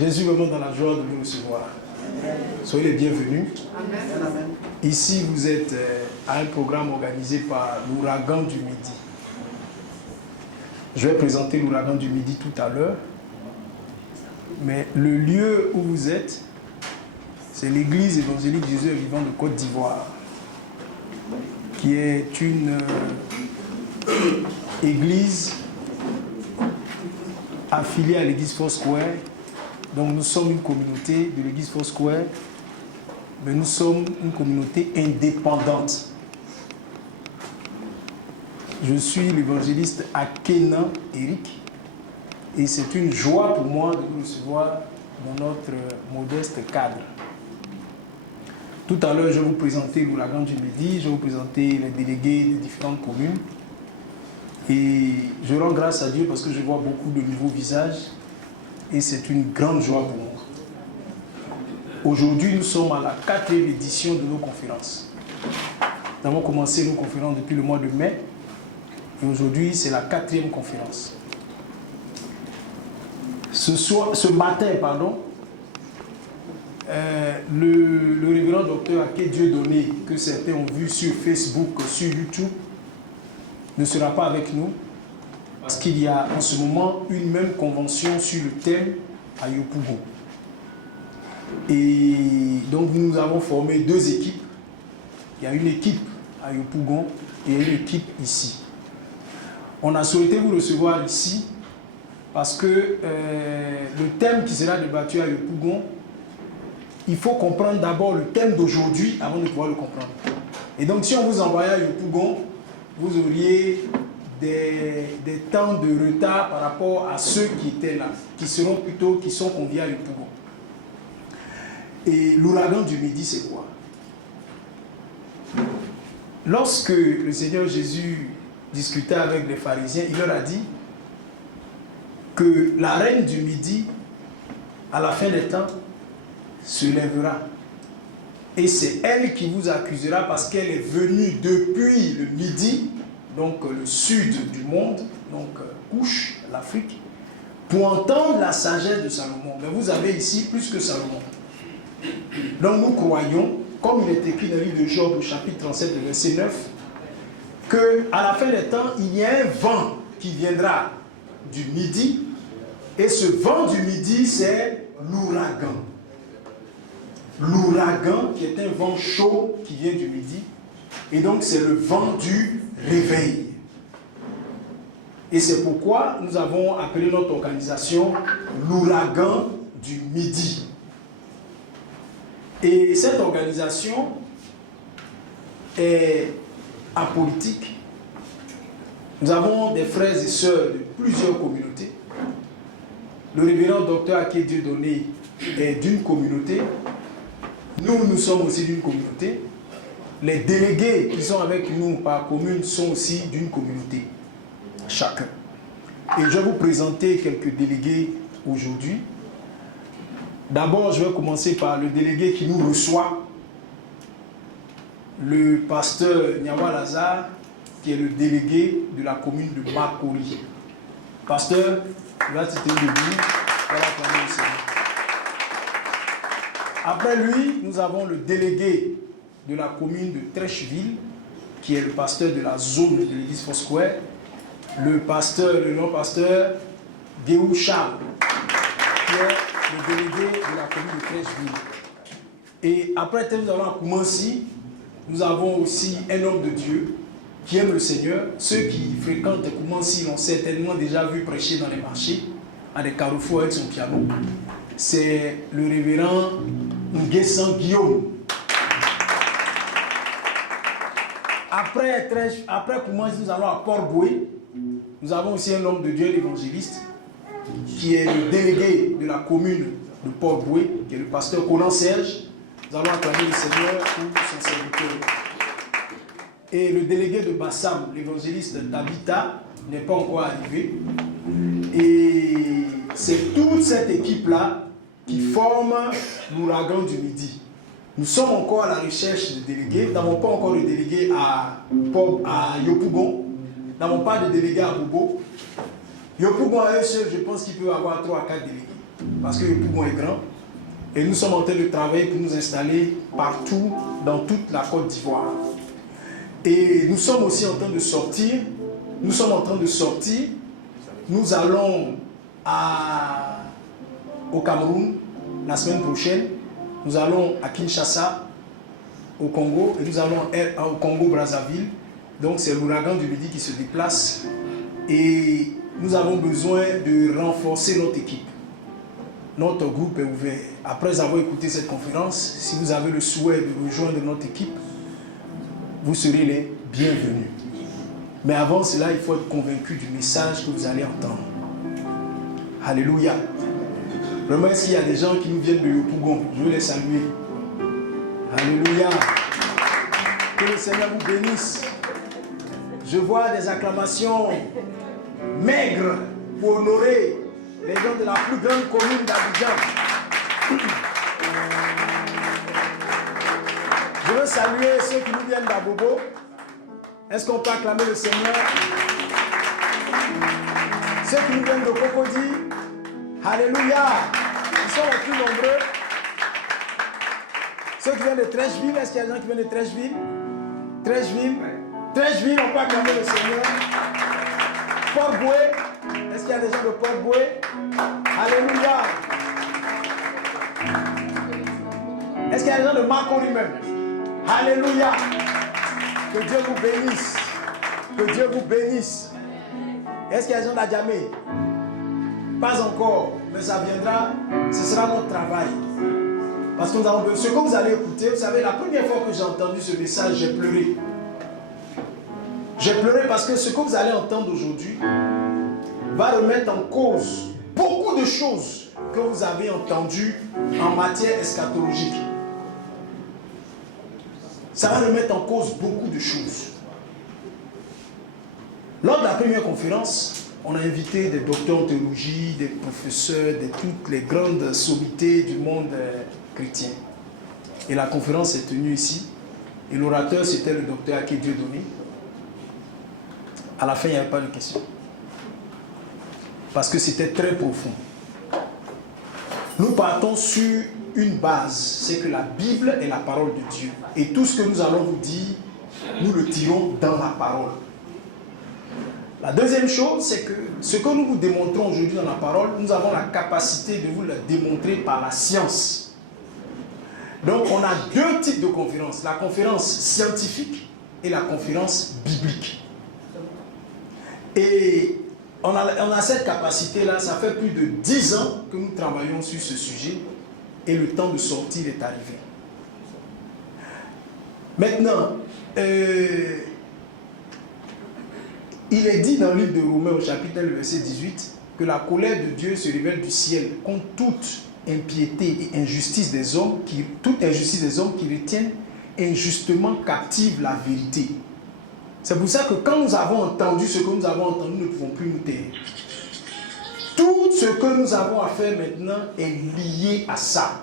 Je suis vraiment dans la joie de vous recevoir. Soyez les bienvenus. Amen. Ici, vous êtes à un programme organisé par l'Ouragan du Midi. Je vais présenter l'Ouragan du Midi tout à l'heure. Mais le lieu où vous êtes, c'est l'église évangélique Jésus est vivant de Côte d'Ivoire, qui est une église affiliée à l'église Foursquare. Donc nous sommes une communauté de l'église Foursquare, mais nous sommes une communauté indépendante. Je suis l'évangéliste Akena Eric et c'est une joie pour moi de vous recevoir dans notre modeste cadre. Tout à l'heure, je vais vous présenter l'Ouragan du Midi, je vais vous présenter les délégués des différentes communes. Et je rends grâce à Dieu parce que je vois beaucoup de nouveaux visages et c'est une grande joie pour moi. Aujourd'hui, nous sommes à la 4e édition de nos conférences. Nous avons commencé nos conférences depuis le mois de mai et aujourd'hui, c'est la 4e conférence. Ce matin, le révérend docteur Aké Dieudonné, que certains ont vu sur Facebook, sur YouTube, ne sera pas avec nous parce qu'il y a en ce moment une même convention sur le thème à Yopougon. Et donc nous avons formé 2 équipes. Il y a une équipe à Yopougon et une équipe ici. On a souhaité vous recevoir ici parce que le thème qui sera débattu à Yopougon, il faut comprendre d'abord le thème d'aujourd'hui avant de pouvoir le comprendre. Et donc si on vous envoyait à Yopougon, vous auriez des temps de retard par rapport à ceux qui étaient là, qui sont conviés à Yopougon. Et l'Ouragan du Midi, c'est quoi? Lorsque le Seigneur Jésus discutait avec les pharisiens, il leur a dit que la reine du Midi, à la fin des temps, se lèvera. Et c'est elle qui vous accusera parce qu'elle est venue depuis le Midi, donc le sud du monde, donc Couche, l'Afrique, pour entendre la sagesse de Salomon. Mais vous avez ici plus que Salomon. Donc nous croyons, comme il est écrit dans le livre de Job au chapitre 37, verset 9, qu'à la fin des temps, il y a un vent qui viendra du Midi, et ce vent du Midi, c'est l'ouragan. L'ouragan, qui est un vent chaud qui vient du Midi, et donc c'est le vent du réveil. Et c'est pourquoi nous avons appelé notre organisation l'Ouragan du Midi. Et cette organisation est apolitique. Nous avons des frères et sœurs de plusieurs communautés. Le révérend docteur Aké Dieudonné est d'une communauté. Nous sommes aussi d'une communauté. Les délégués qui sont avec nous par commune sont aussi d'une communauté. Chacun. Et je vais vous présenter quelques délégués aujourd'hui. D'abord, je vais commencer par le délégué qui nous reçoit, le pasteur Nyawa Lazare, qui est le délégué de la commune de Makori. Pasteur, là tu t'es debout. Voilà, après lui, nous avons le délégué de la commune de Trècheville, qui est le pasteur de la zone de l'église Foursquare, le non-pasteur Géou Charles, qui est le délégué de la commune de Trècheville. Et après, nous allons à Koumansi, nous avons aussi un homme de Dieu qui aime le Seigneur. Ceux qui fréquentent Koumansi l'ont certainement déjà vu prêcher dans les marchés, à des carrefours avec son piano. C'est le révérend Nguessan Guillaume. Après Koumansi, nous allons à Port-Boué. Nous avons aussi un homme de Dieu, l'évangéliste, qui est le délégué de la commune de Port-Boué, qui est le pasteur Conan Serge. Nous allons acclamer le Seigneur pour son serviteur. Et le délégué de Bassam, l'évangéliste Tabitha, n'est pas encore arrivé. Et c'est toute cette équipe-là qui forme l'Ouragan du Midi. Nous sommes encore à la recherche de délégués. Nous n'avons pas encore de délégués à Yopougon. Nous n'avons pas de délégués à Bobo. Yopougon à eux seuls, je pense qu'il peut y avoir 3 à 4 délégués. parce que le poumon est grand. Et nous sommes en train de travailler pour nous installer partout, dans toute la Côte d'Ivoire. Et nous sommes aussi en train de sortir. Nous allons au Cameroun la semaine prochaine. Nous allons à Kinshasa, au Congo. Et nous allons au Congo-Brazzaville. Donc c'est l'ouragan du Midi qui se déplace. Et nous avons besoin de renforcer notre équipe. Notre groupe est ouvert. Après avoir écouté cette conférence, si vous avez le souhait de rejoindre notre équipe, vous serez les bienvenus. Mais avant cela, il faut être convaincu du message que vous allez entendre. Alléluia. Vraiment, est-ce qu'il y a des gens qui nous viennent de Yopougon? Je veux les saluer. Alléluia. Que le Seigneur vous bénisse. Je vois des acclamations maigres pour honorer les gens de la plus grande commune d'Abidjan. Je veux saluer ceux qui nous viennent d'Abobo. Est-ce qu'on peut acclamer le Seigneur? Ceux qui nous viennent de Cocody. Alléluia. Ils sont les plus nombreux. Ceux qui viennent de Trècheville. Est-ce qu'il y a des gens qui viennent de Trècheville? Trècheville, on peut acclamer le Seigneur. Port-Boué. Est-ce qu'il y a des gens de Port-Boué? Alléluia. Est-ce qu'il y a des gens de Makori même? Alléluia. Que Dieu vous bénisse. Que Dieu vous bénisse. Est-ce qu'il y a des gens d'Adjamé? Pas encore, mais ça viendra. Ce sera notre travail. Parce que nous avons besoin. Ce que vous allez écouter, vous savez, la première fois que j'ai entendu ce message, j'ai pleuré. J'ai pleuré parce que ce que vous allez entendre aujourd'hui va remettre en cause beaucoup de choses que vous avez entendues en matière eschatologique. Ça va remettre en cause beaucoup de choses. Lors de la première conférence, on a invité des docteurs en théologie, des professeurs de toutes les grandes sommités du monde chrétien. Et la conférence est tenue ici. Et l'orateur, c'était le docteur Aké Dieudonné. À la fin, il n'y avait pas de questions. Parce que c'était très profond. Nous partons sur une base, c'est que la Bible est la parole de Dieu. Et tout ce que nous allons vous dire, nous le tirons dans la parole. La deuxième chose, c'est que ce que nous vous démontrons aujourd'hui dans la parole, nous avons la capacité de vous le démontrer par la science. Donc on a deux types de conférences, la conférence scientifique et la conférence biblique. Et on a cette capacité-là, ça fait plus de 10 ans que nous travaillons sur ce sujet et le temps de sortir est arrivé. Maintenant, il est dit dans le livre de Romains au chapitre 1, le verset 18, que la colère de Dieu se révèle du ciel contre toute impiété et injustice des hommes, toute injustice des hommes qui retiennent injustement captive la vérité. C'est pour ça que quand nous avons entendu ce que nous avons entendu, nous ne pouvons plus nous taire. Tout ce que nous avons à faire maintenant est lié à ça.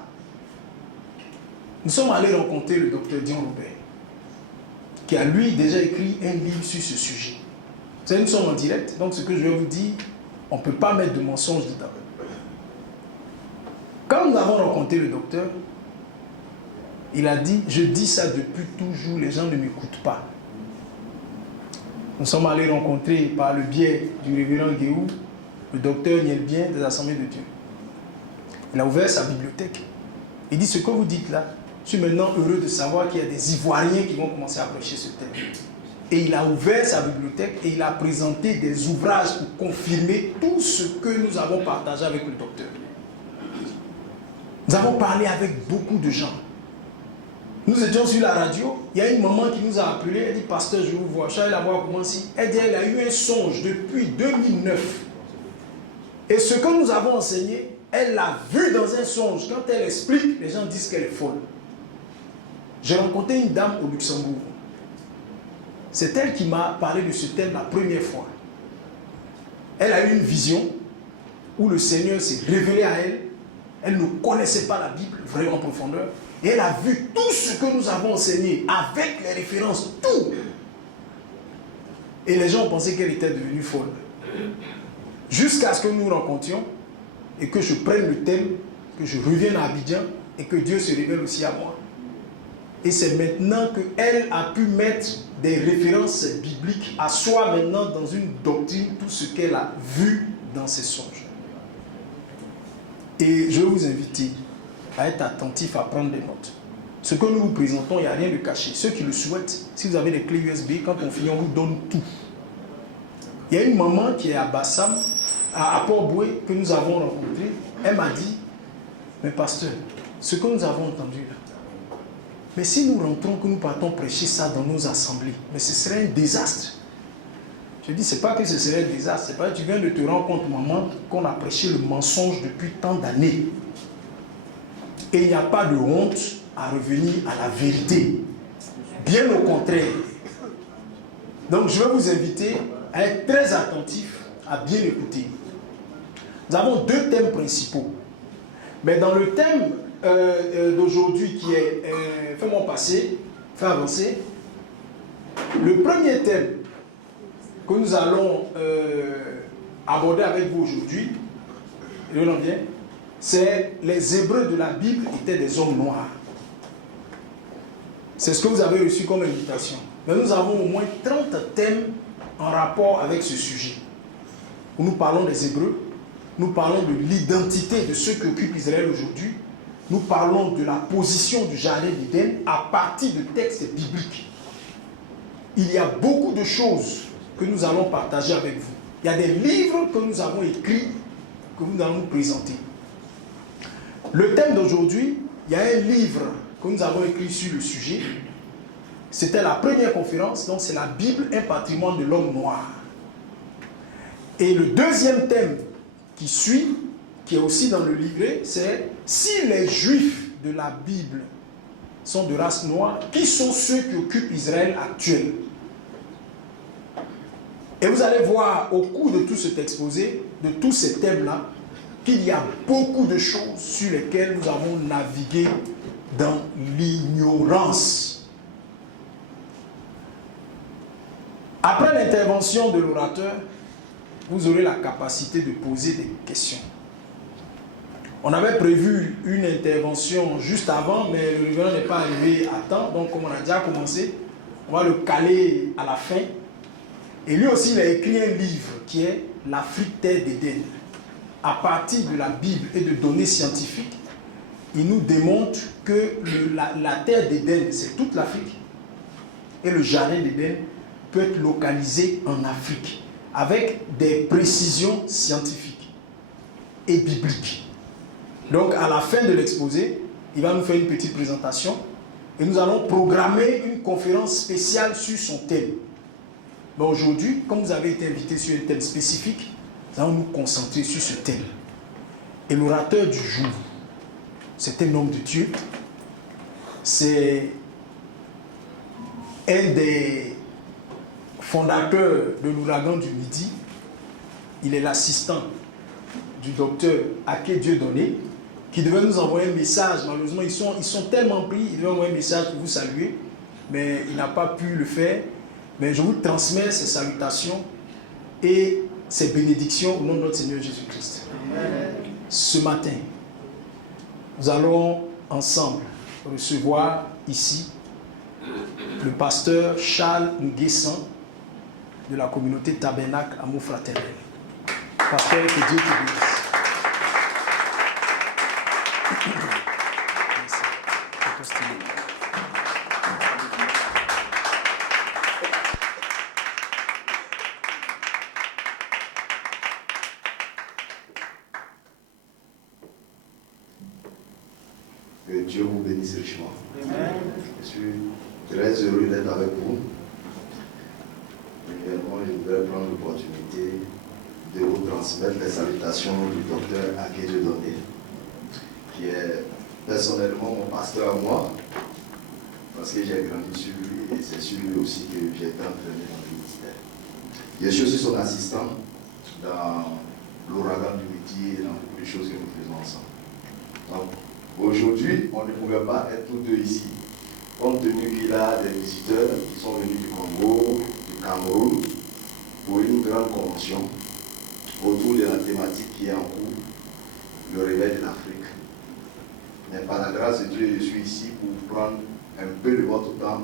Nous sommes allés rencontrer le docteur Dion Robert, qui a lui déjà écrit un livre sur ce sujet. Vous savez, nous sommes en direct, donc ce que je vais vous dire, on ne peut pas mettre de mensonges dedans. Quand nous avons rencontré le docteur, il a dit, je dis ça depuis toujours, les gens ne m'écoutent pas. Nous sommes allés rencontrer par le biais du révérend Guéhou, le docteur Nielbien des Assemblées de Dieu. Il a ouvert sa bibliothèque. Il dit, ce que vous dites là, je suis maintenant heureux de savoir qu'il y a des Ivoiriens qui vont commencer à prêcher ce thème. Et il a ouvert sa bibliothèque et il a présenté des ouvrages pour confirmer tout ce que nous avons partagé avec le docteur. Nous avons parlé avec beaucoup de gens. Nous étions sur la radio, il y a une maman qui nous a appelé, elle dit, pasteur, je vous vois, je suis allé la voir comment si. Elle dit, elle a eu un songe depuis 2009. Et ce que nous avons enseigné, elle l'a vu dans un songe. Quand elle explique, les gens disent qu'elle est folle. J'ai rencontré une dame au Luxembourg. C'est elle qui m'a parlé de ce thème la première fois. Elle a eu une vision où le Seigneur s'est révélé à elle. Elle ne connaissait pas la Bible vraiment en profondeur. Et elle a vu tout ce que nous avons enseigné avec les références, tout. Et les gens pensaient qu'elle était devenue folle. Jusqu'à ce que nous rencontrions et que je prenne le thème, que je revienne à Abidjan et que Dieu se révèle aussi à moi. Et c'est maintenant qu'elle a pu mettre des références bibliques, à soi maintenant dans une doctrine, tout ce qu'elle a vu dans ses songes. Et je vais vous inviter à être attentif, à prendre des notes. Ce que nous vous présentons, il n'y a rien de caché. Ceux qui le souhaitent, si vous avez des clés USB, quand on finit, on vous donne tout. Il y a une maman qui est à Bassam, à Port-Boué, que nous avons rencontrée. Elle m'a dit, mais pasteur, ce que nous avons entendu là, mais si nous rentrons, que nous partons prêcher ça dans nos assemblées, mais ce serait un désastre. Je dis, c'est pas que ce serait un désastre, c'est pas que tu viens de te rendre compte, maman, qu'on a prêché le mensonge depuis tant d'années. Et il n'y a pas de honte à revenir à la vérité. Bien au contraire. Donc je vais vous inviter à être très attentif, à bien écouter. Nous avons deux thèmes principaux. Mais dans le thème d'aujourd'hui qui est fais-moi passer, fais avancer. Le premier thème que nous allons aborder avec vous aujourd'hui, c'est les Hébreux de la Bible étaient des hommes noirs. C'est ce que vous avez reçu comme invitation. Mais nous avons au moins 30 thèmes en rapport avec ce sujet. Où nous parlons des Hébreux, nous parlons de l'identité de ceux qui occupent Israël aujourd'hui, nous parlons de la position du jardin d'Éden à partir de textes bibliques. Il y a beaucoup de choses que nous allons partager avec vous. Il y a des livres que nous avons écrits, que nous allons nous présenter. Le thème d'aujourd'hui, il y a un livre que nous avons écrit sur le sujet. C'était la première conférence, donc c'est la Bible, un patrimoine de l'homme noir. Et le deuxième thème qui suit, qui est aussi dans le livret, c'est si les Juifs de la Bible sont de race noire, qui sont ceux qui occupent Israël actuel? Et vous allez voir au cours de tout cet exposé, de tous ces thèmes-là, qu'il y a beaucoup de choses sur lesquelles nous avons navigué dans l'ignorance. Après l'intervention de l'orateur, vous aurez la capacité de poser des questions. On avait prévu une intervention juste avant, mais le révérend n'est pas arrivé à temps. Donc, comme on a déjà commencé, on va le caler à la fin. Et lui aussi, il a écrit un livre qui est l'Afrique terre d'Éden. À partir de la Bible et de données scientifiques, il nous démontre que la terre d'Éden, c'est toute l'Afrique. Et le jardin d'Éden peut être localisé en Afrique, avec des précisions scientifiques et bibliques. Donc, à la fin de l'exposé, il va nous faire une petite présentation et nous allons programmer une conférence spéciale sur son thème. Mais aujourd'hui, comme vous avez été invité sur un thème spécifique, nous allons nous concentrer sur ce thème. Et l'orateur du jour, c'est un homme de Dieu. C'est un des fondateurs de l'ouragan du Midi. Il est l'assistant du docteur Aké Dieudonné, qui devait nous envoyer un message. Malheureusement, ils sont tellement pris, il devait envoyer un message pour vous saluer, mais il n'a pas pu le faire. Mais je vous transmets ses salutations et ses bénédictions au nom de notre Seigneur Jésus-Christ. Ce matin, nous allons ensemble recevoir ici le pasteur Charles Nguessan de la communauté Tabernacle Amour Fraternel. Pasteur, que Dieu te bénisse. Que Dieu vous bénisse richement. Je suis très heureux d'être avec vous. Également, je voudrais prendre l'opportunité de vous transmettre les salutations du docteur Aké Dieudonné, qui est personnellement mon pasteur à moi, parce que j'ai grandi sur lui et c'est sur lui aussi que j'ai été entraîné dans le ministère. Je suis aussi son assistant dans l'ouragan du Midi et dans beaucoup de choses que nous faisons ensemble. Donc, aujourd'hui, on ne pouvait pas être tous deux ici, compte tenu qu'il a des visiteurs qui sont venus du Congo, du Cameroun, pour une grande convention autour de la thématique qui est en cours. le réveil de l'Afrique. Mais par la grâce de Dieu, je suis ici pour prendre un peu de votre temps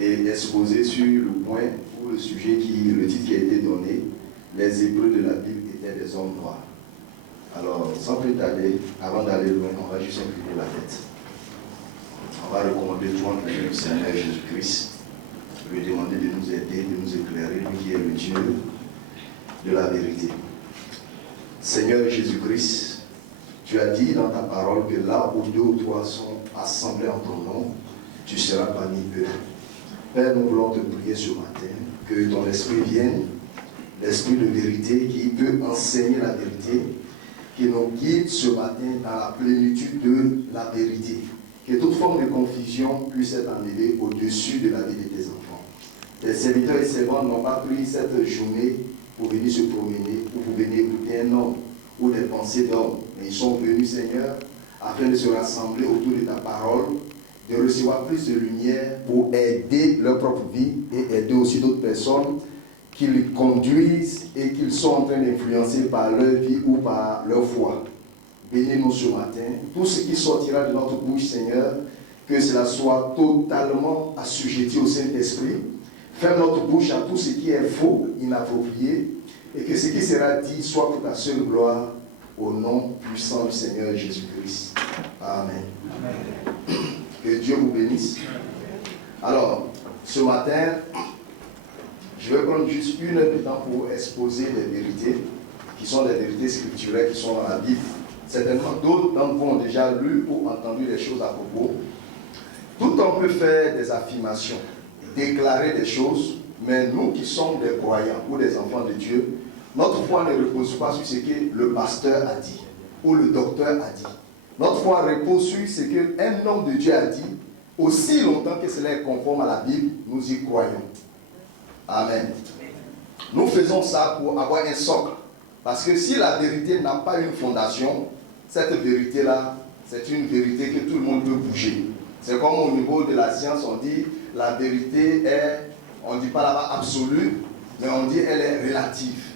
et exposer sur le point ou le sujet le titre qui a été donné, les Hébreux de la Bible étaient des hommes noirs. Alors, sans plus tarder, avant d'aller loin, on va juste incliner la tête. On va recommander tout entre les mains du Seigneur Jésus-Christ, lui demander de nous aider, de nous éclairer, lui qui est le Dieu de la vérité. Seigneur Jésus-Christ, tu as dit dans ta parole que là où 2 ou 3 sont assemblés en ton nom, tu seras parmi eux. Père, nous voulons te prier ce matin, que ton esprit vienne, l'esprit de vérité qui peut enseigner la vérité, qui nous guide ce matin dans la plénitude de la vérité. Que toute forme de confusion puisse être enlevée au-dessus de la vie de tes enfants. Les serviteurs et servantes n'ont pas pris cette journée pour venir se promener, ou pour venir écouter un homme, ou des pensées d'hommes. Mais ils sont venus, Seigneur, afin de se rassembler autour de ta parole, de recevoir plus de lumière pour aider leur propre vie et aider aussi d'autres personnes qui les conduisent et qu'ils sont en train d'influencer par leur vie ou par leur foi. Bénis-nous ce matin. Tout ce qui sortira de notre bouche, Seigneur, que cela soit totalement assujetti au Saint-Esprit. Ferme notre bouche à tout ce qui est faux, inapproprié, et que ce qui sera dit soit pour ta seule gloire, au nom puissant du Seigneur Jésus-Christ. Amen. Amen. Que Dieu vous bénisse. Alors, ce matin, je vais prendre juste 1 heure de temps pour exposer des vérités, qui sont des vérités scripturelles, qui sont dans la Bible. Certainement, d'autres d'entre vous ont déjà lu ou entendu des choses à propos. Tout homme peut faire des affirmations, déclarer des choses, mais nous qui sommes des croyants ou des enfants de Dieu, notre foi ne repose pas sur ce que le pasteur a dit ou le docteur a dit. Notre foi repose sur ce qu'un homme de Dieu a dit, aussi longtemps que cela est conforme à la Bible, nous y croyons. Amen. Nous faisons ça pour avoir un socle. Parce que si la vérité n'a pas une fondation, cette vérité-là, c'est une vérité que tout le monde peut bouger. C'est comme au niveau de la science, on dit la vérité est, on ne dit pas là-bas absolue, mais on dit elle est relative.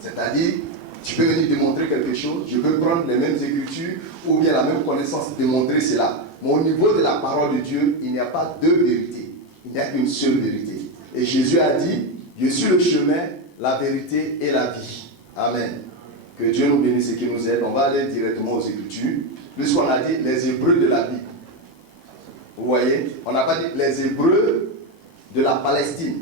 C'est-à-dire, tu peux venir démontrer quelque chose, je peux prendre les mêmes écritures ou bien la même connaissance et démontrer cela. Mais au niveau de la parole de Dieu, il n'y a pas deux vérités. Il n'y a qu'une seule vérité. Et Jésus a dit, je suis le chemin, la vérité et la vie. Amen. Que Dieu nous bénisse et qu'il nous aide. On va aller directement aux Écritures. Puisqu'on a dit les Hébreux de la Bible. Vous voyez, on n'a pas dit les Hébreux de la Palestine.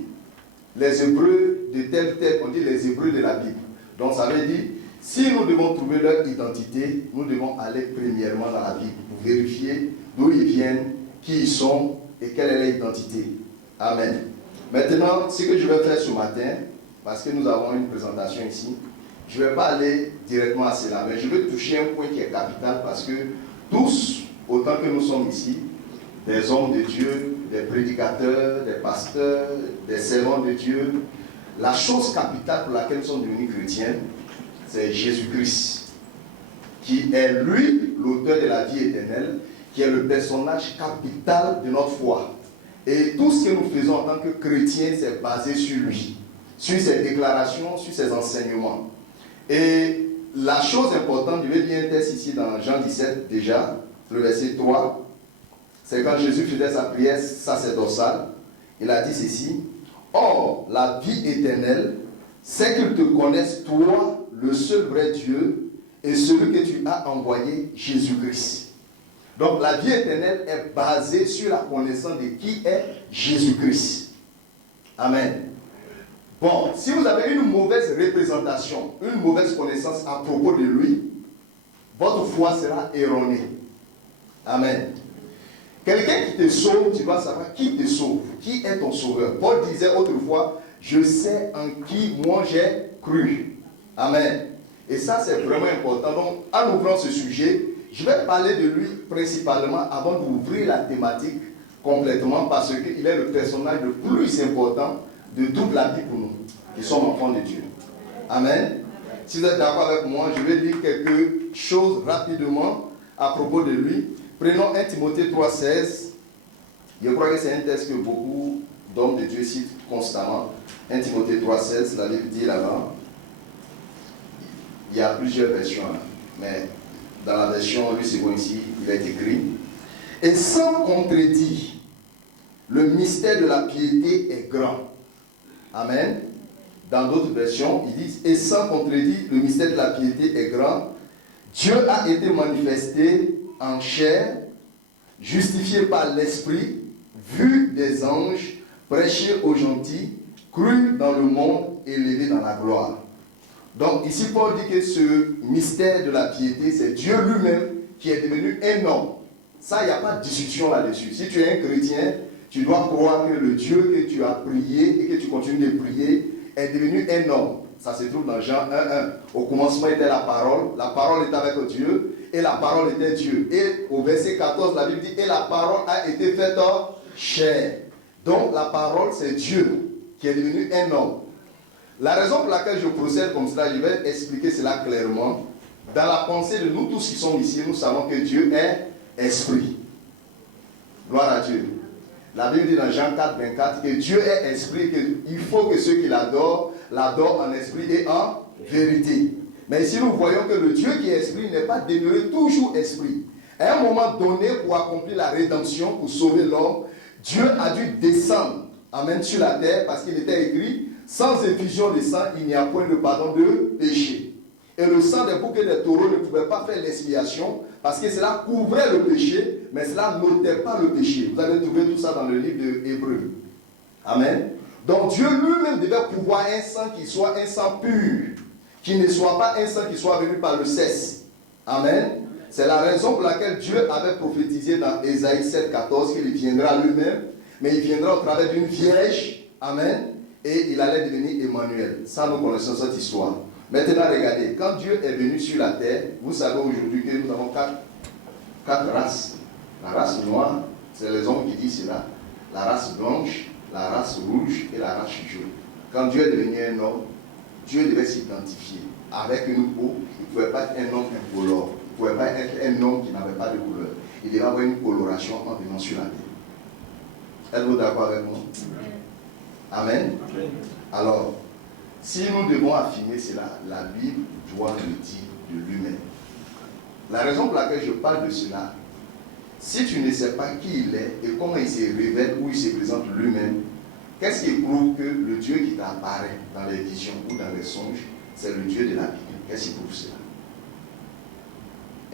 Les Hébreux de tel, on dit les Hébreux de la Bible. Donc ça veut dire, si nous devons trouver leur identité, nous devons aller premièrement dans la Bible pour vérifier d'où ils viennent, qui ils sont et quelle est leur identité. Amen. Maintenant, ce que je vais faire ce matin, parce que nous avons une présentation ici, je ne vais pas aller directement à cela, mais je vais toucher un point qui est capital parce que tous, autant que nous sommes ici, des hommes de Dieu, des prédicateurs, des pasteurs, des servants de Dieu, la chose capitale pour laquelle nous sommes devenus chrétiens, c'est Jésus-Christ, qui est lui l'auteur de la vie éternelle, qui est le personnage capital de notre foi. Et tout ce que nous faisons en tant que chrétiens, c'est basé sur lui, sur ses déclarations, sur ses enseignements. Et la chose importante, je vais lire un texte ici dans Jean 17 déjà, le verset 3, c'est quand Jésus faisait sa prière sacerdotale, il a dit ceci, « Or, la vie éternelle, c'est qu'ils te connaissent, toi, le seul vrai Dieu, et celui que tu as envoyé, Jésus-Christ. » Donc, la vie éternelle est basée sur la connaissance de qui est Jésus-Christ. Amen. Bon, si vous avez une mauvaise représentation, une mauvaise connaissance à propos de lui, votre foi sera erronée. Amen. Quelqu'un qui te sauve, tu dois savoir qui te sauve, qui est ton sauveur. Paul disait autrefois, je sais en qui moi j'ai cru. Amen. Et ça c'est vraiment important. Donc, en ouvrant ce sujet, je vais parler de lui principalement avant d'ouvrir la thématique complètement parce qu'il est le personnage le plus important de toute la vie pour nous, qui sommes enfants de Dieu. Amen. Si vous êtes d'accord avec moi, je vais dire quelque chose rapidement à propos de lui. Prenons 1 Timothée 3,16. Je crois que c'est un texte que beaucoup d'hommes de Dieu citent constamment. 1 Timothée 3,16, la Bible dit là-bas. Il y a plusieurs versions, mais dans la version Louis II ici, il est écrit « Et sans contredit, le mystère de la piété est grand. » Amen. Dans d'autres versions, ils disent « Et sans contredit, le mystère de la piété est grand. Dieu a été manifesté en chair, justifié par l'Esprit, vu des anges, prêché aux gentils, cru dans le monde, élevé dans la gloire. » Donc ici Paul dit que ce mystère de la piété, c'est Dieu lui-même qui est devenu un homme. Ça, il n'y a pas de discussion là-dessus. Si tu es un chrétien, tu dois croire que le Dieu que tu as prié et que tu continues de prier est devenu un homme. Ça se trouve dans Jean 1:1. Au commencement était la parole était avec Dieu, et la parole était Dieu. Et au verset 14, la Bible dit, et la parole a été faite chair. Donc la parole, c'est Dieu qui est devenu un homme. La raison pour laquelle je procède comme cela, je vais expliquer cela clairement. Dans la pensée de nous tous qui sommes ici, nous savons que Dieu est esprit. Gloire à Dieu. La Bible dit dans Jean 4:24 que Dieu est esprit, qu'il faut que ceux qui l'adorent en esprit et en vérité. Mais ici nous voyons que le Dieu qui est esprit n'est pas demeuré toujours esprit. À un moment donné, pour accomplir la rédemption, pour sauver l'homme, Dieu a dû descendre, amen, sur la terre, parce qu'il était écrit, sans effusion de sang, il n'y a point de pardon de péché. Et le sang des boucs et des taureaux ne pouvait pas faire l'expiation, parce que cela couvrait le péché, mais cela n'ôtait pas le péché. Vous allez trouver tout ça dans le livre de Hébreux. Amen. Donc Dieu lui-même devait pouvoir un sang qui soit un sang pur, qui ne soit pas un sang qui soit venu par le cesse. Amen. C'est la raison pour laquelle Dieu avait prophétisé dans Ésaïe 7:14 qu'il viendra lui-même, mais il viendra au travers d'une vierge. Amen. Et il allait devenir Emmanuel. Ça, nous connaissons cette histoire. Maintenant, regardez, quand Dieu est venu sur la terre, vous savez aujourd'hui que nous avons quatre races. La race noire, c'est les hommes qui disent cela. La race blanche, la race rouge et la race jaune. Quand Dieu est devenu un homme, Dieu devait s'identifier. Avec une peau, il ne pouvait pas être un homme incolore. Il ne pouvait pas être un homme qui n'avait pas de couleur. Il devait avoir une coloration en venant sur la terre. Êtes-vous d'accord avec moi? Amen. Alors, si nous devons affirmer cela, la Bible doit le dire de lui-même. La raison pour laquelle je parle de cela, si tu ne sais pas qui il est et comment il se révèle ou il se présente lui-même, qu'est-ce qui prouve que le Dieu qui t'apparaît dans les visions ou dans les songes, c'est le Dieu de la Bible? Qu'est-ce qui prouve cela?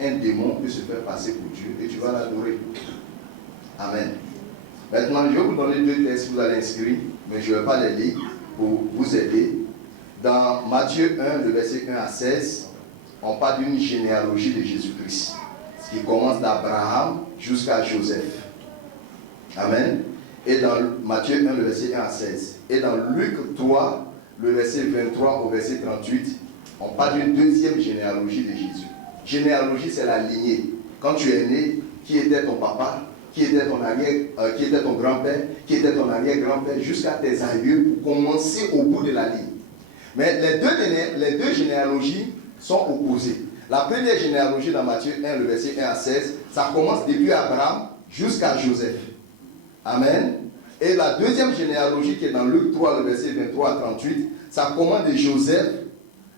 Un démon peut se faire passer pour Dieu et tu vas l'adorer. Amen. Maintenant, je vais vous donner deux textes que vous allez inscrire, mais je ne vais pas les lire pour vous aider. Dans Matthieu 1, le verset 1 à 16, on parle d'une généalogie de Jésus-Christ, qui commence d'Abraham jusqu'à Joseph. Amen. Et dans Matthieu 1, le verset 1 à 16. Et dans Luc 3, le verset 23 au verset 38, on parle d'une deuxième généalogie de Jésus. Généalogie, c'est la lignée. Quand tu es né, qui était ton papa, qui était ton grand-père, qui était ton arrière-grand-père, jusqu'à tes aïeux, pour commencer au bout de la ligne. Mais les deux généalogies sont opposées. La première généalogie dans Matthieu 1, le verset 1 à 16, ça commence depuis Abraham jusqu'à Joseph. Amen. Et la deuxième généalogie qui est dans Luc 3, le verset 23 à 38, ça commence de Joseph.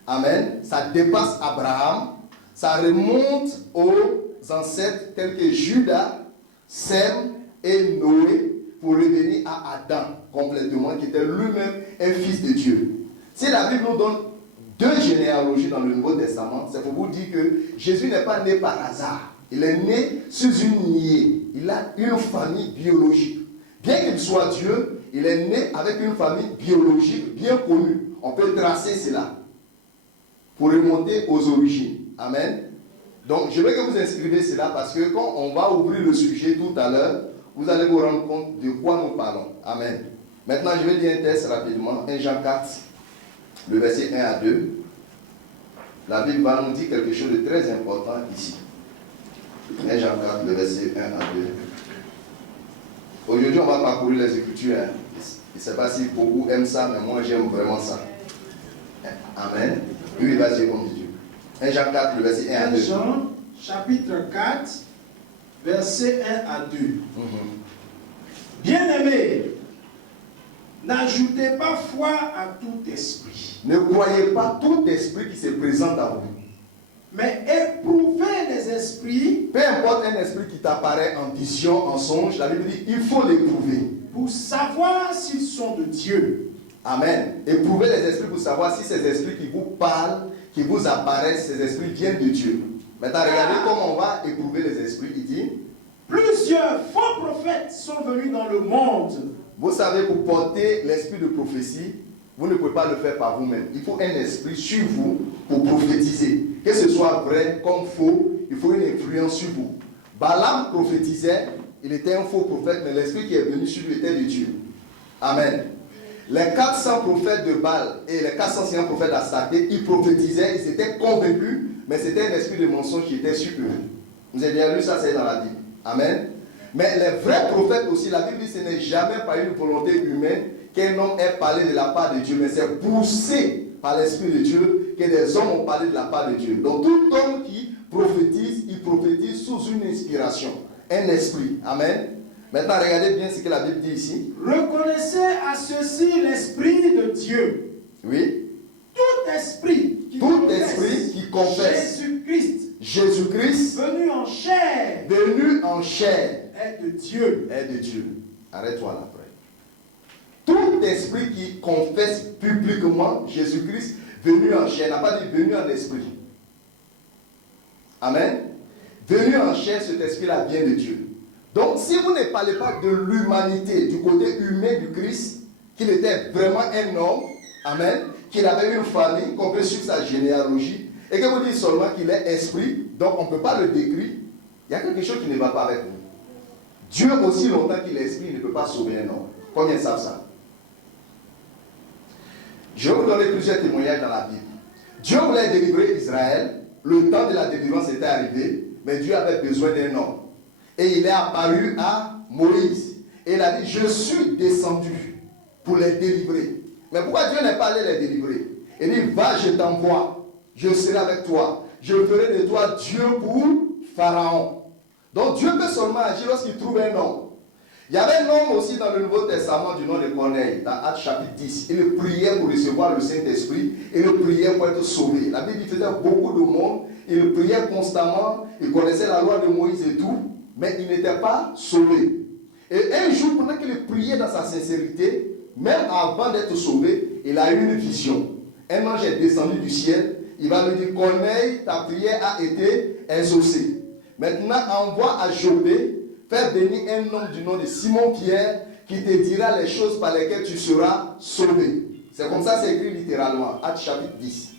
Amen. Ça dépasse Abraham. Ça remonte aux ancêtres tels que Judas, Sem et Noé, pour revenir à Adam complètement, qui était lui-même un fils de Dieu. Si la Bible nous donne deux généalogies dans le Nouveau Testament, c'est pour vous dire que Jésus n'est pas né par hasard. Il est né sous une lignée. Il a une famille biologique. Bien qu'il soit Dieu, il est né avec une famille biologique bien connue. On peut tracer cela pour remonter aux origines. Amen. Donc, je veux que vous inscrivez cela parce que quand on va ouvrir le sujet tout à l'heure, vous allez vous rendre compte de quoi nous parlons. Amen. Maintenant, je vais lire un texte rapidement. 1 Jean 4, le verset 1 à 2. La Bible va nous dire quelque chose de très important ici. 1 Jean 4, le verset 1 à 2. Aujourd'hui, on va parcourir les Écritures. Je ne sais pas si beaucoup aiment ça, mais moi, j'aime vraiment ça. Amen. Oui, vas-y, on dit Dieu. 1 Jean 4, le verset 1 à 2. 1 Jean, chapitre 4, verset 1 à 2. Bien-aimés, n'ajoutez pas foi à tout esprit. Ne croyez pas tout esprit qui se présente à vous. Mais éprouvez les peu importe un esprit qui t'apparaît en vision, en songe, la Bible dit il faut l'éprouver. pour savoir s'ils sont de Dieu. Amen. Éprouvez les esprits pour savoir si ces esprits qui vous parlent, qui vous apparaissent, ces esprits viennent de Dieu. Maintenant, regardez comment on va éprouver les esprits. Il dit, Plusieurs faux prophètes sont venus dans le monde. vous savez, pour porter l'esprit de prophétie, vous ne pouvez pas le faire par vous-même. Il faut un esprit sur vous pour prophétiser. Que ce soit vrai comme faux, il faut une influence sur vous. Balaam prophétisait, il était un faux prophète, mais l'esprit qui est venu sur lui était de Dieu. Amen. Les 400 prophètes de Baal et les 450 prophètes d'Astarté, ils prophétisaient, ils étaient convaincus, mais c'était un esprit de mensonge qui était sur eux. Vous avez bien lu ça, c'est dans la Bible. Amen. Mais les vrais prophètes aussi, la Bible dit que ce n'est jamais par une volonté humaine qu'un homme ait parlé de la part de Dieu, mais c'est poussé par l'Esprit de Dieu que des hommes ont parlé de la part de Dieu. Donc tout homme qui prophétise, il prophétise sous une inspiration, un esprit. Amen. Maintenant, regardez bien ce que la Bible dit ici. Reconnaissez à ceci l'Esprit de Dieu. Oui. Tout esprit qui confesse Jésus-Christ venu en chair est de Dieu. Arrête-toi là après. Tout esprit qui confesse publiquement Jésus-Christ venu en chair, n'a pas dit venu en esprit. Amen. Venu en chair, cet esprit-là vient de Dieu. Donc, si vous ne parlez pas de l'humanité, du côté humain du Christ, qu'il était vraiment un homme, amen, qu'il avait une famille, qu'on peut suivre sa généalogie, et que vous dites seulement qu'il est esprit, donc on ne peut pas le décrire, il y a quelque chose qui ne va pas avec vous. Dieu, aussi longtemps qu'il est esprit, il ne peut pas sauver un homme. Combien savent ça? Je vais vous donner plusieurs témoignages dans la Bible. Dieu voulait délivrer Israël, le temps de la délivrance était arrivé, mais Dieu avait besoin d'un homme. Et il est apparu à Moïse. Et il a dit, je suis descendu pour les délivrer. Mais pourquoi Dieu n'est pas allé les délivrer? Il dit, va, je t'envoie. Je serai avec toi. Je ferai de toi Dieu pour Pharaon. Donc Dieu peut seulement agir lorsqu'il trouve un homme. Il y avait un homme aussi dans le Nouveau Testament du nom de Corneille, dans Actes chapitre 10. Il priait pour recevoir le Saint-Esprit. Il priait pour être sauvé. La Bible faisait beaucoup de monde. Il priait constamment. Il connaissait la loi de Moïse et tout. Mais il n'était pas sauvé. Et un jour, pendant qu'il priait dans sa sincérité, même avant d'être sauvé, il a eu une vision. Un ange est descendu du ciel. Il va lui dire, Corneille, ta prière a été exaucée. Maintenant, envoie à Jopé, fais venir un homme du nom de Simon-Pierre qui te dira les choses par lesquelles tu seras sauvé. C'est comme ça, c'est écrit littéralement, Actes chapitre 10.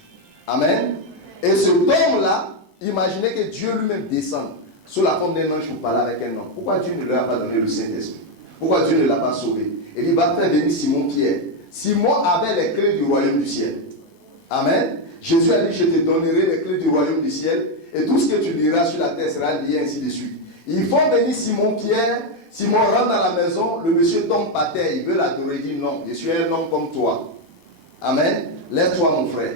Amen. Et cet homme-là, imaginez que Dieu lui-même descende sous la forme d'un ange pour parler avec un homme. Pourquoi Dieu ne lui a pas donné le Saint-Esprit? Pourquoi Dieu ne l'a pas sauvé? Et il va faire venir Simon-Pierre. Simon avait les clés du royaume du ciel. Amen. Jésus a dit, je te donnerai les clés du royaume du ciel et tout ce que tu liras sur la terre sera lié, ainsi de suite. Ils font venir Simon-Pierre. Simon rentre dans la maison, le monsieur tombe par terre, il veut l'adorer, il dit non, je suis un homme comme toi. Amen. Lève-toi mon frère.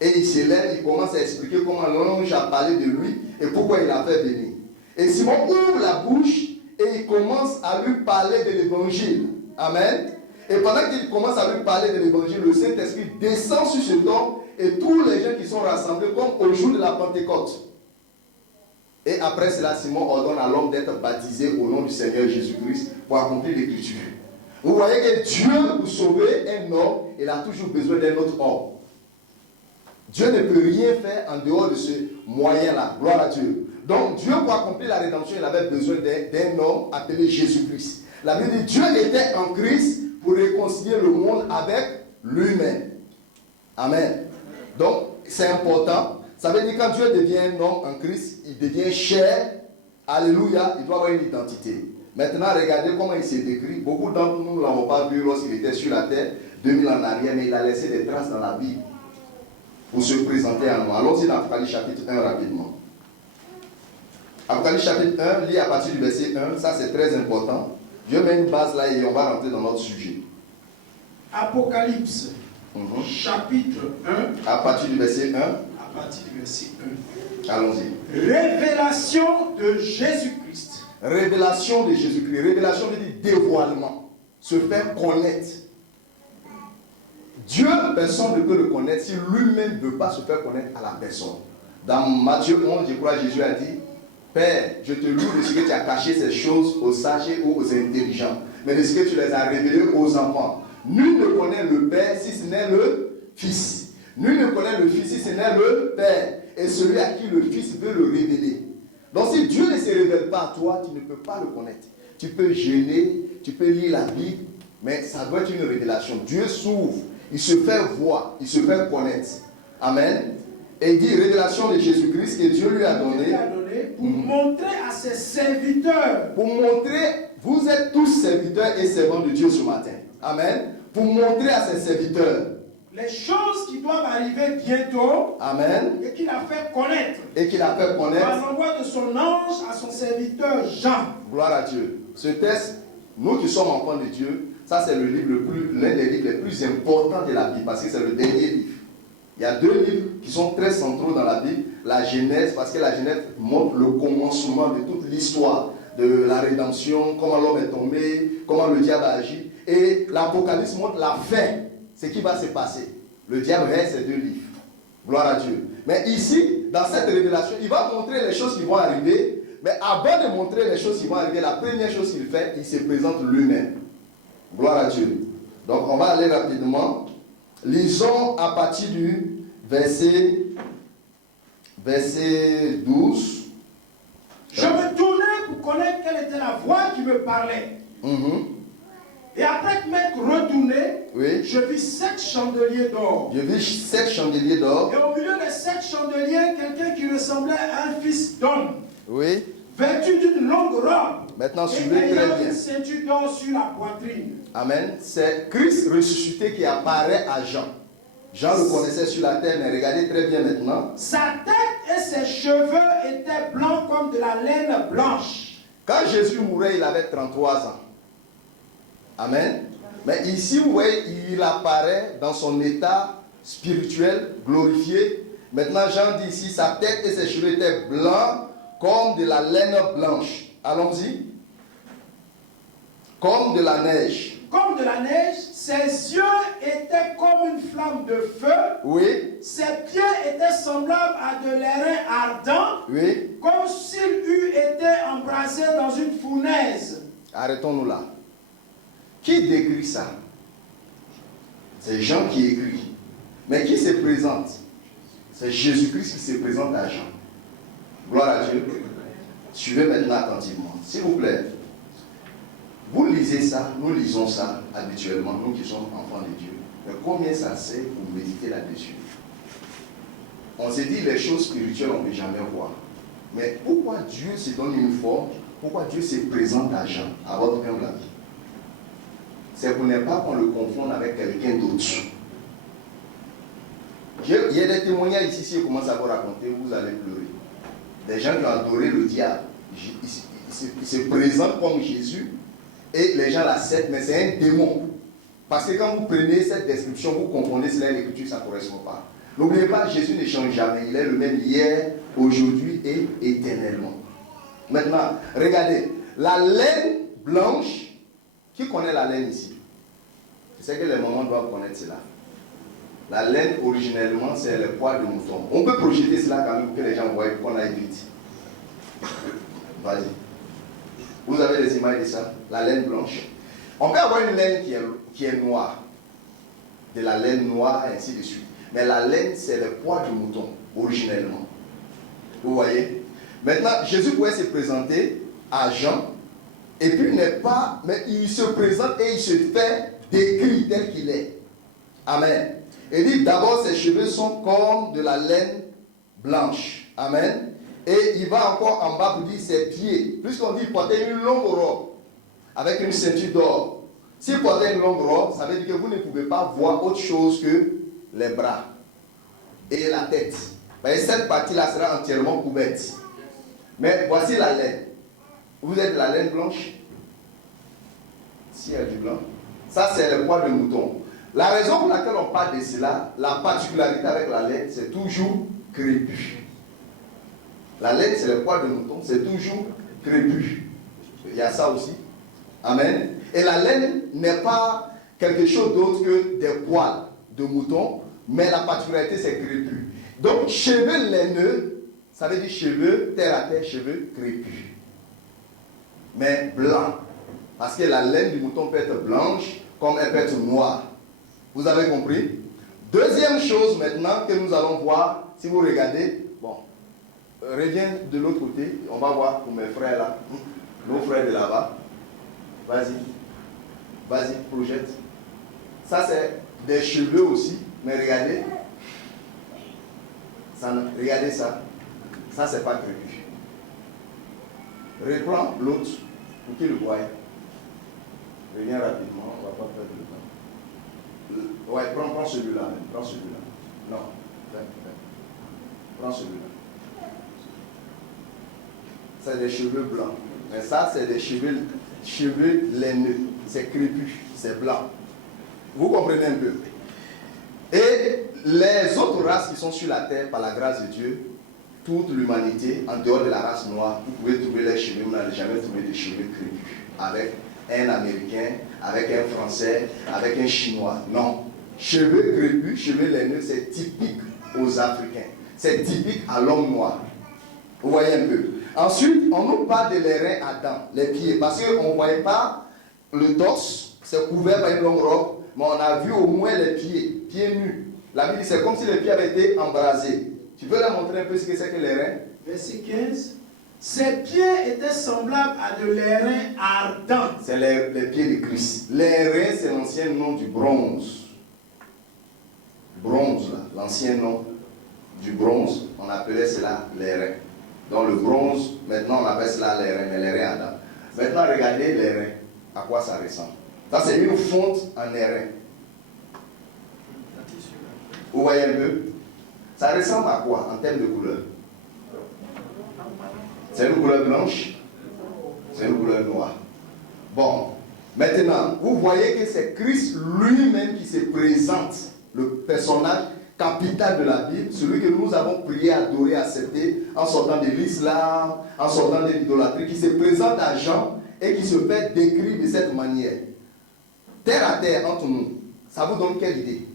Et il se lève, il commence à expliquer comment l'ange a parlé de lui et pourquoi il l'a fait venir. Et Simon ouvre la bouche et il commence à lui parler de l'évangile. Amen. Et pendant qu'il commence à lui parler de l'évangile, le Saint-Esprit descend sur cet homme et tous les gens qui sont rassemblés comme au jour de la Pentecôte. Et après cela, Simon ordonne à l'homme d'être baptisé au nom du Seigneur Jésus-Christ pour accomplir l'écriture. Vous voyez que Dieu, pour sauver un homme, il a toujours besoin d'un autre homme. Dieu ne peut rien faire en dehors de ce moyen-là. Gloire à Dieu. Donc Dieu, pour accomplir la rédemption, il avait besoin d'un homme appelé Jésus-Christ. La Bible dit Dieu était en Christ pour réconcilier le monde avec lui-même. Amen. Donc, c'est important. Ça veut dire que quand Dieu devient un homme en Christ, il devient chair. Alléluia, il doit avoir une identité. Maintenant, regardez comment il s'est décrit. Beaucoup d'entre nous ne l'avons pas vu lorsqu'il était sur la terre, 2000 ans en arrière, mais il a laissé des traces dans la Bible pour se présenter à nous. Allons-y dans Apocalypse chapitre 1 rapidement. Apocalypse chapitre 1, lis à partir du verset 1, ça c'est très important. Dieu met une base là et on va rentrer dans notre sujet. Apocalypse chapitre 1. À partir du verset 1. À partir du verset 1. Allons-y. Révélation de Jésus-Christ. Révélation de Jésus-Christ. Révélation veut dire dévoilement. Se faire connaître. Dieu, personne ne peut le connaître si lui-même ne veut pas se faire connaître à la personne. Dans Matthieu 11, je crois, Jésus a dit, Père, je te loue de ce que tu as caché ces choses aux sages et aux intelligents, mais de ce que tu les as révélées aux enfants. Nul ne connaît le Père si ce n'est le Fils. Nul ne connaît le Fils si ce n'est le Père. Et celui à qui le Fils veut le révéler. Donc si Dieu ne se révèle pas à toi, tu ne peux pas le connaître. Tu peux jeûner, tu peux lire la Bible, mais ça doit être une révélation. Dieu s'ouvre, il se fait voir, il se fait connaître. Amen. Et il dit révélation de Jésus-Christ que Dieu lui a donné. Pour montrer à ses serviteurs. Pour montrer, vous êtes tous serviteurs et servants de Dieu ce matin. Amen. Pour montrer à ses serviteurs. Les choses qui doivent arriver bientôt. Amen. Et qu'il a fait connaître. Et qu'il a fait connaître. Par l'envoi de son ange à son serviteur Jean. Gloire à Dieu. Ce texte, nous qui sommes enfants de Dieu, ça c'est l'un des livres les plus importants de la Bible, parce que c'est le dernier livre. Il y a deux livres qui sont très centraux dans la Bible. La Genèse, parce que la Genèse montre le commencement de toute l'histoire de la rédemption, comment l'homme est tombé, comment le diable a agi. Et l'Apocalypse montre la fin, ce qui va se passer. Le diable reste ces deux livres. Gloire à Dieu. Mais ici, dans cette révélation, il va montrer les choses qui vont arriver. Mais avant de montrer les choses qui vont arriver, la première chose qu'il fait, il se présente lui-même. Gloire à Dieu. Donc on va aller rapidement. Lisons à partir du verset 12. Je me tournai pour connaître quelle était la voix qui me parlait. Et après m'être retourné, oui. Je vis 7 chandeliers d'or. Je vis 7 chandeliers d'or. Et au milieu des 7 chandeliers, quelqu'un qui ressemblait à un fils d'homme. Oui. Vêtu d'une longue robe. Maintenant, et suivez très ayant bien. une ceinture d'or sur la poitrine. Amen. C'est Christ ressuscité qui apparaît à Jean. Jean le connaissait sur la terre, mais regardez très bien maintenant. Sa tête et ses cheveux étaient blancs comme de la laine blanche. Quand Jésus mourait, il avait 33 ans. Amen. Mais ici, vous voyez, il apparaît dans son état spirituel, glorifié. Maintenant, Jean dit ici, sa tête et ses cheveux étaient blancs comme de la laine blanche. Allons-y. Comme de la neige. Comme de la neige, ses yeux étaient comme une flamme de feu. Oui. Ses pieds étaient semblables à de l'airain ardent. Oui. Comme s'il eût été embrasé dans une fournaise. Arrêtons-nous là. Qui décrit ça? C'est Jean qui écrit. Mais qui se présente? C'est Jésus-Christ qui se présente à Jean. Gloire à Dieu. Suivez maintenant attentivement. S'il vous plaît. Vous lisez ça, nous lisons ça habituellement, nous qui sommes enfants de Dieu. Mais combien ça sert pour méditer là-dessus? On se dit les choses spirituelles, on ne peut jamais voir. Mais pourquoi Dieu se donne une forme? Pourquoi Dieu se présente à Jean, à votre humble avis? C'est pour ne pas qu'on le confonde avec quelqu'un d'autre. Il y a des témoignages ici, si je commence à vous raconter, vous allez pleurer. Des gens qui ont adoré le diable, ils se présentent comme Jésus. Et les gens l'acceptent, mais c'est un démon. Parce que quand vous prenez cette description, vous confondez cela et l'écriture, ça ne correspond pas. N'oubliez pas, Jésus ne change jamais. Il est le même hier, aujourd'hui et éternellement. Maintenant, regardez. La laine blanche, qui connaît la laine ici? Je sais que les mamans doivent connaître cela. La laine, originellement, c'est le poil de mouton. On peut projeter cela quand même pour que les gens voient qu'on aille vite. Vas-y. Vous avez des images de ça? La laine blanche. On peut avoir une laine qui est noire. De la laine noire, et ainsi de suite. Mais la laine, c'est le poil du mouton, originellement. Vous voyez? Maintenant, Jésus pouvait se présenter à Jean. Et puis, il n'est pas... Mais il se présente et il se fait décrit tel qu'il est. Amen. Il dit, d'abord, ses cheveux sont comme de la laine blanche. Amen. Et il va encore en bas pour dire ses pieds. Puisqu'on dit qu'il portait une longue robe avec une ceinture d'or. S'il portait une longue robe, ça veut dire que vous ne pouvez pas voir autre chose que les bras et la tête. Et cette partie-là sera entièrement couverte. Mais voici la laine. Vous êtes de la laine blanche? S'il y a du blanc. Ça, c'est le poil de mouton. La raison pour laquelle on parle de cela, la particularité avec la laine, c'est toujours crépus. La laine, c'est le poil de mouton, c'est toujours crépus. Il y a ça aussi. Amen. Et la laine n'est pas quelque chose d'autre que des poils de mouton, mais la particularité, c'est crépus. Donc, cheveux laineux, ça veut dire cheveux, terre à terre, cheveux crépus. Mais blanc. Parce que la laine du mouton peut être blanche, comme elle peut être noire. Vous avez compris? Deuxième chose maintenant que nous allons voir, si vous regardez, bon, reviens de l'autre côté, on va voir pour mes frères là, nos frères de là-bas. Vas-y, projette. Ça c'est des cheveux aussi, mais regardez. Regardez ça. Ça c'est pas crépus. Reprends l'autre pour qu'il le voie. Reviens rapidement, on va pas perdre le temps. Ouais, prends celui-là même. Prends celui-là. Non, prends celui-là. C'est des cheveux blancs. Mais ça, c'est des cheveux laineux. C'est crépus, c'est blanc. Vous comprenez un peu? Et les autres races qui sont sur la terre, par la grâce de Dieu, toute l'humanité, en dehors de la race noire, vous pouvez trouver les cheveux, vous n'allez jamais trouver des cheveux crépus. Avec un Américain, avec un Français, avec un Chinois. Non. Cheveux crépus, cheveux laineux, c'est typique aux Africains. C'est typique à l'homme noir. Vous voyez un peu. Ensuite, on nous parle de les reins Adam, les pieds. Parce qu'on ne voyait pas le torse, c'est couvert par une longue robe, mais on a vu au moins les pieds nus. La Bible dit c'est comme si les pieds avaient été embrasés. Tu peux leur montrer un peu ce que c'est que les reins? Verset 15. Ses pieds étaient semblables à de l'airain ardent. C'est les pieds de Christ. Les reins, c'est l'ancien nom du bronze. Bronze, là, l'ancien nom du bronze, on appelait cela les reins. Donc le bronze, maintenant on appelle cela les reins, mais les reins Adam. Maintenant regardez les reins, à quoi ça ressemble. Ça c'est une fonte en airain. Vous voyez un peu? Ça ressemble à quoi en termes de couleur? C'est une couleur blanche? C'est une couleur noire. Bon, maintenant, vous voyez que c'est Christ lui-même qui se présente, le personnage capital de la Bible, celui que nous avons prié, adoré, accepté, en sortant de l'islam, en sortant de l'idolâtrie, qui se présente à Jean et qui se fait décrire de cette manière. Terre à terre entre nous, ça vous donne quelle idée?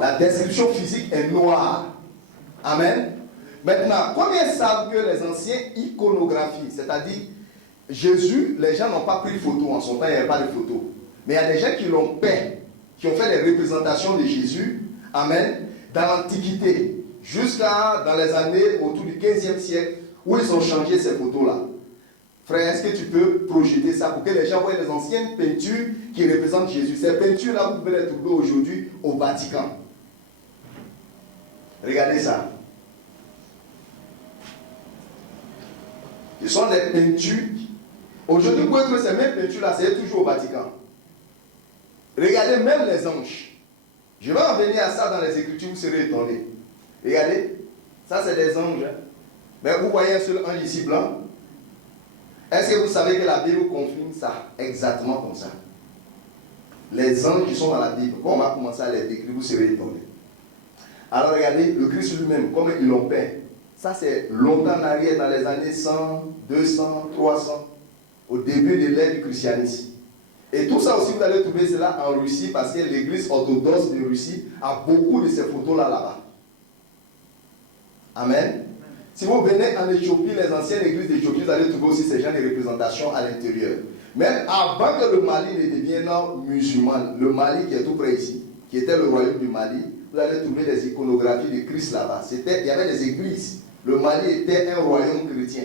La description physique est noire. Amen. Maintenant, combien savent que les anciens iconographies, c'est-à-dire Jésus, les gens n'ont pas pris de photo, en son temps il n'y avait pas de photo. Mais il y a des gens qui l'ont peint, qui ont fait les représentations de Jésus, amen, dans l'Antiquité, jusqu'à dans les années autour du 15e siècle, où ils ont changé ces photos-là. Frère, est-ce que tu peux projeter ça pour que les gens voient les anciennes peintures qui représentent Jésus? Ces peintures-là, vous pouvez les trouver aujourd'hui au Vatican. Regardez ça. Ce sont des peintures. Aujourd'hui, vous pouvez trouver ces mêmes peintures-là, c'est toujours au Vatican. Regardez même les anges. Je vais en venir à ça dans les Écritures, vous serez étonnés. Regardez, ça c'est des anges. Mais vous voyez un seul ange ici blanc. Est-ce que vous savez que la Bible confirme ça exactement comme ça? Les anges qui sont dans la Bible, quand on va commencer à les décrire, vous serez étonnés. Alors regardez, le Christ lui-même, comme ils l'ont peint, ça c'est longtemps en arrière, dans les années 100, 200, 300, au début de l'ère du christianisme. Et tout ça aussi, vous allez trouver cela en Russie, parce que l'église orthodoxe de Russie a beaucoup de ces photos-là là-bas. Amen. Si vous venez en Éthiopie, les anciennes églises d'Éthiopie, vous allez trouver aussi ces genres de représentations à l'intérieur. Même avant que le Mali ne devienne musulman, le Mali qui est tout près ici, qui était le royaume du Mali, vous allez trouver des iconographies de Christ là-bas. Il y avait des églises. Le Mali était un royaume chrétien.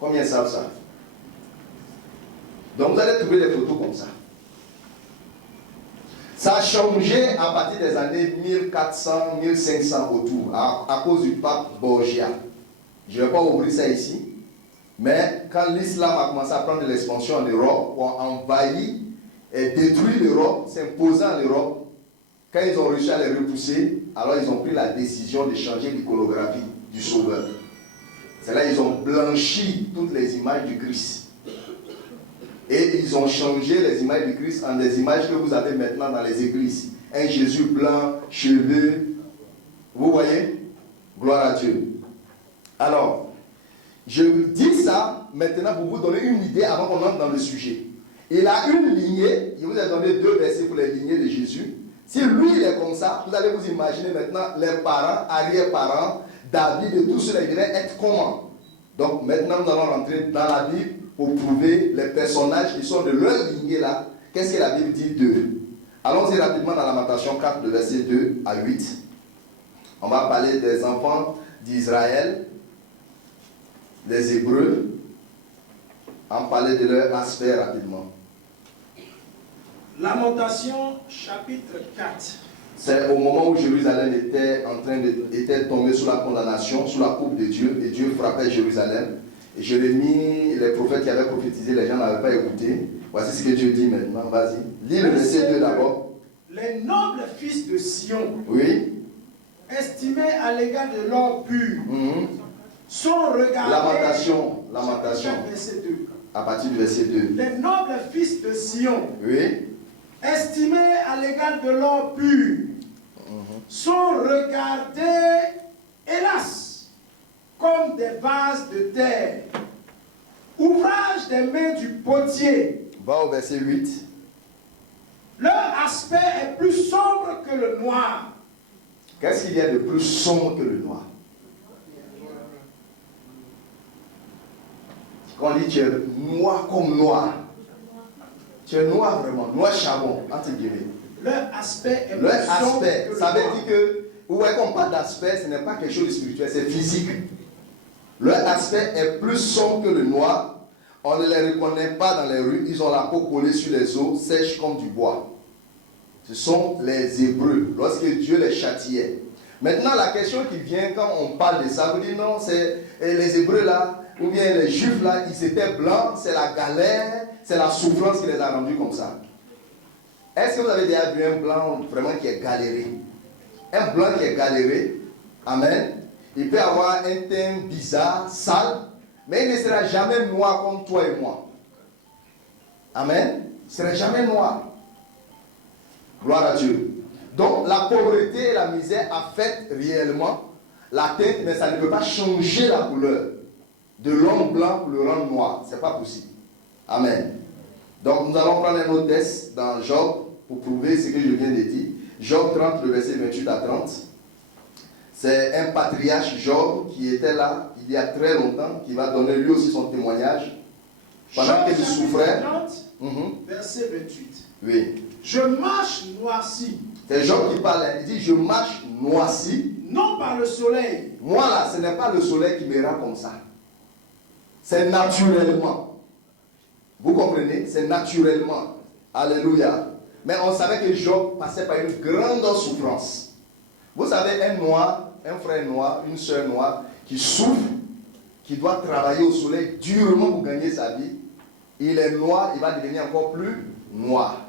Combien savent ça? Donc vous allez trouver des photos comme ça. Ça a changé à partir des années 1400, 1500 autour, à cause du pape Borgia. Je ne vais pas ouvrir ça ici. Mais quand l'islam a commencé à prendre de l'expansion en Europe, pour envahir et détruire l'Europe, s'imposer en Europe, quand ils ont réussi à les repousser, alors ils ont pris la décision de changer l'iconographie du Sauveur. C'est là qu'ils ont blanchi toutes les images du Christ. Et ils ont changé les images du Christ en des images que vous avez maintenant dans les églises. Un Jésus blanc, cheveux. Vous voyez? Gloire à Dieu. Alors, je dis ça maintenant pour vous donner une idée avant qu'on entre dans le sujet. Il a une lignée, je vous ai donné 2 versets pour les lignées de Jésus. Si lui il est comme ça, vous allez vous imaginer maintenant les parents, arrière-parents, David et tout cela, ils devaient être comment? Donc maintenant nous allons rentrer dans la Bible pour prouver les personnages qui sont de leur lignée là. Qu'est-ce que la Bible dit d'eux? Allons-y rapidement dans Lamentation 4, de verset 2 à 8. On va parler des enfants d'Israël, des Hébreux. On va parler de leur aspect rapidement. Lamentation chapitre 4. C'est au moment où Jérusalem était tombé sous la condamnation, sous la coupe de Dieu, et Dieu frappait Jérusalem. Et Jérémie, les prophètes qui avaient prophétisé, les gens n'avaient pas écouté. Voici ce que Dieu dit maintenant. Vas-y. Lis le verset 2 d'abord. Les nobles fils de Sion, Oui. estimés à l'égard de l'or pur, sont regardés. Lamentation. Verset 2. À partir du verset 2. Les nobles fils de Sion, Oui. estimés à l'égard de l'or pur, sont regardés, hélas, comme des vases de terre, ouvrage des mains du potier. Va au verset 8. Leur aspect est plus sombre que le noir. Qu'est-ce qu'il y a de plus sombre que le noir? Quand on dit tu es noir comme noir, tu es noir vraiment, noir charbon, entre guillemets. Leur aspect est Leur plus sombre aspect, que le ça veut noir. dire que, vous voyez qu'on parle d'aspect, ce n'est pas quelque chose de spirituel, c'est physique. Leur aspect est plus sombre que le noir. On ne les reconnaît pas dans les rues, ils ont la peau collée sur les os, sèche comme du bois. Ce sont les Hébreux, lorsque Dieu les châtiait. Maintenant, la question qui vient quand on parle de ça, vous dites non, c'est les Hébreux là, ou bien les Juifs là, ils étaient blancs, c'est la galère, c'est la souffrance qui les a rendus comme ça. Est-ce que vous avez déjà vu un blanc vraiment qui est galéré? Un blanc qui est galéré, amen, il peut avoir un teint bizarre, sale, mais il ne sera jamais noir comme toi et moi. Amen. Il ne sera jamais noir. Gloire à Dieu. Donc la pauvreté et la misère affectent réellement la teinte, mais ça ne peut pas changer la couleur de l'homme blanc pour le rendre noir. Ce n'est pas possible. Amen. Donc nous allons prendre un autre test dans Job pour prouver ce que je viens de dire. Job 30, le verset 28 à 30. C'est un patriarche, Job, qui était là il y a très longtemps, qui va donner lui aussi son témoignage. Pendant qu'il souffrait. 30, verset 28. Oui. Je marche noirci. C'est Job qui parle, il dit je marche noirci. Non par le soleil. Moi là, ce n'est pas le soleil qui me rend comme ça. C'est naturellement. Vous comprenez? C'est naturellement. Alléluia. Mais on savait que Job passait par une grande souffrance. Vous savez, un noir, un frère noir, une soeur noire, qui souffre, qui doit travailler au soleil durement pour gagner sa vie, il est noir, il va devenir encore plus noir.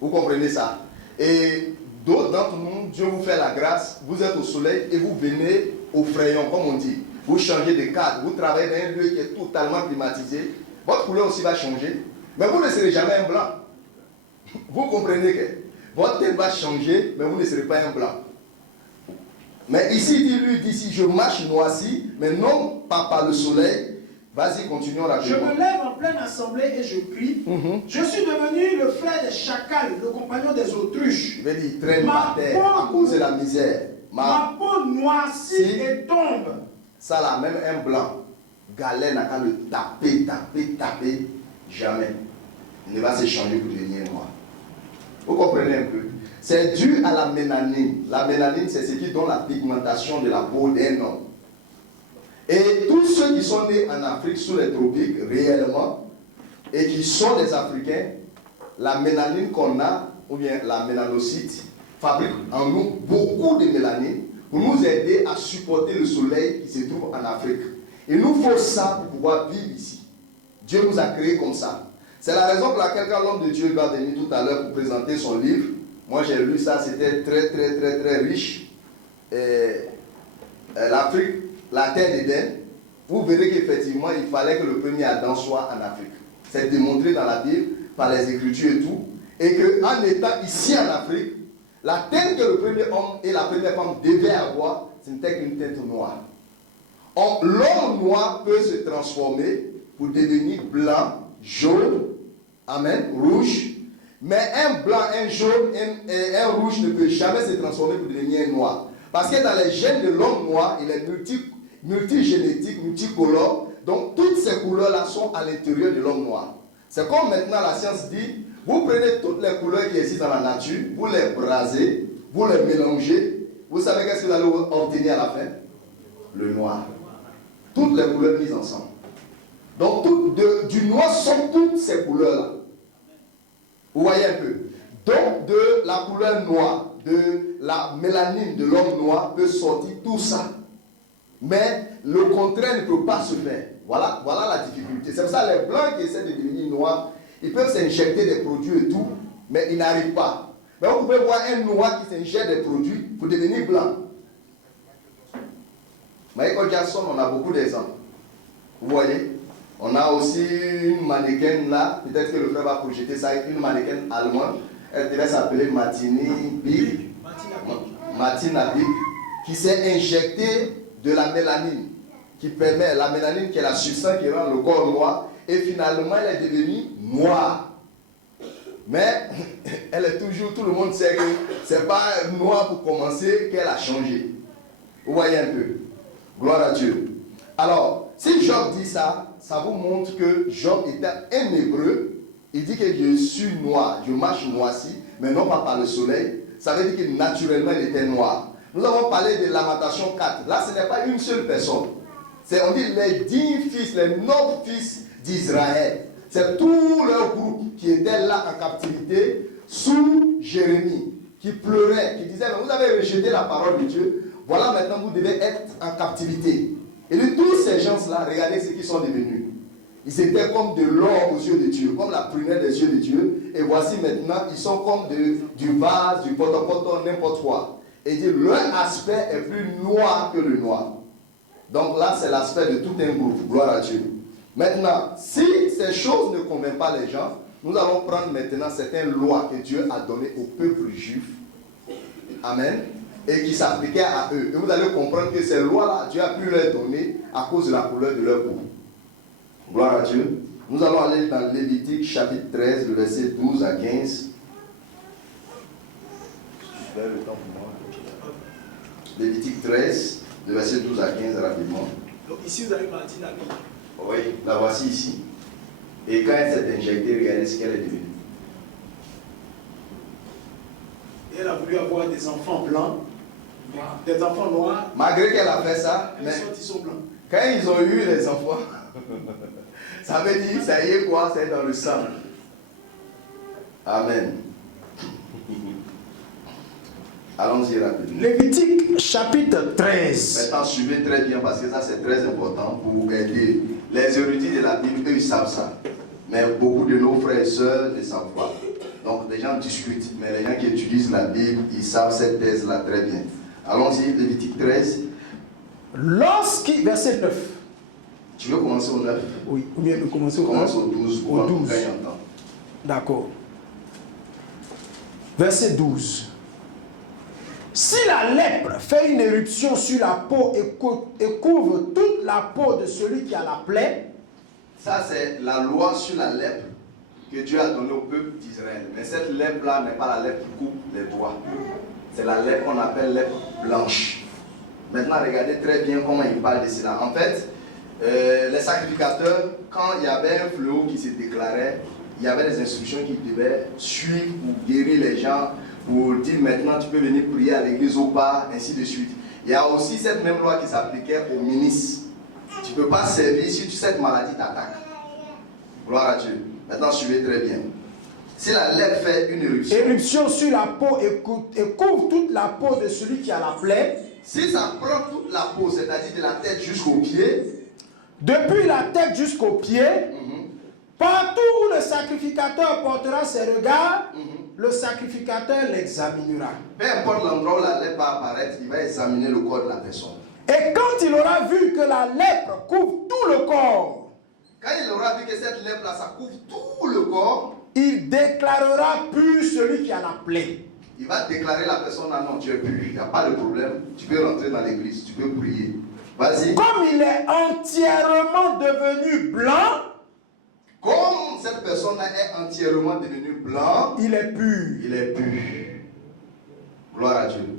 Vous comprenez ça? Et d'autres d'entre nous, Dieu vous fait la grâce, vous êtes au soleil et vous venez au frayon, comme on dit. Vous changez de cadre, vous travaillez dans un lieu qui est totalement climatisé. Votre couleur aussi va changer, mais vous ne serez jamais un blanc. Vous comprenez que votre tête va changer, mais vous ne serez pas un blanc. Mais ici, lui dit, si je marche noirci, mais non pas par le soleil. Vas-y, continuons la Je me lève en pleine assemblée et je crie. Je suis devenu le frère des chacals, le compagnon des autruches. Je vais dire, il traîne par terre à cause de la misère. Ma peau noircit et tombe. Ça là, même un blanc, galère n'a qu'à le taper, jamais. Il ne va se changer pour devenir noir. Vous comprenez un peu? C'est dû à la mélanine. La mélanine, c'est ce qui donne la pigmentation de la peau d'un homme. Et tous ceux qui sont nés en Afrique sous les tropiques, réellement, et qui sont des Africains, la mélanine qu'on a, ou bien la mélanocyte, fabrique en nous beaucoup de mélanine pour nous aider à supporter le soleil qui se trouve en Afrique. Il nous faut ça pour pouvoir vivre ici. Dieu nous a créés comme ça. C'est la raison pour laquelle quand l'homme de Dieu va venir tout à l'heure pour présenter son livre, moi j'ai lu ça, c'était très riche. L'Afrique, la terre d'Éden, vous verrez qu'effectivement il fallait que le premier Adam soit en Afrique. C'est démontré dans la Bible, par les Écritures et tout. Et qu'en étant ici en Afrique, la teinte que le premier homme et la première femme devaient avoir, ce n'était qu'une teinte noire. L'homme noir peut se transformer pour devenir blanc, jaune, amen, rouge. Mais un blanc, un jaune, un rouge ne peut jamais se transformer pour devenir un noir. Parce que dans les gènes de l'homme noir, il est multigénétique, multicolore. Donc toutes ces couleurs-là sont à l'intérieur de l'homme noir. C'est comme maintenant la science dit, vous prenez toutes les couleurs qui existent dans la nature, vous les brasez, vous les mélangez. Vous savez qu'est-ce que vous allez obtenir à la fin? Le noir. Toutes les couleurs mises ensemble. Donc du noir sont toutes ces couleurs-là. Vous voyez un peu. Donc de la couleur noire, de la mélanine de l'homme noir peut sortir tout ça. Mais le contraire ne peut pas se faire. Voilà la difficulté. C'est pour ça que les blancs qui essaient de devenir noirs, ils peuvent s'injecter des produits et tout, mais ils n'arrivent pas. Mais vous pouvez voir un noir qui s'injecte des produits pour devenir blanc. Michael Jackson, on a beaucoup d'exemples. Vous voyez? On a aussi une mannequin là, peut-être que le frère va projeter ça, une mannequin allemande. Elle devait s'appeler Martina Big, qui s'est injectée de la mélanine, qui permet, la mélanine qui est la substance qui rend le corps noir, et finalement elle est devenue noire. Mais elle est toujours, tout le monde sait que c'est pas noir pour commencer qu'elle a changé. Vous voyez un peu. Gloire à Dieu. Alors, si Job dit ça, ça vous montre que Job était un hébreu. Il dit que je suis noir, je marche noirci, mais non pas par le soleil. Ça veut dire que naturellement il était noir. Nous avons parlé de Lamentation 4. Là, ce n'est pas une seule personne. On dit les 10 fils, les 9 fils d'Israël. C'est tout leur groupe qui était là en captivité sous Jérémie, qui pleurait, qui disait, mais vous avez rejeté la parole de Dieu, voilà maintenant vous devez être en captivité. Et de tous ces gens-là, regardez ce qu'ils sont devenus. Ils étaient comme de l'or aux yeux de Dieu, comme la prunelle des yeux de Dieu. Et voici maintenant, ils sont comme du vase, du potopoto, n'importe quoi. Et dit, leur aspect est plus noir que le noir. Donc là, c'est l'aspect de tout un groupe. Gloire à Dieu. Maintenant, si ces choses ne convainquent pas les gens, nous allons prendre maintenant certaines lois que Dieu a données au peuple juif. Amen. Et qui s'appliquaient à eux. Et vous allez comprendre que ces lois-là, Dieu a pu leur donner à cause de la couleur de leur peau. Gloire à Dieu. Nous allons aller dans Lévitique chapitre 13, le verset 12 à 15. Je vais le temps pour moi. Lévitique 13, le verset 12 à 15 rapidement. Donc ici vous avez Martina Big. Oui, la voici ici. Et quand elle s'est injectée, regardez ce qu'elle est devenue. Et elle a voulu avoir des enfants blancs, des enfants noirs. Malgré qu'elle a fait ça, mais ils sont blancs. Quand ils ont eu les enfants, ça veut dire, ça y est quoi, c'est dans le sang. Amen. Allons-y rapidement. Lévitique chapitre 13. Maintenant, suivez très bien parce que ça c'est très important pour vous aider. Les érudits de la Bible, eux, ils savent ça. Mais beaucoup de nos frères et sœurs ne savent pas. Donc, les gens discutent, mais les gens qui utilisent la Bible, ils savent cette thèse-là très bien. Allons-y, Lévitique 13. Verset 9. Tu veux commencer au 9? Oui, ou bien commencer au 12. Au 12. D'accord. Verset 12. Si la lèpre fait une éruption sur la peau et couvre toute la peau de celui qui a la plaie. Ça, c'est la loi sur la lèpre que Dieu a donnée au peuple d'Israël. Mais cette lèpre-là n'est pas la lèpre qui coupe les doigts. C'est la lèpre qu'on appelle lèpre blanche. Maintenant, regardez très bien comment il parle de cela. En fait, les sacrificateurs, quand il y avait un fléau qui se déclarait, il y avait des instructions qu'ils devaient suivre pour guérir les gens, pour dire maintenant tu peux venir prier à l'église ou pas, ainsi de suite. Il y a aussi cette même loi qui s'appliquait aux ministres. Tu ne peux pas servir si cette maladie t'attaque. Gloire à Dieu. Maintenant, suivez très bien. Si la lèpre fait une éruption. Éruption sur la peau et couvre toute la peau de celui qui a la plaie. Si ça prend toute la peau, c'est-à-dire de la tête jusqu'aux pieds. Depuis la tête jusqu'aux pieds. Partout où le sacrificateur portera ses regards, le sacrificateur l'examinera. Peu importe l'endroit où la lèpre va apparaître, il va examiner le corps de la personne. Et quand il aura vu que la lèpre couvre tout le corps, quand il aura vu que cette lèpre-là, ça couvre tout le corps, il déclarera pur celui qui a la plaie. Il va déclarer la personne, ah non, tu es pur, il n'y a pas de problème, tu peux rentrer dans l'église, tu peux prier. Vas-y. Comme il est entièrement devenu blanc, comme cette personne-là est entièrement devenu blanc, il est pur. il est pur. Gloire à Dieu.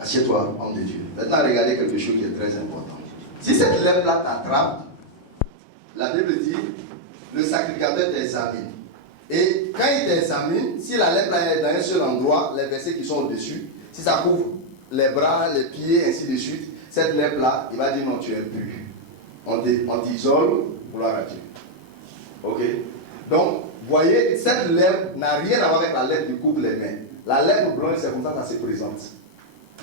Assieds-toi, homme de Dieu. Maintenant, regardez quelque chose qui est très important. Si cette lèpre-là t'attrape, la Bible dit, le sacrificateur t'examine. Et quand il t'examine, si la lèpre est dans un seul endroit, les versets qui sont au-dessus, si ça couvre les bras, les pieds, ainsi de suite, cette lèpre-là, il va dire non, tu es pur. On t'isole, gloire à Dieu. Ok? Donc, voyez, cette lèpre n'a rien à voir avec la lèpre qui couvre les mains. La lèpre blanche, c'est comme ça que ça se présente.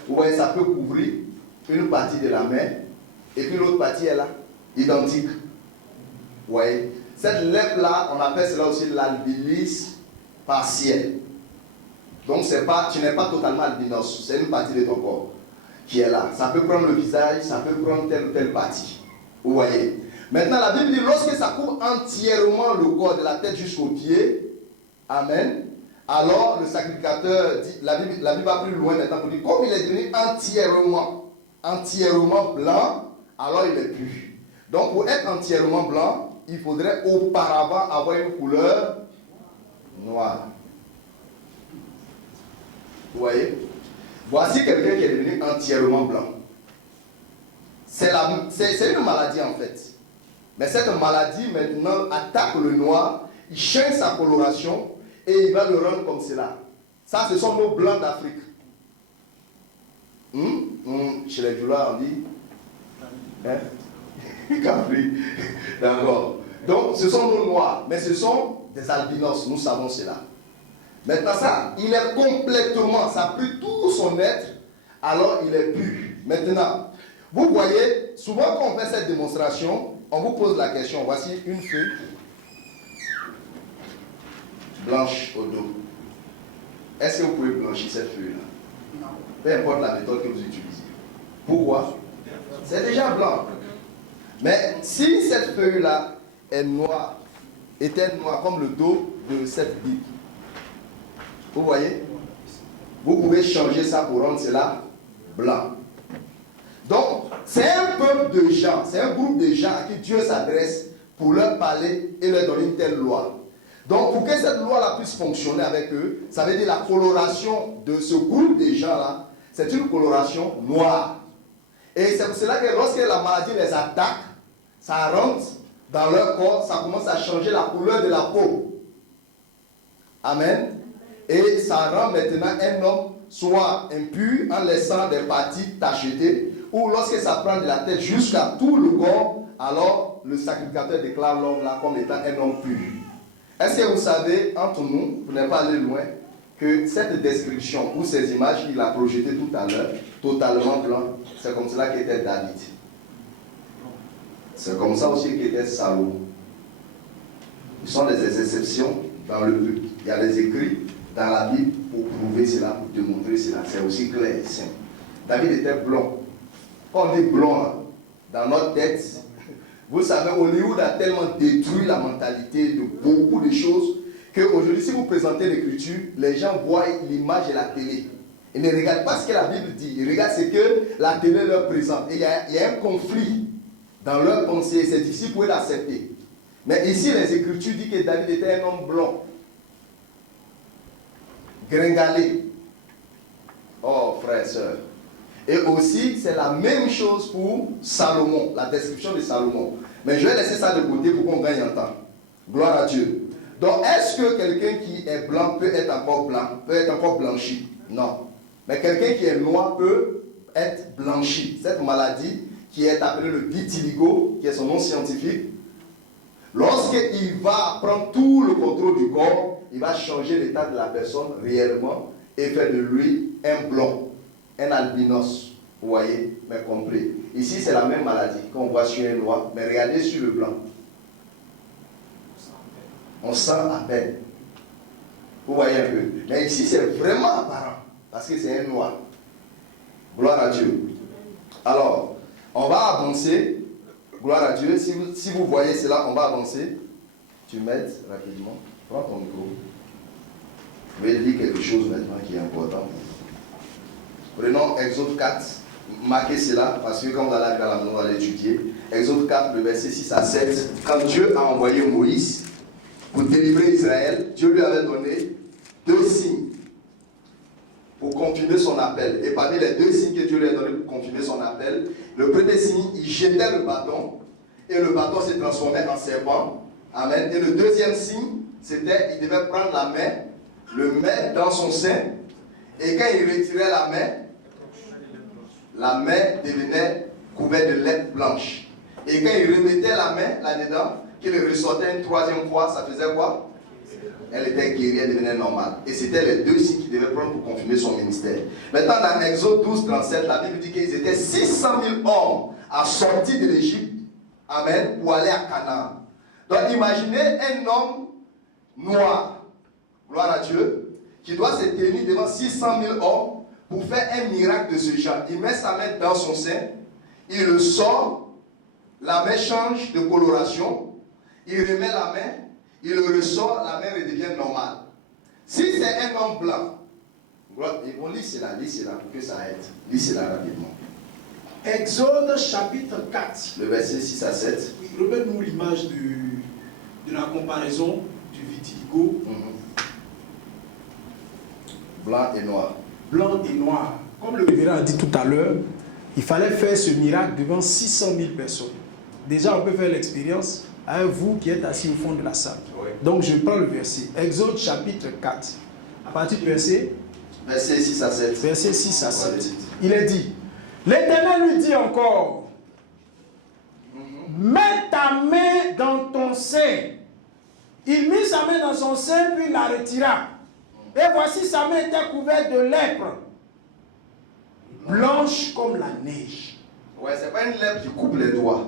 Vous voyez, ça peut couvrir une partie de la main, et puis l'autre partie est là, identique. Vous voyez? Cette lèpre-là, on appelle cela aussi l'albinisme partiel. Donc, tu n'es pas totalement albinos, c'est une partie de ton corps qui est là. Ça peut prendre le visage, ça peut prendre telle ou telle partie. Vous voyez? Maintenant, la Bible dit, lorsque ça couvre entièrement le corps, de la tête jusqu'aux pieds, amen, alors le sacrificateur dit, la Bible va plus loin maintenant pour dire, comme il est devenu entièrement blanc, alors il est pur. Donc, pour être entièrement blanc, il faudrait auparavant avoir une couleur noire. Vous voyez? Voici quelqu'un qui est devenu entièrement blanc. C'est une maladie en fait. Mais cette maladie maintenant attaque le noir, il change sa coloration et il va le rendre comme cela. Ça, ce sont nos blancs d'Afrique. Chez les Djoula, on dit Capri. D'accord. Donc, ce sont nos noirs, mais ce sont des albinos, nous savons cela. Maintenant, ça, il est complètement, ça a pris tout son être, alors il est pur. Maintenant, vous voyez, souvent quand on fait cette démonstration, on vous pose la question, voici une feuille blanche au dos. Est-ce que vous pouvez blanchir cette feuille-là? Non. Peu importe la méthode que vous utilisez. Pourquoi? C'est déjà blanc. Mais si cette feuille-là est noire, était noire comme le dos de cette Bible, vous voyez? Vous pouvez changer ça pour rendre cela blanc. Donc, c'est un peuple de gens, c'est un groupe de gens à qui Dieu s'adresse pour leur parler et leur donner une telle loi. Donc, pour que cette loi-là puisse fonctionner avec eux, ça veut dire la coloration de ce groupe de gens-là, c'est une coloration noire. Et c'est pour cela que lorsque la maladie les attaque, ça rentre dans leur corps, ça commence à changer la couleur de la peau. Amen. Et ça rend maintenant un homme soit impur en laissant des parties tachetées, ou lorsque ça prend de la tête jusqu'à tout le corps, alors le sacrificateur déclare l'homme là comme étant un homme pur. Est-ce que vous savez, entre nous, vous n'êtes pas allé loin, que cette description ou ces images qu'il a projetées tout à l'heure, totalement blanc, c'est comme cela qu'était David. C'est comme ça aussi qu'était Salomon. Ce sont des exceptions dans le but. Il y a des écrits dans la Bible pour prouver cela, pour démontrer cela. C'est aussi clair et simple. David était blond. Quand on dit blond, là, dans notre tête, vous savez, Hollywood a tellement détruit la mentalité de beaucoup de choses qu'aujourd'hui, si vous présentez l'écriture, les gens voient l'image de la télé. Ils ne regardent pas ce que la Bible dit. Ils regardent ce que la télé leur présente. Et il y a un conflit dans leur pensée. C'est difficile pour eux d'accepter. Mais ici, les Écritures disent que David était un homme blanc. Gringalé. Oh, frère et soeur. Et aussi, c'est la même chose pour Salomon, la description de Salomon. Mais je vais laisser ça de côté pour qu'on gagne en temps. Gloire à Dieu. Donc, est-ce que quelqu'un qui est blanc peut être encore blanc, peut être encore blanchi? Non. Mais quelqu'un qui est noir peut être blanchi. Cette maladie qui est appelée le vitiligo, qui est son nom scientifique, lorsqu'il va prendre tout le contrôle du corps, il va changer l'état de la personne réellement et faire de lui un blond, un albinos. Vous voyez, mais compris. Ici, c'est la même maladie qu'on voit sur un noir, mais regardez sur le blanc. On sent à peine. Vous voyez un peu. Mais ici, c'est vraiment apparent, parce que c'est un noir. Gloire à Dieu. Alors, on va avancer. Gloire à Dieu. Si vous voyez cela, on va avancer. Tu m'aides rapidement. Prends ton micro. Je vais lire quelque chose maintenant qui est important. Prenons Exode 4. Marquez cela, parce que quand vous allez arriver à la maison, on va l'étudier. Exode 4, le verset 6 à 7. Quand Dieu a envoyé Moïse pour délivrer Israël, Dieu lui avait donné 2 signes pour confirmer son appel. Et parmi les 2 signes que Dieu lui a donné pour confirmer son appel, le premier signe, il jetait le bâton et le bâton s'est transformé en serpent. Amen. Et le deuxième signe, c'était qu'il devait prendre la main, le mettre dans son sein, et quand il retirait la main devenait couverte de lèvres blanches. Et quand il remettait la main là-dedans, qu'il ressortait une 3e fois, ça faisait quoi? Elle était guérie, elle devenait normale. Et c'était les 2 signes qu'il devait prendre pour confirmer son ministère. Maintenant, dans Exode 12, 37, la Bible dit qu'ils étaient 600 000 hommes à sortir de l'Égypte, amen, pour aller à Canaan. Donc imaginez un homme noir, gloire à Dieu, qui doit se tenir devant 600 000 hommes pour faire un miracle de ce genre. Il met sa main dans son sein, il le sort, la main change de coloration, il remet la main, il le ressort, la main redevient normale. Si c'est un homme blanc, on lit cela pour que ça aide. Lis cela rapidement. Exode chapitre 4. Le verset 6 à 7. Remets-nous l'image de la comparaison du vitiligo. Blanc et noir. Blanc et noir. Comme le révérend a dit tout à l'heure, il fallait faire ce miracle devant 600 000 personnes. Déjà, on peut faire l'expérience avec vous qui êtes assis au fond de la salle. Oui. Donc, je prends le verset. Exode chapitre 4. À partir du verset 6 à 7. Verset 6 à 7. Il est dit, l'Éternel lui dit encore, mets ta main dans ton sein. Il mit sa main dans son sein, puis la retira. Et voici sa main était couverte de lèpre, blanche comme la neige. Ouais, c'est pas une lèpre qui coupe les doigts.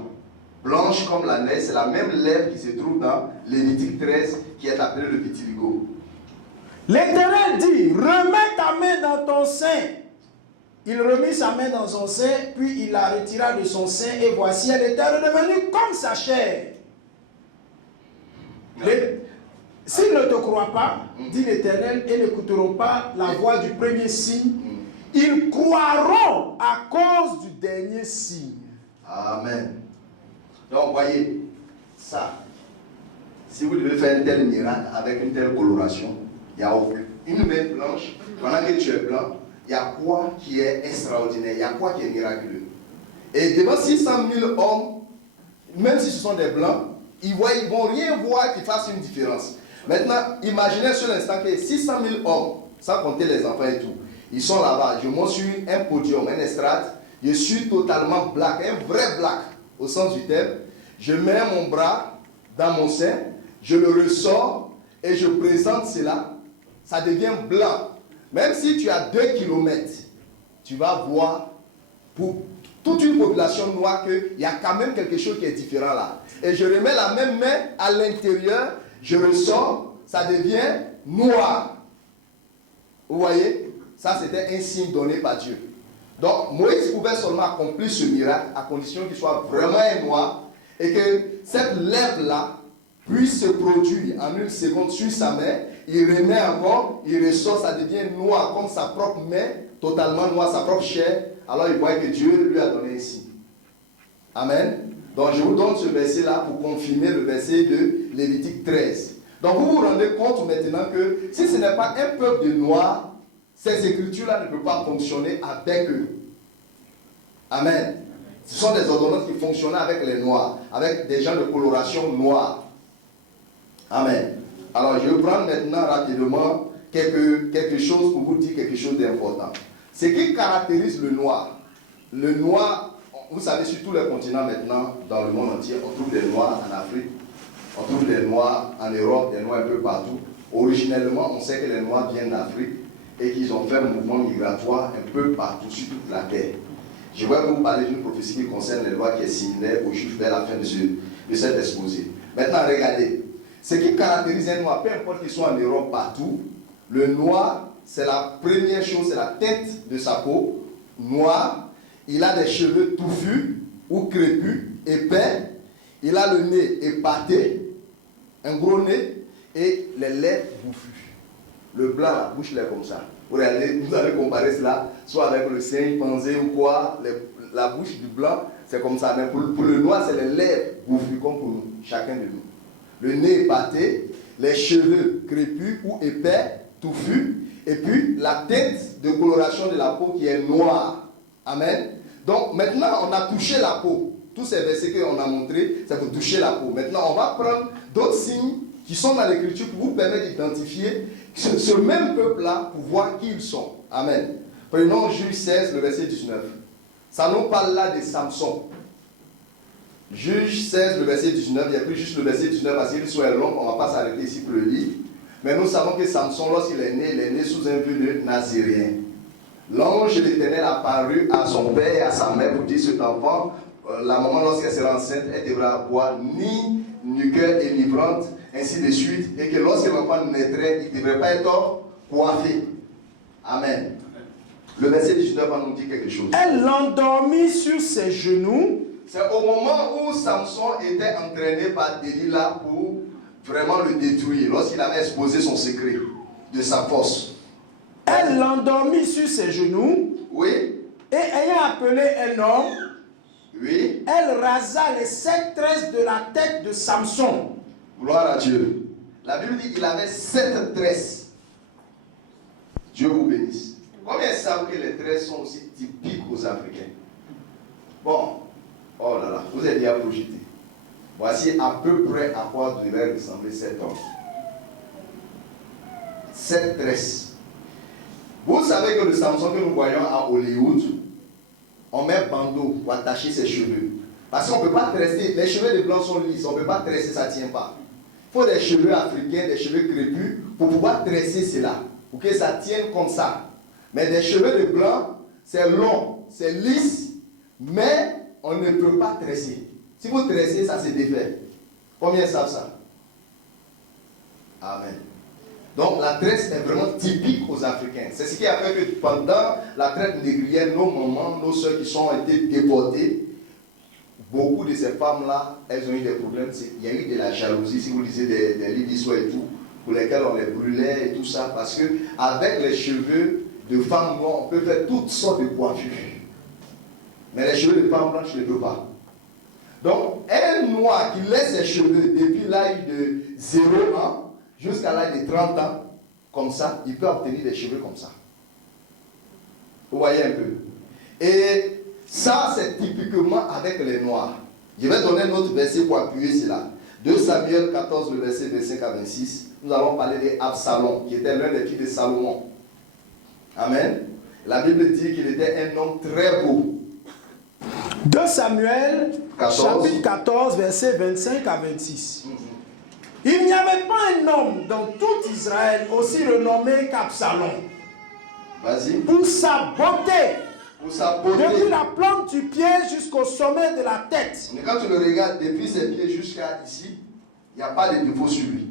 Blanche comme la neige, c'est la même lèpre qui se trouve dans Lévitique 13, qui est appelée le vitiligo. L'Éternel dit, remets ta main dans ton sein. Il remit sa main dans son sein, puis il la retira de son sein, et voici, elle était redevenue comme sa chair. S'ils ne te croient pas, dit l'Éternel, et n'écouteront pas la voix du premier signe, ils croiront à cause du dernier signe. Amen. Donc, voyez, ça, si vous devez faire un tel miracle avec une telle coloration, il n'y a aucune main blanche, pendant que tu es blanc, il y a quoi qui est extraordinaire, il y a quoi qui est miraculeux. Et devant 600 000 hommes, même si ce sont des blancs, ils ne vont rien voir qui fasse une différence. Maintenant, imaginez sur l'instant que 600 000 hommes, sans compter les enfants et tout, ils sont là-bas. Je monte sur un podium, un estrade, je suis totalement black, un vrai black, au sens du terme. Je mets mon bras dans mon sein, je le ressors et je présente cela, ça devient blanc. Même si tu as 2 kilomètres, tu vas voir pour toute une population noire qu'il y a quand même quelque chose qui est différent là. Et je remets la même main à l'intérieur, je ressors, ça devient noir. Vous voyez? Ça c'était un signe donné par Dieu. Donc Moïse pouvait seulement accomplir ce miracle à condition qu'il soit vraiment un noir et que cette lèvre-là puisse se produire en une seconde sur sa main. Il remet encore, il ressort, ça devient noir comme sa propre main, totalement noir, sa propre chair. Alors il voit que Dieu lui a donné un signe. Amen. Donc je vous donne ce verset-là pour confirmer le verset de Lévitique 13. Donc vous vous rendez compte maintenant que si ce n'est pas un peuple de noirs, ces écritures-là ne peuvent pas fonctionner avec eux. Amen. Ce sont des ordonnances qui fonctionnaient avec les noirs, avec des gens de coloration noire. Amen. Alors je vais prendre maintenant rapidement quelque chose pour vous dire quelque chose d'important. Ce qui caractérise le noir, vous savez, sur tous les continents maintenant, dans le monde entier, on trouve des noirs en Afrique, on trouve des noirs en Europe, des noirs un peu partout. Originellement, on sait que les noirs viennent d'Afrique et qu'ils ont fait un mouvement migratoire un peu partout sur toute la terre. Je vais vous parler d'une prophétie qui concerne les lois qui est similaire aux Juifs vers la fin de cet exposé. Maintenant, regardez. Ce qui caractérise un noir, peu importe qu'il soit en Europe, partout, le noir, c'est la première chose, c'est la tête de sa peau, noire. Il a des cheveux touffus ou crépus, épais. Il a le nez épaté, un gros nez, et les lèvres bouffues. Le blanc, la bouche, là, comme ça. Vous allez comparer cela, soit avec le sein pansé ou quoi, la bouche du blanc, c'est comme ça. Mais pour le noir, c'est les lèvres bouffues, comme pour nous, chacun de nous. Le nez épaté, les cheveux crépus ou épais, touffus, et puis la teinte de coloration de la peau qui est noire. Amen. Donc maintenant, on a touché la peau. Tous ces versets qu'on a montrés, c'est pour toucher la peau. Maintenant, on va prendre d'autres signes qui sont dans l'écriture pour vous permettre d'identifier ce même peuple-là pour voir qui ils sont. Amen. Prenons Juge 16, le verset 19. Ça nous parle là de Samson. Juge 16, le verset 19. Il y a pris juste le verset 19 parce qu'il soit long, on ne va pas s'arrêter ici pour le lire. Mais nous savons que Samson, lorsqu'il est né sous un vœu de naziréen. L'ange de l'Éternel apparut à son père et à sa mère pour dire cet enfant, la maman lorsqu'elle sera enceinte, elle devra boire ni liqueur délivrante, ainsi de suite, et que lorsque l'enfant naîtrait, il ne devrait pas être coiffé. Amen. Le verset 19 va nous dire quelque chose. Elle l'endormit sur ses genoux. C'est au moment où Samson était entraîné par Delilah pour vraiment le détruire, lorsqu'il avait exposé son secret de sa force. Elle l'endormit sur ses genoux. Oui. Et ayant appelé un homme, oui, elle rasa les 7 tresses de la tête de Samson. Gloire à Dieu. La Bible dit qu'il avait 7 tresses. Dieu vous bénisse. Combien savent que les tresses sont aussi typiques aux Africains? Bon, oh là là, vous êtes bien projeté. Voici à peu près à quoi devrait ressembler cet homme. 7 tresses. Vous savez que le Samson que nous voyons à Hollywood, on met bandeau pour attacher ses cheveux. Parce qu'on ne peut pas tresser, les cheveux de blanc sont lisses, on ne peut pas tresser, ça ne tient pas. Il faut des cheveux africains, des cheveux crépus, pour pouvoir tresser cela, pour que ça tienne comme ça. Mais des cheveux de blanc, c'est long, c'est lisse, mais on ne peut pas tresser. Si vous tressez, ça se défait. Combien savent ça? Amen. Donc la tresse est vraiment typique aux Africains. C'est ce qui a fait que pendant la traite négrière, nos mamans, nos soeurs qui ont été déportées, beaucoup de ces femmes-là, elles ont eu des problèmes. Il y a eu de la jalousie, si vous lisez des livres d'histoire et tout, pour lesquels on les brûlait et tout ça, parce que avec les cheveux de femmes noires, on peut faire toutes sortes de coiffures. Mais les cheveux de femmes blanches, ne peut pas. Donc, un noir qui laisse ses cheveux depuis l'âge de 0 ans jusqu'à l'âge de 30 ans, comme ça, il peut obtenir des cheveux comme ça. Vous voyez un peu. Et ça, c'est typiquement avec les noirs. Je vais donner un autre verset pour appuyer cela. 2 Samuel 14, le verset 25 à 26. Nous allons parler d'Absalom, qui était l'un des fils de Salomon. Amen. La Bible dit qu'il était un homme très beau. 2 Samuel, chapitre 14, verset 25 à 26. Il n'y avait pas un homme dans tout Israël aussi renommé qu'Absalom. Vas-y. Pour sa beauté. Pour sa beauté. Depuis la plante du pied jusqu'au sommet de la tête. Mais quand tu le regardes depuis ses pieds jusqu'à ici, il n'y a pas de défaut sur lui.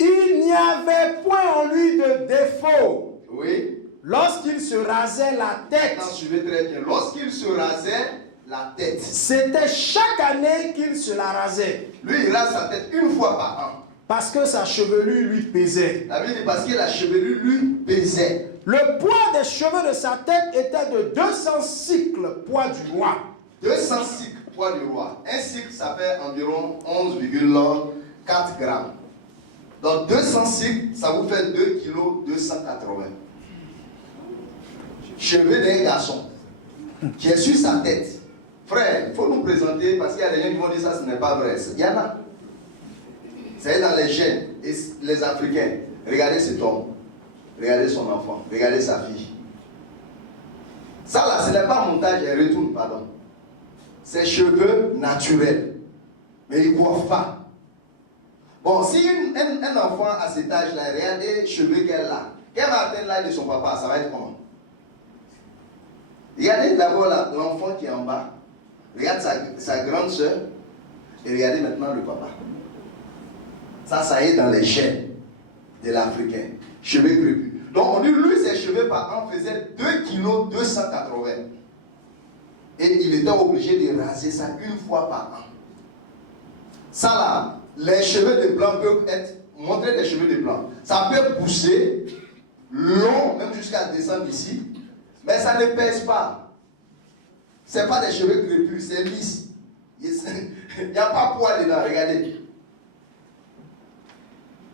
Il n'y avait point en lui de défaut. Oui. Lorsqu'il se rasait la tête. Maintenant, suivez très bien. Lorsqu'il se rasait la tête. C'était chaque année qu'il se la rasait. Lui, il rase sa tête une fois par an. Parce que sa chevelure lui pesait. La Bible dit parce que la chevelure lui pesait. Le poids des cheveux de sa tête était de 200 cycles, poids du roi. 200 cycles, poids du roi. Un cycle, ça fait environ 11,4 grammes. Donc 200 cycles, ça vous fait 2 kg 280. Cheveux d'un garçon qui est sur sa tête. Frère, il faut nous présenter parce qu'il y a des gens qui vont dire ça, ce n'est pas vrai. Il y en a. C'est dans les gènes, et les Africains. Regardez cet homme, regardez son enfant, regardez sa fille. Ça là, ce n'est pas un montage et retourne, pardon. C'est cheveux naturels. Mais ils ne coiffent pas. Bon, si un enfant à cet âge-là, regardez les cheveux qu'elle a. Qu'elle va atteindre l'âge de son papa, ça va être comment? Regardez d'abord l'enfant qui est en bas. Regarde sa grande soeur. Et regardez maintenant le papa. Ça y est dans les gènes de l'Africain. Cheveux crépus. Donc on dit, lui, ses cheveux par an faisaient 2 kg 280. Et il était obligé de raser ça une fois par an. Ça là, les cheveux de blanc peuvent montrer des cheveux de blanc. Ça peut pousser long, même jusqu'à descendre ici. Mais ça ne pèse pas. Ce n'est pas des cheveux crépus, c'est lisse. Il n'y a pas poids dedans, regardez.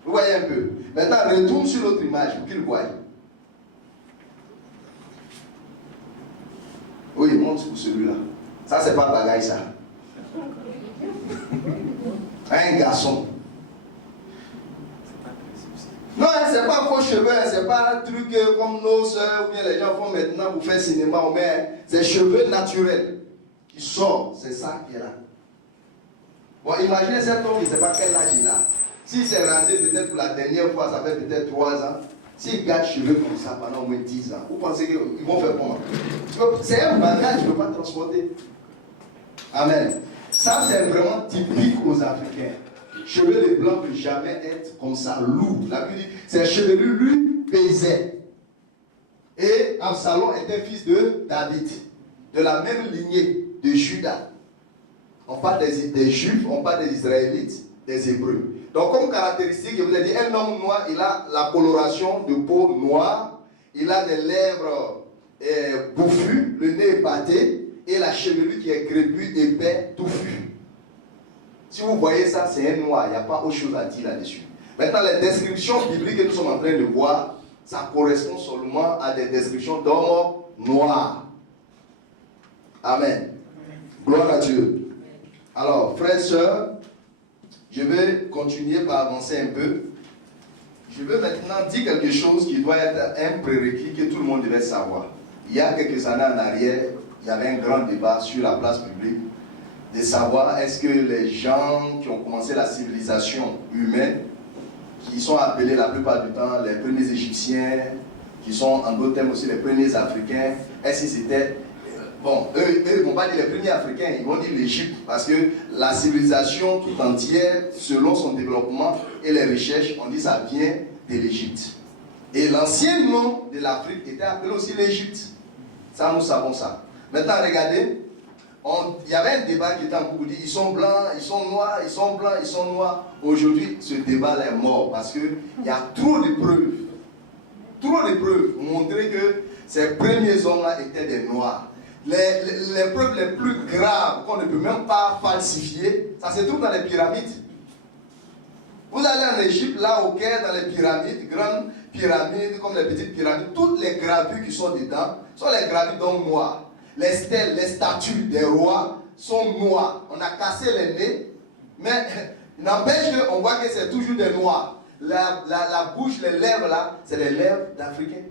Vous voyez un peu. Maintenant, retourne sur l'autre image pour qu'il voie. Oui, montre pour celui-là. Ça, c'est pas bagaille, ça. Un garçon. Non, c'est pas faux cheveux, c'est pas un truc comme nos soeurs ou bien les gens font maintenant pour faire cinéma. Mais c'est cheveux naturels qui sortent. C'est ça qui est là. Bon, imaginez cet homme, il ne sait pas quel âge il a. S'il s'est rasé peut-être pour la dernière fois, ça fait peut-être 3 ans. S'il garde cheveux comme ça pendant au moins 10 ans, vous pensez qu'ils vont faire comment? C'est un bagage qu'il ne peut pas transporter. Amen. Ça, c'est vraiment typique aux Africains. Cheveux de blanc ne peut jamais être comme ça, lourd. La Bible dit, ses chevelures lui pesaient. Et Absalom était fils de David, de la même lignée de Juda. On parle des Juifs, on parle des Israélites, des Hébreux. Donc, comme caractéristique, je vous ai dit, un homme noir, il a la coloration de peau noire, il a des lèvres bouffues, le nez épaté, et la chevelure qui est crépue, épais, touffue. Si vous voyez ça, c'est un noir, il n'y a pas autre chose à dire là-dessus. Maintenant, les descriptions bibliques que nous sommes en train de voir, ça correspond seulement à des descriptions d'hommes noirs. Amen. Gloire à Dieu. Alors, frères et sœurs, je vais continuer par avancer un peu. Je vais maintenant dire quelque chose qui doit être un prérequis que tout le monde devait savoir. Il y a quelques années en arrière, il y avait un grand débat sur la place publique de savoir est-ce que les gens qui ont commencé la civilisation humaine, qui sont appelés la plupart du temps les premiers Égyptiens, qui sont en d'autres termes aussi les premiers Africains, est-ce que c'était... Bon, eux ils ne vont pas dire les premiers Africains, ils vont dire l'Égypte, parce que la civilisation tout entière, selon son développement et les recherches, on dit que ça vient de l'Égypte. Et l'ancien nom de l'Afrique était appelé aussi l'Égypte. Ça, nous savons ça. Maintenant, regardez, il y avait un débat qui était en cours, on dit ils sont blancs, ils sont noirs, ils sont blancs, ils sont noirs. Aujourd'hui, ce débat-là est mort, parce qu'il y a trop de preuves pour montrer que ces premiers hommes-là étaient des noirs. Les preuves les plus graves qu'on ne peut même pas falsifier, ça se trouve dans les pyramides. Vous allez en Égypte, là au Caire, dans les pyramides, grandes pyramides comme les petites pyramides, toutes les gravures qui sont dedans sont les gravures d'hommes noirs. Les stèles, les statues des rois sont noirs. On a cassé les nez, mais n'empêche qu'on voit que c'est toujours des noirs. La bouche, les lèvres là, c'est les lèvres d'Africains,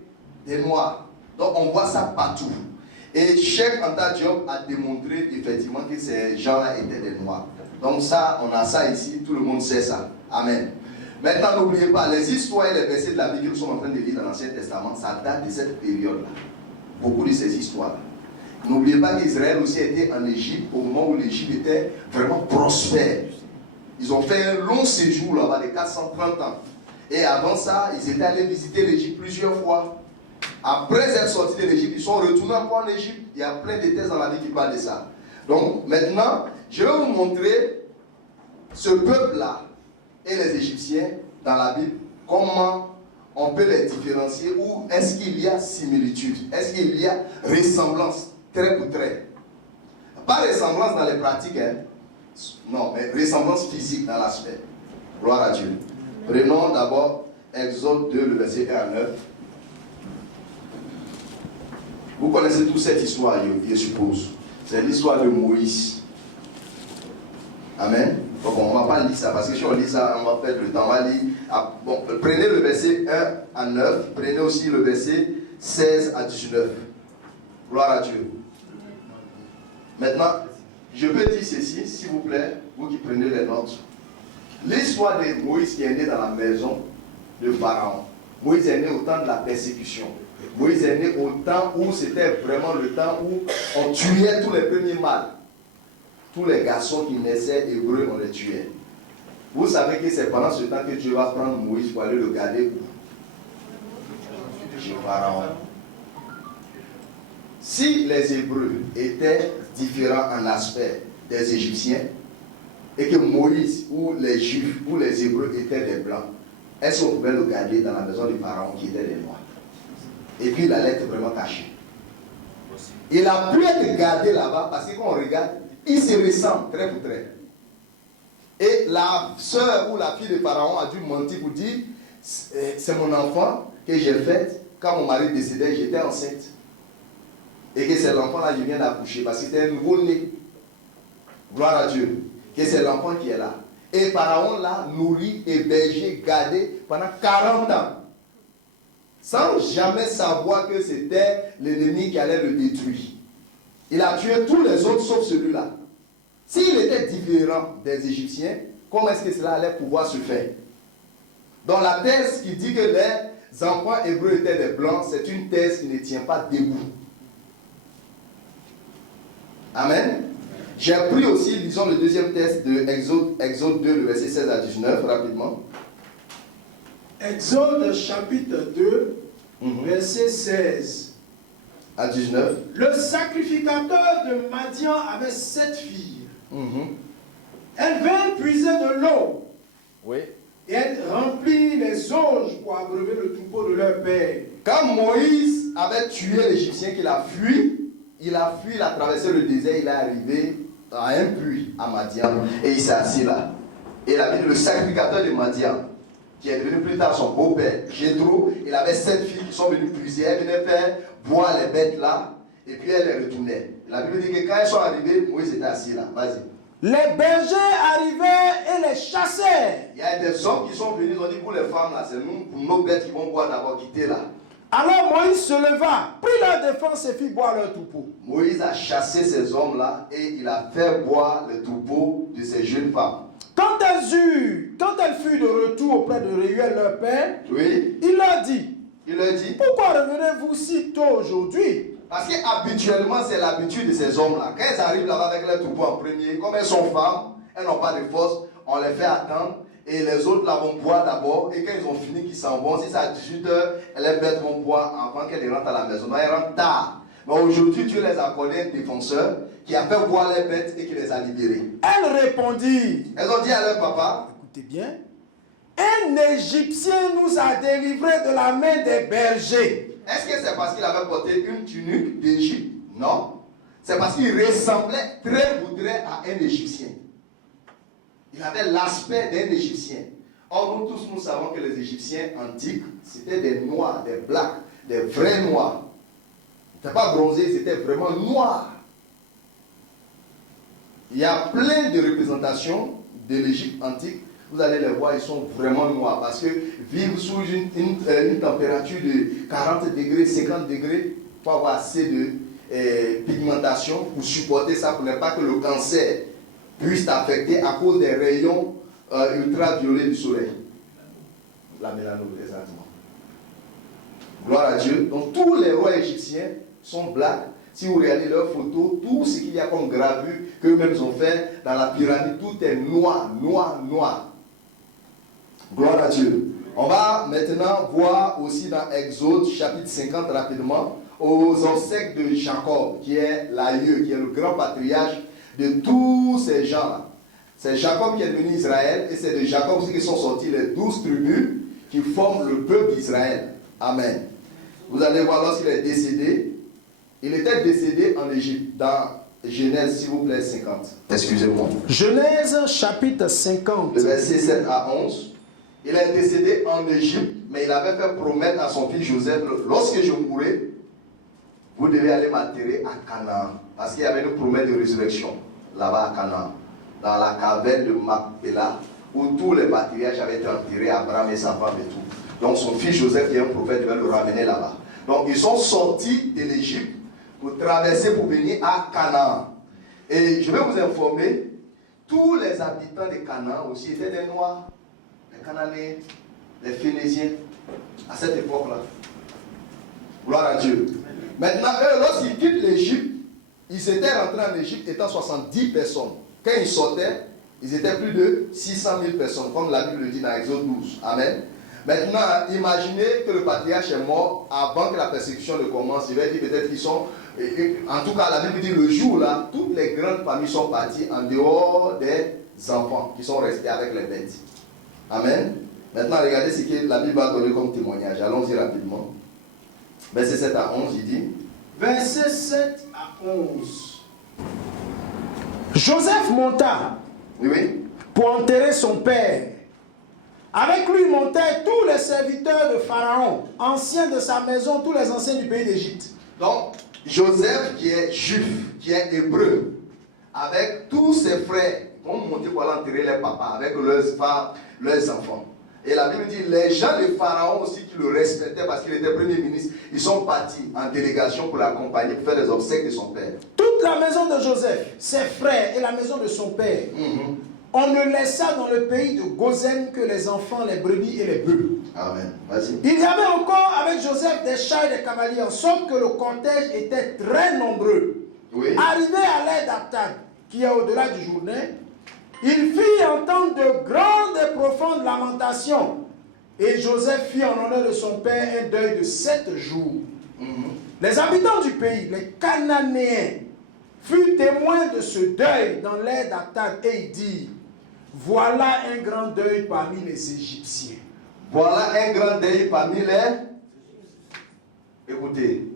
des noirs. Donc on voit ça partout. Et Cheikh Anta Diop a démontré effectivement que ces gens-là étaient des noirs. Donc ça, on a ça ici, tout le monde sait ça. Amen. Maintenant, n'oubliez pas, les histoires et les versets de la Bible que nous sommes en train de lire dans l'Ancien Testament, ça date de cette période-là. Beaucoup de ces histoires-là. N'oubliez pas qu'Israël aussi était en Égypte au moment où l'Égypte était vraiment prospère. Ils ont fait un long séjour là-bas de 430 ans. Et avant ça, ils étaient allés visiter l'Égypte plusieurs fois. Après être sortis de l'Égypte, ils sont retournés encore en Égypte. Il y a plein de thèses dans la Bible qui parlent de ça. Donc maintenant, je vais vous montrer ce peuple-là et les Égyptiens dans la Bible, comment on peut les différencier, ou est-ce qu'il y a similitude, est-ce qu'il y a ressemblance, trait pour trait. Pas ressemblance dans les pratiques, hein. Non, mais ressemblance physique dans l'aspect. Gloire à Dieu. Prenons d'abord Exode 2, le verset 1 à 9. Vous connaissez toute cette histoire, je suppose. C'est l'histoire de Moïse. Amen. Donc on ne va pas lire ça, parce que si on lit ça, on va perdre le temps. On va lire. Bon, prenez le verset 1 à 9. Prenez aussi le verset 16 à 19. Gloire à Dieu. Maintenant, je veux dire ceci, s'il vous plaît, vous qui prenez les notes. L'histoire de Moïse qui est né dans la maison de Pharaon. Moïse est né au temps de la persécution. Moïse est né au temps où c'était vraiment le temps où on tuait tous les premiers mâles. Tous les garçons qui naissaient hébreux, on les tuait. Vous savez que c'est pendant ce temps que Dieu va prendre Moïse pour aller le garder où? Chez Pharaon. Si les Hébreux étaient différents en aspect des Égyptiens, et que Moïse ou les Juifs ou les Hébreux étaient des Blancs, est-ce qu'on pouvait le garder dans la maison de Pharaon qui était des Noirs? Et puis il allait être vraiment caché. Il a pu être gardé là-bas parce que quand on regarde, il se ressemble très pour très. Et la soeur ou la fille de Pharaon a dû mentir pour dire, c'est mon enfant que j'ai fait. Quand mon mari décédait, j'étais enceinte. Et que c'est l'enfant-là que je viens d'accoucher, parce que c'était un nouveau-né. Gloire à Dieu. Que c'est l'enfant qui est là. Et Pharaon l'a nourri, hébergé, gardé pendant 40 ans. Sans jamais savoir que c'était l'ennemi qui allait le détruire. Il a tué tous les autres sauf celui-là. S'il était différent des Égyptiens, comment est-ce que cela allait pouvoir se faire? Dans la thèse qui dit que les enfants hébreux étaient des blancs, c'est une thèse qui ne tient pas debout. Amen. J'ai pris aussi, lisons le deuxième texte de Exode 2, le verset 16 à 19, rapidement. Exode chapitre 2, verset 16 à 19. Le sacrificateur de Madian avait 7 filles. Elles vinrent puiser de l'eau. Oui. Et elles remplirent les auges pour abreuver le troupeau de leur père. Quand Moïse avait tué l'Égyptien qu'il a fui, il a traversé le désert, il est arrivé à un puits à Madian et il s'est assis là. Et il avait le sacrificateur de Madian, qui est devenu plus tard son beau-père, Jéthro, il avait 7 filles qui sont venues puiser, elles venaient faire boire les bêtes là, et puis elles les retournaient. La Bible dit que quand elles sont arrivées, Moïse était assis là. Vas-y. Les bergers arrivaient et les chassaient. Il y a des hommes qui sont venus, ils ont dit pour les femmes là, c'est nous, pour nos bêtes qui vont boire d'abord, quitter là. Alors Moïse se leva, prit leur défense et fit boire leur troupeau. Moïse a chassé ces hommes-là et il a fait boire le troupeau de ces jeunes femmes. Quand elles furent de retour auprès de Réuel leur père, oui, il leur dit, pourquoi revenez-vous si tôt aujourd'hui? Parce qu'habituellement, c'est l'habitude de ces hommes-là. Quand elles arrivent là-bas avec leur troupeau en premier, comme elles sont femmes, elles n'ont pas de force, on les fait attendre. Et les autres là vont boire d'abord. Et quand ils ont fini, qu'ils s'en vont, si c'est à 18h, les bêtes vont boire avant qu'elles rentrent à la maison. Donc elles rentrent tard. Mais aujourd'hui, Dieu les a accordé un défenseur qui a fait boire les bêtes et qui les a libérées. Elles répondirent. Elles ont dit à leur papa, écoutez bien, un Égyptien nous a délivrés de la main des bergers. Est-ce que c'est parce qu'il avait porté une tunique d'Égypte? Non. C'est parce qu'il ressemblait très voudrait à un Égyptien. Il avait l'aspect d'un Égyptien. Or, nous tous, nous savons que les Égyptiens antiques, c'était des noirs, des blacks, des vrais noirs. Ils n'étaient pas bronzés, ils étaient vraiment noirs. Il y a plein de représentations de l'Égypte antique. Vous allez les voir, ils sont vraiment noirs. Parce que vivre sous une température de 40 degrés, 50 degrés, il faut avoir assez de pigmentation pour supporter ça, pour ne pas que le cancer puisse affecter à cause des rayons ultraviolets du soleil. La mélanome, exactement. Gloire à Dieu. Donc tous les rois égyptiens sont blancs. Si vous regardez leurs photos, tout ce qu'il y a comme gravure qu'eux-mêmes ont fait dans la pyramide, tout est noir, noir, noir. Gloire à Dieu. On va maintenant voir aussi dans Exode chapitre 50 rapidement aux obsèques de Jacob, qui est l'aïeux, qui est le grand patriarche de tous ces gens-là. C'est Jacob qui est devenu Israël et c'est de Jacob aussi qui sont sortis les 12 tribus qui forment le peuple d'Israël. Amen. Vous allez voir lorsqu'il est décédé, il était décédé en Égypte, dans Genèse, s'il vous plaît, 50. Excusez-moi. Genèse chapitre 50. Le verset 7 à 11. Il est décédé en Égypte, mais il avait fait promettre à son fils Joseph, lorsque je mourrai, vous devez aller m'enterrer à Canaan. Parce qu'il y avait une promesse de résurrection, là-bas à Canaan, dans la caverne de Macpéla, où tous les patriarches avaient été enterrés, Abraham et sa femme et tout. Donc son fils Joseph, qui est un prophète, devait le ramener là-bas. Donc ils sont sortis de l'Égypte pour traverser, pour venir à Canaan. Et je vais vous informer, tous les habitants de Canaan aussi étaient des Noirs, les Cananéens, les Phénésiens, à cette époque-là. Gloire à Dieu. Maintenant, eux, lorsqu'ils quittent l'Égypte, ils étaient rentrés en Égypte étant 70 personnes. Quand ils sortaient, ils étaient plus de 600 000 personnes, comme la Bible le dit dans Exode 12. Amen. Maintenant, imaginez que le patriarche est mort avant que la persécution ne commence. Il va dire peut-être qu'ils sont... En tout cas, la Bible dit le jour là, toutes les grandes familles sont parties en dehors des enfants qui sont restés avec les bêtes. Amen. Maintenant, regardez ce que la Bible va donner comme témoignage. Allons-y rapidement. Verset 7 à 11, il dit. Verset 7 à 11. Joseph monta. Oui. pour enterrer son père. Avec lui montaient tous les serviteurs de Pharaon, anciens de sa maison, tous les anciens du pays d'Égypte. Donc, Joseph qui est juif, qui est hébreu, avec tous ses frères, vont monter pour aller enterrer les papas, avec leurs femmes, leurs enfants. Et la Bible dit, les gens de Pharaon aussi qui le respectaient parce qu'il était premier ministre, ils sont partis en délégation pour l'accompagner, pour faire les obsèques de son père. Toute la maison de Joseph, ses frères et la maison de son père, on ne laissa dans le pays de Gozen que les enfants, les brebis et les bœufs. Amen. Vas-y. Il y avait encore avec Joseph des chars et des cavaliers, en sorte que le cortège était très nombreux. Oui. Arrivé à l'air d'Atad, qui est au-delà du Jourdain, il fit entendre de grandes et profondes lamentations. Et Joseph fit en honneur de son père un deuil de 7 jours. Les habitants du pays, les Cananéens, furent témoins de ce deuil dans l'air d'Atad et ils dirent, voilà un grand deuil parmi les Égyptiens. Voilà un grand deuil parmi les... Écoutez,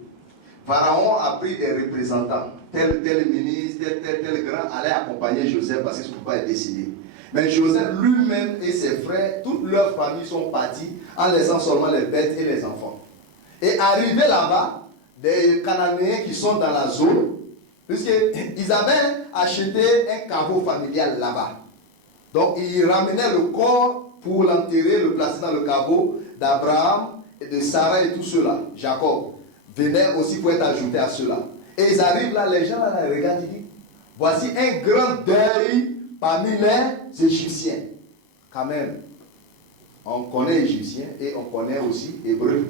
Pharaon a pris des représentants. Tel ministre, tel grand allait accompagner Joseph parce que son papa est décédé. Mais Joseph lui-même et ses frères, toutes leurs familles sont partis en laissant seulement les bêtes et les enfants. Et arrivé là-bas, des Cananéens qui sont dans la zone, puisqu'ils avaient acheté un caveau familial là-bas. Donc ils ramenaient le corps pour l'enterrer, le placer dans le caveau d'Abraham et de Sarah et tout cela. Jacob venait aussi pour être ajouté à cela. Et ils arrivent là, les gens là, ils regardent, ils disent, voici un grand deuil parmi les Égyptiens. Quand même, on connaît Égyptiens et on connaît aussi Hébreux.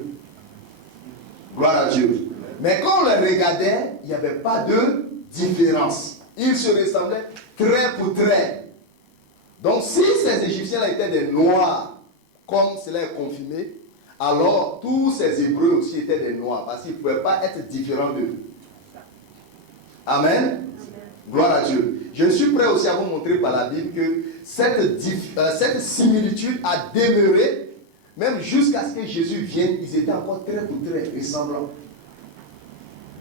Gloire à Dieu. Mais quand on les regardait, il n'y avait pas de différence. Ils se ressemblaient trait pour trait. Donc si ces Égyptiens là étaient des Noirs, comme cela est confirmé, alors tous ces Hébreux aussi étaient des Noirs, parce qu'ils ne pouvaient pas être différents d'eux. Amen. Amen. Gloire à Dieu. Je suis prêt aussi à vous montrer par la Bible que cette similitude a demeuré, même jusqu'à ce que Jésus vienne, ils étaient encore très pour très ressemblants.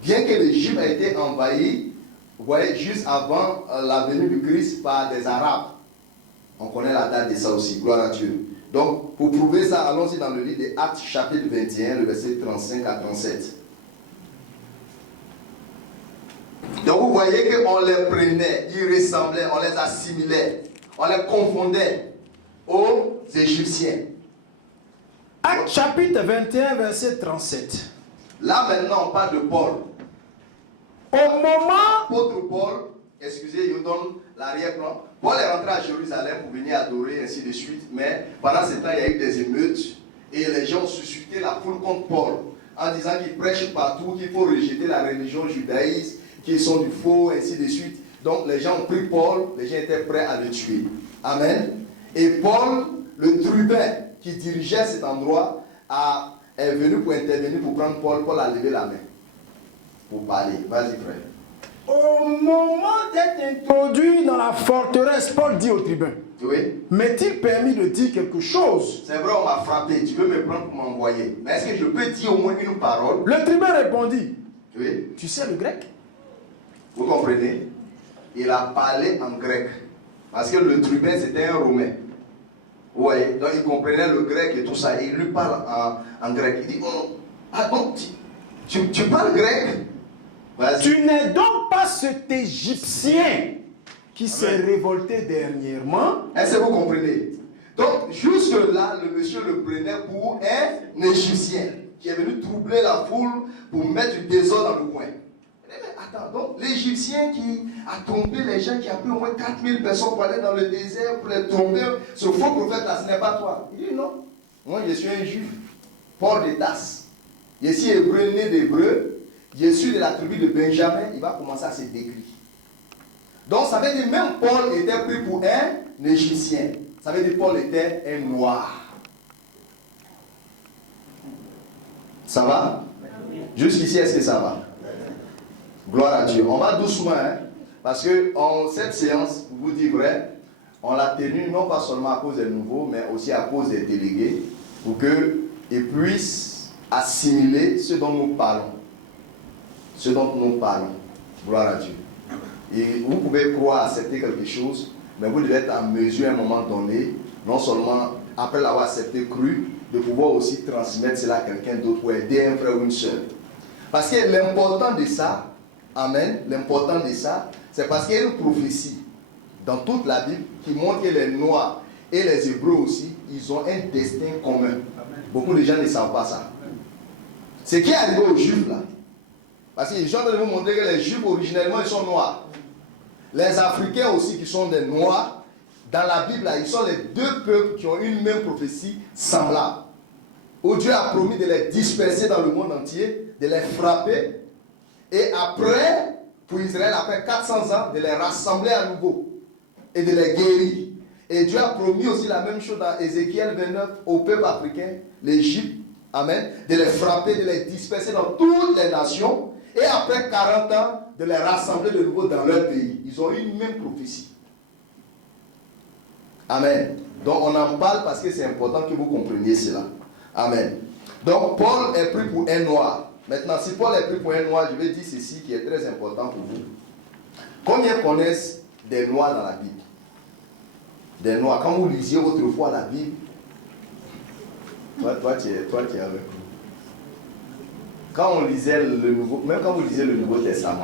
Bien que l'Égypte a été envahie, vous voyez, juste avant la venue du Christ par des Arabes. On connaît la date de ça aussi, gloire à Dieu. Donc, pour prouver ça, allons-y dans le livre des Actes, chapitre 21, le verset 35 à 37. Donc, vous voyez qu'on les prenait, ils ressemblaient, on les assimilait, on les confondait aux Égyptiens. Actes, chapitre 21, verset 37. Là, maintenant, on parle de Paul. Au moment... Apôtre Paul, excusez, je vous donne l'arrière-plan. Paul est rentré à Jérusalem pour venir adorer, ainsi de suite. Mais pendant ce temps, il y a eu des émeutes. Et les gens ont suscité la foule contre Paul. En disant qu'il prêche partout, qu'il faut rejeter la religion judaïste, qu'ils sont du faux, ainsi de suite. Donc les gens ont pris Paul, les gens étaient prêts à le tuer. Amen. Et Paul, le tribun qui dirigeait cet endroit, est venu pour intervenir, pour prendre Paul. Paul a levé la main pour parler. Vas-y, frère. Au moment d'être introduit dans la forteresse, Paul dit au tribun, oui. M'est-il permis de dire quelque chose? C'est vrai, on m'a frappé. Tu veux me prendre pour m'envoyer. Mais est-ce que je peux dire au moins une parole? Le tribun répondit, oui. Tu sais le grec? Vous comprenez? Il a parlé en grec. Parce que le tribun, c'était un Romain. Oui, donc il comprenait le grec et tout ça. Et il lui parle en grec. Il dit, ah bon, tu parles grec? Tu n'es donc pas cet Égyptien qui s'est révolté dernièrement. Est-ce que vous comprenez? Donc, jusque-là, le monsieur le prenait pour un Égyptien qui est venu troubler la foule pour mettre du désordre dans le coin. Mais attends, donc l'Égyptien qui a trompé les gens, qui a pris au moins 4000 personnes pour aller dans le désert pour les tromper, ce faux prophète-là, ce n'est pas toi. Il dit non, moi je suis un juif, Paul de Tarse. Je suis hébreu, né d'hébreu. Je suis de la tribu de Benjamin, il va commencer à se décrire. Donc ça veut dire même Paul était pris pour un Égyptien. Ça veut dire Paul était un noir. Ça va? Jusqu'ici, est-ce que ça va? Gloire à Dieu. On va doucement, hein? Parce que cette séance, pour vous dire vrai, on l'a tenue non pas seulement à cause des nouveaux, mais aussi à cause des délégués, pour qu'ils puissent assimiler ce dont nous parlons. Ce dont nous parlons. Gloire à Dieu. Et vous pouvez croire, accepter quelque chose, mais vous devez être en mesure à un moment donné, non seulement après l'avoir accepté cru, de pouvoir aussi transmettre cela à quelqu'un d'autre ou aider un frère ou une sœur. Parce que l'important de ça, amen, l'important de ça, c'est parce qu'il y a une prophétie dans toute la Bible qui montre que les Noirs et les Hébreux aussi, ils ont un destin commun. Beaucoup de gens ne savent pas ça. Ce qui est arrivé aux Juifs là, parce que les gens veulent vous montrer que les Juifs originellement ils sont noirs. Les Africains aussi qui sont des Noirs, dans la Bible là, ils sont les deux peuples qui ont une même prophétie semblable. Où Dieu a promis de les disperser dans le monde entier, de les frapper, et après, pour Israël, après 400 ans, de les rassembler à nouveau et de les guérir. Et Dieu a promis aussi la même chose dans Ézéchiel 29 au peuple africain, l'Égypte, amen, de les frapper, de les disperser dans toutes les nations, et après 40 ans, de les rassembler de nouveau dans leur pays. Ils ont une même prophétie. Amen. Donc on en parle parce que c'est important que vous compreniez cela. Amen. Donc Paul est pris pour un noir. Maintenant, si Paul est pris pour un noir, je vais dire ceci qui est très important pour vous. Combien connaissent des noirs dans la Bible? Des noirs. Quand vous lisiez autrefois la Bible, toi tu es avec nous. Quand on lisait le Nouveau, même quand vous lisez le Nouveau Testament,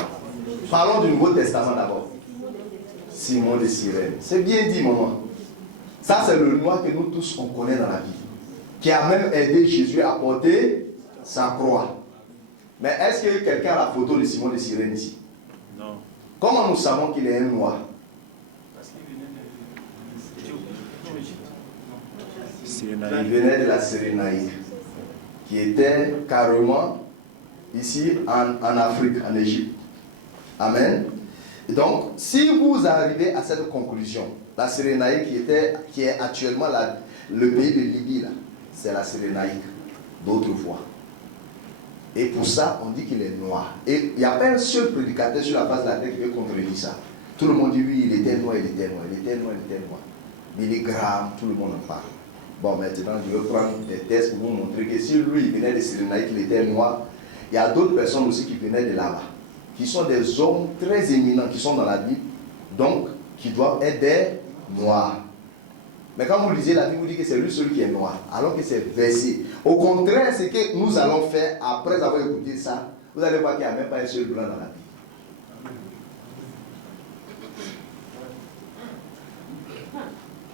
parlons du Nouveau Testament d'abord. Simon de Cyrène. C'est bien dit, maman. Ça, c'est le noir que nous tous on connaît dans la Bible, qui a même aidé Jésus à porter sa croix. Mais est-ce que quelqu'un a la photo de Simon de Cyrène ici? Non. Comment nous savons qu'il est un noir? Parce qu'il venait de la Cyrénaïque, qui était carrément ici en Afrique, en Égypte. Amen. Et donc, si vous arrivez à cette conclusion, la Cyrénaïque qui est actuellement le pays de Libye, c'est la Cyrénaïque d'autrefois. Et pour ça, on dit qu'il est noir. Et il n'y a pas un seul prédicateur sur la face de la terre qui peut contredire ça. Tout le monde dit oui, il était noir, il était noir, il était noir, il était noir. Billy Graham, tout le monde en parle. Bon, maintenant, je vais prendre des tests pour vous montrer que si lui, il venait de Cyrénaïque, il était noir, il y a d'autres personnes aussi qui venaient de là-bas, qui sont des hommes très éminents, qui sont dans la Bible, donc qui doivent être des noirs. Mais quand vous lisez la Bible, vous dites que c'est lui seul qui est noir, alors que c'est versé. Au contraire, ce que nous allons faire après avoir écouté ça, vous allez voir qu'il n'y a même pas un seul blanc dans la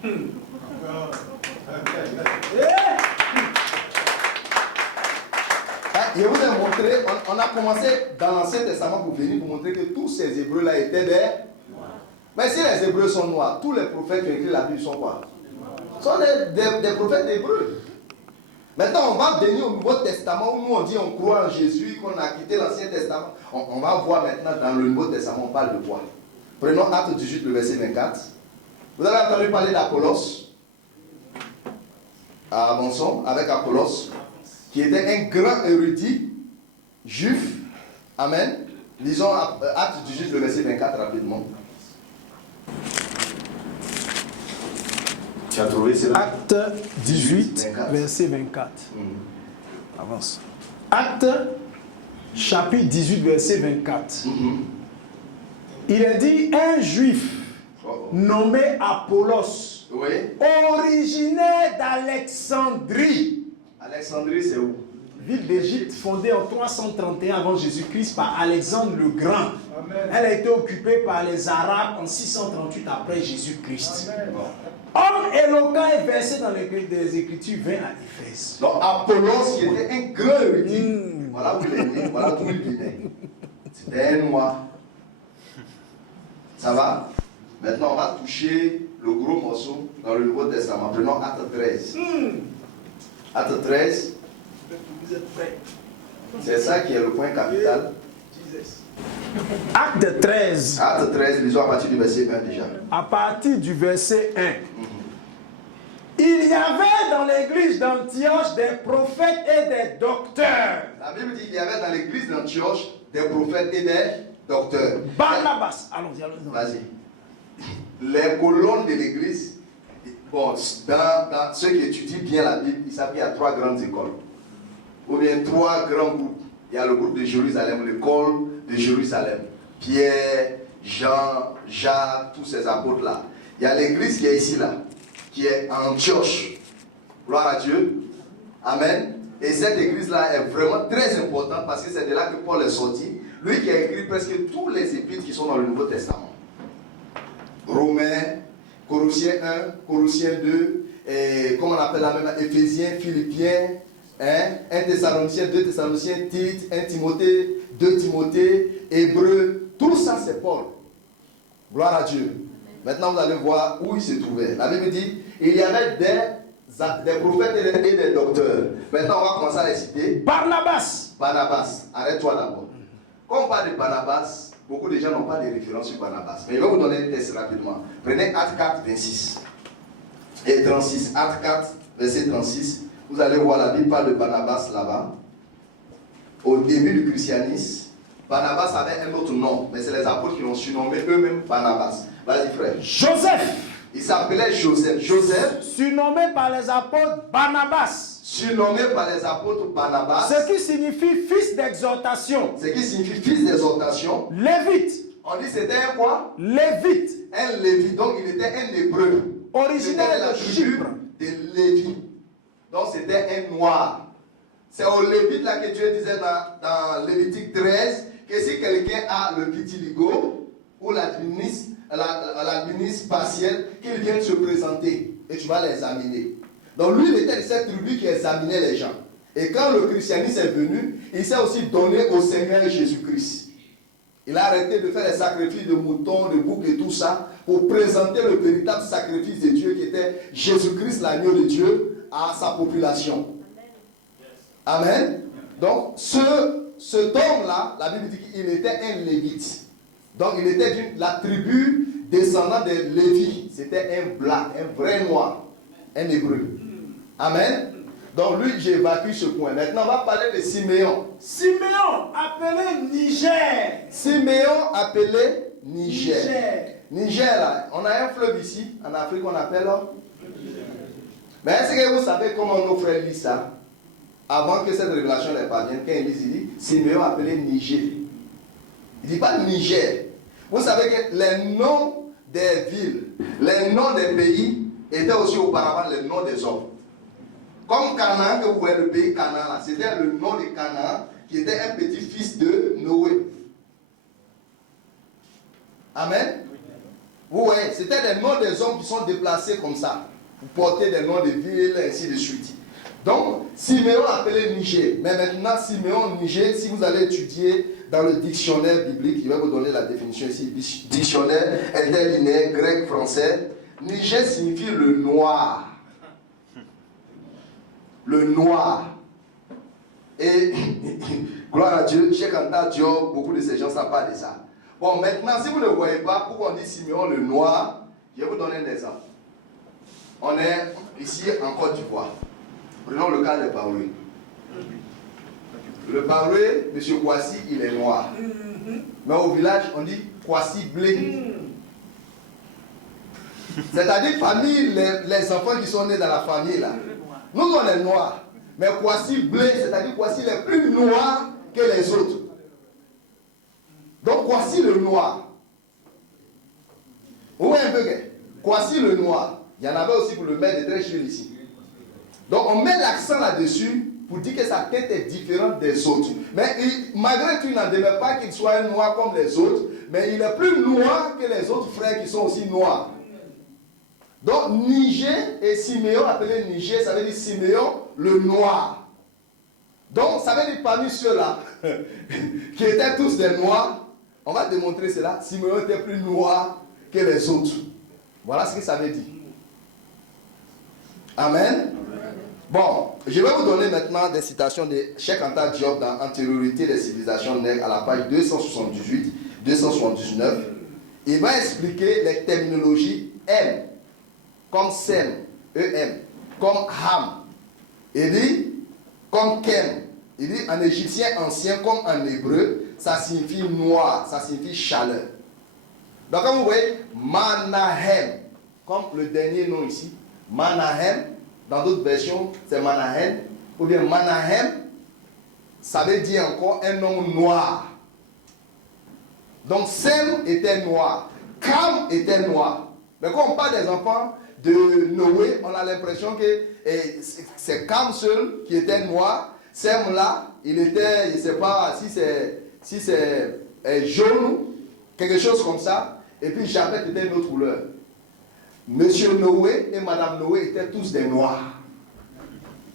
Bible. Je vous ai montré, on a commencé dans l'Ancien Testament pour venir vous montrer que tous ces Hébreux-là étaient des... Mais si les Hébreux sont noirs, tous les prophètes qui ont écrit la Bible sont quoi? Sont des prophètes hébreux. Maintenant, on va venir au Nouveau Testament où nous on dit on croit en Jésus, qu'on a quitté l'Ancien Testament. On va voir maintenant dans le Nouveau Testament, on parle de quoi? Prenons Acte 18, le verset 24. Vous avez entendu parler d'Apollos à Monson, avec Apollos, qui était un grand érudit juif. Amen. Lisons Acte 18, le verset 24 rapidement. Tu as trouvé cela? Acte 18, verset 24. Avance. Acte, chapitre 18, verset 24. Il est dit, un juif nommé Apollos, originaire d'Alexandrie. Alexandrie, c'est où? Ville d'Égypte fondée en 331 avant Jésus-Christ par Alexandre le Grand. Amen. Elle a été occupée par les Arabes en 638 après Jésus-Christ. Homme éloquent et versé dans les Écritures, vint à Éphèse. Donc Apollos, qui était un grand érudit, voilà où il est né, voilà d'où il venait. C'était un noir. Ça va? Maintenant, on va toucher le gros morceau dans le Nouveau Testament. Prenons Acte 13. Acte 13. Vous êtes prêts? C'est ça qui est le point capital. Acte 13. Acte 13, lisons à partir du verset 1 déjà. À partir du verset 1. Il y avait dans l'église d'Antioche des prophètes et des docteurs. La Bible dit qu'il y avait dans l'église d'Antioche des prophètes et des docteurs. Barnabas. Allons-y, allons-y. Vas-y. Les colonnes de l'église, bon, dans ceux qui étudient bien la Bible, ils savent qu'il y a 3 grandes écoles. Ou bien 3 grands groupes. Il y a le groupe de Jérusalem, l'école de Jérusalem. Pierre, Jean, Jacques, tous ces apôtres-là. Il y a l'église qui est ici, là, qui est à Antioche. Gloire à Dieu. Amen. Et cette église-là est vraiment très importante parce que c'est de là que Paul est sorti. Lui qui a écrit presque tous les épîtres qui sont dans le Nouveau Testament. Romains, Colossiens 1, Colossiens 2, et comme on appelle la même, Éphésiens, Philippiens, 1 Thessaloniciens, 2 Thessaloniciens, Tite, 1 Timothée, 2 Timothée, Hébreux, tout ça c'est Paul. Gloire à Dieu. Maintenant vous allez voir où il se trouvait. La Bible dit, il y avait des prophètes et des docteurs. Maintenant on va commencer à les citer. Barnabas. Barnabas, arrête-toi d'abord. Quand on parle de Barnabas, beaucoup de gens n'ont pas de référence sur Barnabas. Mais je vais vous donner des tests rapidement. Prenez Actes 4, 26 et 36. Actes 4, verset 36. Vous allez voir, la Bible parle de Barnabas là-bas. Au début du christianisme, Barnabas avait un autre nom, mais c'est les apôtres qui l'ont surnommé eux-mêmes Barnabas. Vas-y frère. Joseph. Il s'appelait Joseph. Joseph, surnommé par les apôtres Barnabas. Surnommé par les apôtres Barnabas. Ce qui signifie fils d'exhortation. Ce qui signifie fils d'exhortation. Lévite. On dit c'était un quoi? Lévite. Un Lévite. Donc il était un hébreu. Originaire de Chypre. De Lévi. Donc c'était un noir. C'est au Lévite là que Dieu disait dans Lévitique 13 que si quelqu'un a le vitiligo ou l'albinisme partiel, qu'il vienne se présenter et tu vas l'examiner. Donc lui, il était de cette tribu qui examinait les gens. Et quand le christianisme est venu, il s'est aussi donné au Seigneur Jésus-Christ. Il a arrêté de faire les sacrifices de moutons, de boucs et tout ça pour présenter le véritable sacrifice de Dieu qui était Jésus-Christ, l'agneau de Dieu, à sa population. Amen. Donc, cet homme-là, la Bible dit qu'il était un Lévite. Donc, il était de la tribu descendant de Lévi. C'était un blanc, un vrai noir, un hébreu. Amen. Donc, lui, j'évacue ce point. Maintenant, on va parler de Siméon. Siméon, appelé Niger. Siméon, appelé Niger. Niger, là, on a un fleuve ici, en Afrique, on appelle. Mais est-ce que vous savez comment nos frères lisent ça? Avant que cette révélation les parvienne, quand ils lisent, il dit Siméon appelé Niger. Il ne dit pas Niger. Vous savez que les noms des villes, les noms des pays étaient aussi auparavant les noms des hommes. Comme Canaan, que vous voyez le pays Canaan là, c'était le nom de Canaan qui était un petit-fils de Noé. Amen. Vous voyez, c'était les noms des hommes qui sont déplacés comme ça. Vous portez des noms de villes, ainsi de suite. Donc, Siméon appelé Niger. Mais maintenant, Siméon, Niger, si vous allez étudier dans le dictionnaire biblique, je vais vous donner la définition ici. Dictionnaire interlinéaire grec-français. Niger signifie le noir. Le noir. Et, gloire à Dieu, Cheikh Anta Diop, beaucoup de ces gens ne savent pas de ça. Bon, maintenant, si vous ne voyez pas pourquoi on dit Siméon le noir, je vais vous donner un exemple. On est ici en Côte d'Ivoire. Prenons le cas de Baoulé. Le Baoulé, M. Kouassi, il est noir. Mais au village, on dit Kouassi blé. C'est-à-dire famille, les enfants qui sont nés dans la famille là. Nous, on est noirs. Mais Kouassi blé, c'est-à-dire Kouassi est plus noir que les autres. Donc Kouassi le noir. Vous voyez un peu que Kouassi le noir. Il y en avait aussi pour le mettre de très chill ici. Donc on met l'accent là-dessus pour dire que sa tête est différente des autres. Mais malgré tout, il n'en demeure pas qu'il soit un noir comme les autres, mais il est plus noir que les autres frères qui sont aussi noirs. Donc Niger et Siméon, appelé Niger, ça veut dire Siméon le noir. Donc ça veut dire parmi ceux-là qui étaient tous des noirs, on va démontrer cela, Siméon était plus noir que les autres. Voilà ce que ça veut dire. Amen. Bon, je vais vous donner maintenant des citations de Cheikh Anta Diop dans Antériorité des civilisations nègres à la page 278, 279. Il va expliquer les terminologies M, comme Sem, EM, comme Ham. Il dit, comme Kem. Il dit en égyptien ancien comme en hébreu, ça signifie noir, ça signifie chaleur. Donc comme vous voyez, Manahem, comme le dernier nom ici, Manahem, dans d'autres versions, c'est Manahem, ou bien Manahem, ça veut dire encore un homme noir. Donc Sem était noir, Kam était noir. Mais quand on parle des enfants de Noé, on a l'impression que c'est Cam seul qui était noir. Sem là, il était, je ne sais pas si c'est jaune, quelque chose comme ça. Et puis Japhet était une autre couleur. Monsieur Noé et Madame Noé étaient tous des noirs.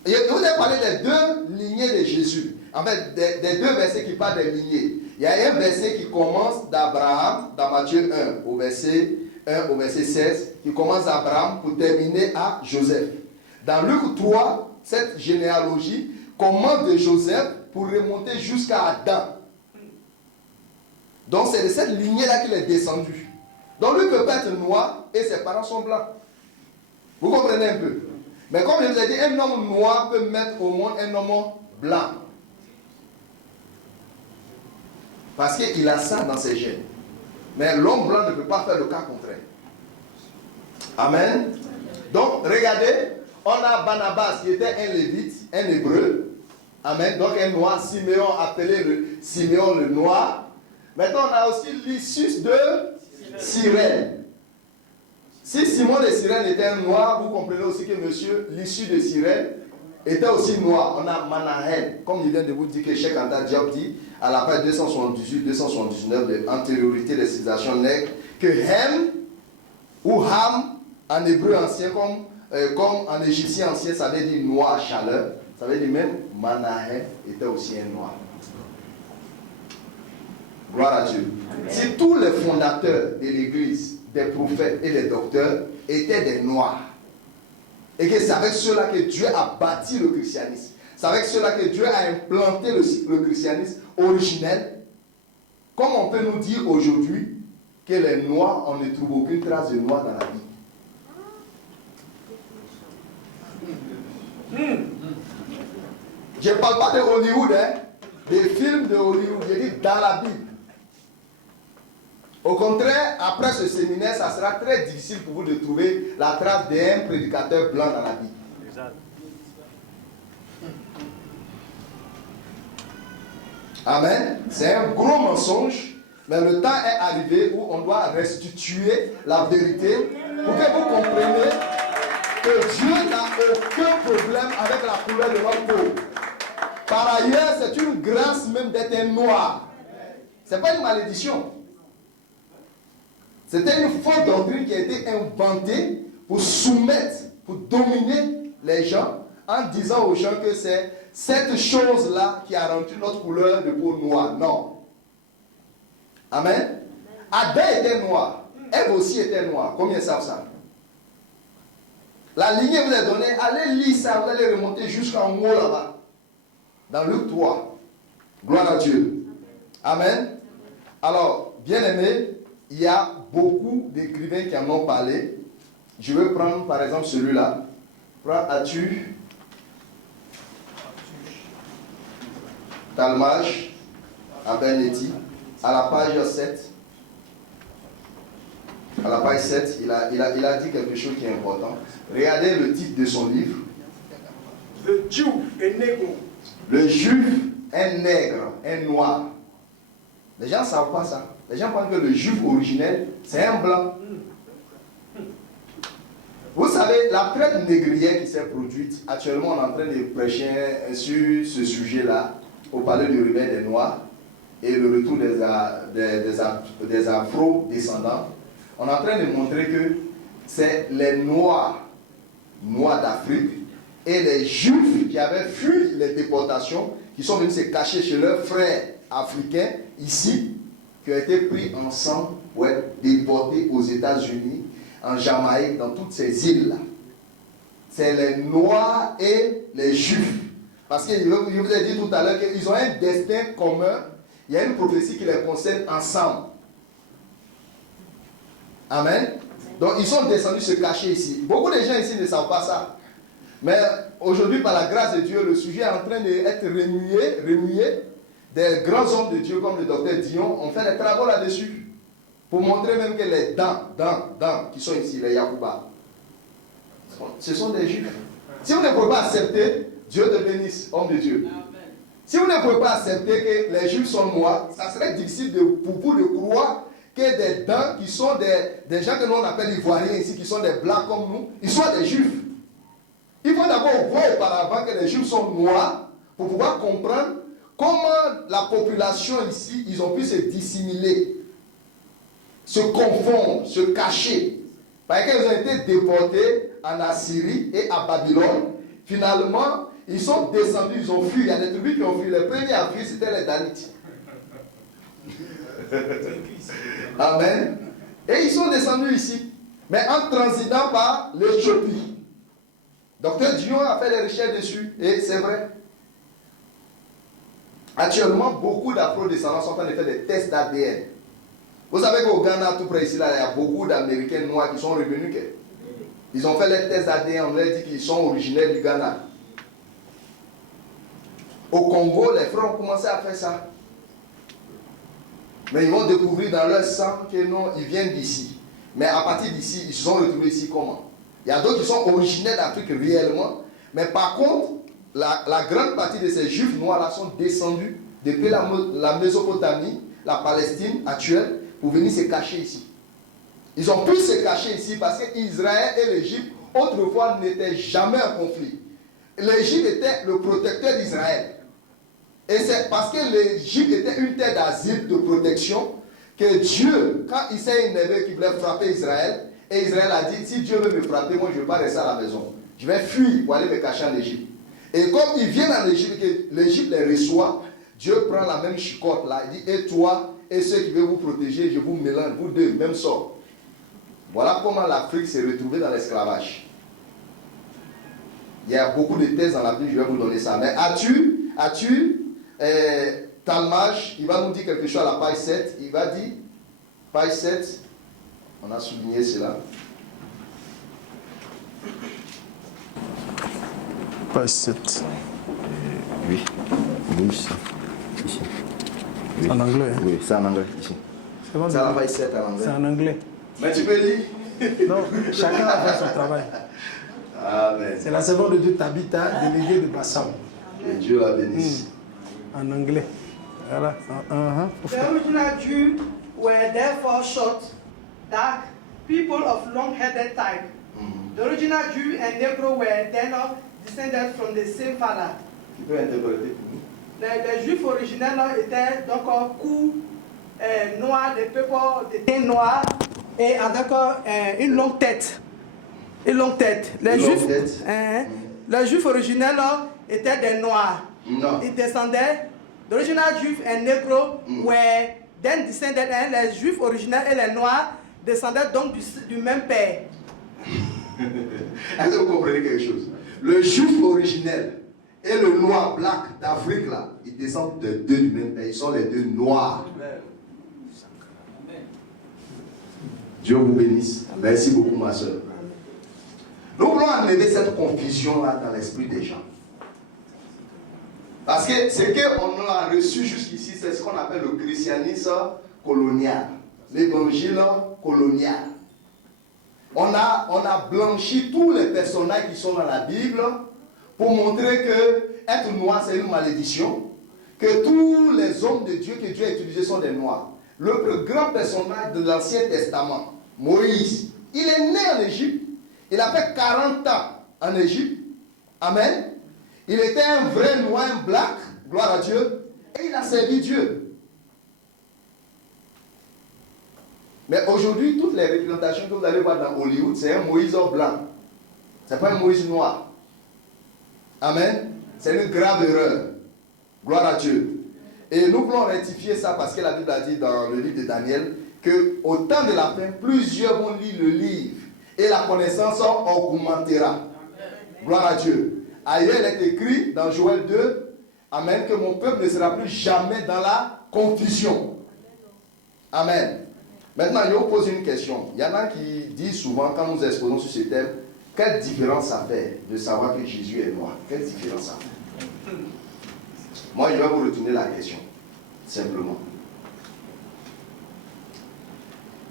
Et je vous ai parlé des deux lignées de Jésus. En fait, des deux versets qui parlent des lignées. Il y a un verset qui commence d'Abraham, dans Matthieu 1, au verset 16, qui commence d'Abraham pour terminer à Joseph. Dans Luc 3, cette généalogie commence de Joseph pour remonter jusqu'à Adam. Donc c'est de cette lignée-là qu'il est descendu. Donc lui peut pas être noir et ses parents sont blancs. Vous comprenez un peu? Mais comme je vous ai dit, un homme noir peut mettre au monde un homme blanc. Parce qu'il a ça dans ses gènes. Mais l'homme blanc ne peut pas faire le cas contraire. Amen. Donc, regardez, on a Barnabas qui était un lévite, un hébreu. Amen. Donc, un noir, Siméon appelé Siméon le noir. Maintenant, on a aussi Lysius de Cyrène. Si Simon de Cyrène était un noir, vous comprenez aussi que monsieur Lysius de Cyrène était aussi noir. On a Manahen, comme il vient de vous dire que Cheikh Anta Diop dit à la page 278-279 de antériorité des civilisations nègres, que Hem ou Ham en hébreu ancien comme en égyptien ancien, ça veut dire noir, chaleur. Ça veut dire même Manahen était aussi un noir. Gloire à Dieu. Amen. Si tous les fondateurs de l'église, des prophètes et des docteurs étaient des noirs, et que c'est avec cela que Dieu a bâti le christianisme, c'est avec cela que Dieu a implanté le christianisme originel, comme on peut nous dire aujourd'hui que les noirs, on ne trouve aucune trace de noir dans la Bible. Je ne parle pas de Hollywood, des films de Hollywood, je dis dans la Bible. Au contraire, après ce séminaire, ça sera très difficile pour vous de trouver la trace d'un prédicateur blanc dans la Bible. Exact. Amen. C'est un gros mensonge, mais le temps est arrivé où on doit restituer la vérité pour que vous compreniez que Dieu n'a aucun problème avec la couleur de notre peau. Par ailleurs, c'est une grâce même d'être un noir. Ce n'est pas une malédiction. C'était une fausse doctrine qui a été inventée pour soumettre, pour dominer les gens en disant aux gens que c'est cette chose-là qui a rendu notre couleur de peau noire. Non. Amen. Adam était noir. Ève aussi était noire. Combien savent ça? La lignée vous est donnée. Allez lire ça. Vous allez remonter jusqu'en haut là-bas. Dans Luc 3. Gloire à Dieu. Amen. Alors, bien aimé, il y a beaucoup d'écrivains qui en ont parlé. Je vais prendre par exemple celui-là. Prends Atu, Talmage, Abeneti, à la page 7. À la page 7, il a dit quelque chose qui est important. Regardez le titre de son livre. Le Jew est nègre. Le juif est nègre, est noir. Les gens ne savent pas ça. Les gens pensent que le juif originel, c'est un blanc. Vous savez, la traite négrière qui s'est produite, actuellement on est en train de prêcher sur ce sujet-là, au palais du réveil des Noirs, et le retour des afro-descendants. On est en train de montrer que c'est les Noirs d'Afrique, et les Juifs qui avaient fui les déportations, qui sont venus se cacher chez leurs frères africains, ici, qui ont été pris ensemble pour être déportés aux États-Unis, en Jamaïque, dans toutes ces îles-là. C'est les Noirs et les Juifs. Parce que je vous ai dit tout à l'heure qu'ils ont un destin commun. Il y a une prophétie qui les concerne ensemble. Amen. Donc ils sont descendus se cacher ici. Beaucoup de gens ici ne savent pas ça. Mais aujourd'hui, par la grâce de Dieu, le sujet est en train d'être remué. Des grands hommes de Dieu comme le docteur Dion ont fait des travaux là-dessus. Pour montrer même que les dents qui sont ici, les Yacouba, ce sont des Juifs. Si vous ne pouvez pas accepter, Dieu te bénisse, homme de Dieu. Amen. Si vous ne pouvez pas accepter que les Juifs sont noirs, ça serait difficile pour vous de croire que des dents qui sont des gens que nous on appelle ivoiriens ici, qui sont des blancs comme nous, ils sont des juifs. Il faut d'abord voir auparavant que les juifs sont noirs pour pouvoir comprendre comment la population ici, ils ont pu se dissimuler, se confondre, se cacher. Parce qu'ils ont été déportés en Assyrie et à Babylone. Finalement, ils sont descendus, ils ont fui. Il y a des tribus qui ont fui. Les premiers à fuir, c'était les Danites. Amen. Et ils sont descendus ici. Mais en transitant par l'Éthiopie. Docteur Dion a fait des recherches dessus. Et c'est vrai. Actuellement, beaucoup d'afro-descendants sont en train de faire des tests d'ADN. Vous savez qu'au Ghana, tout près ici, là, il y a beaucoup d'Américains noirs qui sont revenus. Ils ont fait les tests d'ADN, on leur dit qu'ils sont originaires du Ghana. Au Congo, les frères ont commencé à faire ça. Mais ils vont découvrir dans leur sang que non, ils viennent d'ici. Mais à partir d'ici, ils se sont retrouvés ici comment? Il y a d'autres qui sont originaires d'Afrique réellement. Mais par contre, la grande partie de ces juifs noirs-là sont descendus depuis la Mésopotamie, la Palestine actuelle, pour venir se cacher ici. Ils ont pu se cacher ici parce qu'Israël et l'Égypte, autrefois, n'étaient jamais en conflit. L'Égypte était le protecteur d'Israël. Et c'est parce que l'Égypte était une terre d'asile, de protection, que Dieu, quand il s'est énervé qu'il voulait frapper Israël, et Israël a dit, si Dieu veut me frapper, moi je ne vais pas rester à la maison. Je vais fuir pour aller me cacher en Égypte. Et comme ils viennent en Égypte, que l'Égypte les reçoit, Dieu prend la même chicotte là, il dit, et toi, et ceux qui veulent vous protéger, je vous mélange, vous deux, même sort. Voilà comment l'Afrique s'est retrouvée dans l'esclavage. Il y a beaucoup de thèses dans la Bible, je vais vous donner ça. Mais Talmage, il va nous dire quelque chose à la page 7. Il va dire, page 7, on a souligné cela. Page 7. Oui, oui, ici. Oui. En anglais. Hein? Oui, c'est en anglais, ici. C'est bon, C'est la page 7 en anglais. c'est en anglais. Mais tu peux lire. Non, chacun a fait son travail. Amen. C'est la servante de Dieu Tabitha, déléguée de Bassam. Que Dieu la bénisse. En anglais. Voilà. The original Jews were therefore short, dark, people of long-headed type. The original Jew and Negro were then descended from the same father. Tu peux interpréter. Les Juifs originels étaient donc courts, noirs, des peuples de teint noir et avec une longue tête. Une longue tête. Les Juifs originels étaient des noirs. Non. Ils descendaient. The original Jews and Negro were then descended, and les Juifs originels et les Noirs descendaient donc du même père. Est-ce que vous comprenez quelque chose? Le Juif originel et le Noir black d'Afrique, là, ils descendent de deux du même père. Ils sont les deux Noirs. Dieu vous bénisse. Merci beaucoup, ma soeur. Nous voulons enlever cette confusion-là dans l'esprit des gens. Parce que ce qu'on a reçu jusqu'ici, c'est ce qu'on appelle le christianisme colonial, l'évangile colonial. On a blanchi tous les personnages qui sont dans la Bible pour montrer que être noir, c'est une malédiction, que tous les hommes de Dieu que Dieu a utilisés sont des noirs. Le plus grand personnage de l'Ancien Testament, Moïse, il est né en Égypte, il a fait 40 ans en Égypte, amen. Il était un vrai noir, un black, gloire à Dieu, et il a servi Dieu. Mais aujourd'hui, toutes les représentations que vous allez voir dans Hollywood, c'est un Moïse blanc. Ce n'est pas un Moïse noir. Amen. C'est une grave erreur. Gloire à Dieu. Et nous voulons rectifier ça parce que la Bible a dit dans le livre de Daniel qu'au temps de la fin, plusieurs vont lire le livre et la connaissance augmentera. Gloire à Dieu. Ailleurs, il est écrit dans Joël 2, amen, que mon peuple ne sera plus jamais dans la confusion. Amen. Maintenant, je vous pose une question. Il y en a qui disent souvent, quand nous exposons sur ce thème, quelle différence ça fait de savoir que Jésus est noir? Quelle différence ça fait? Moi, je vais vous retourner la question, simplement.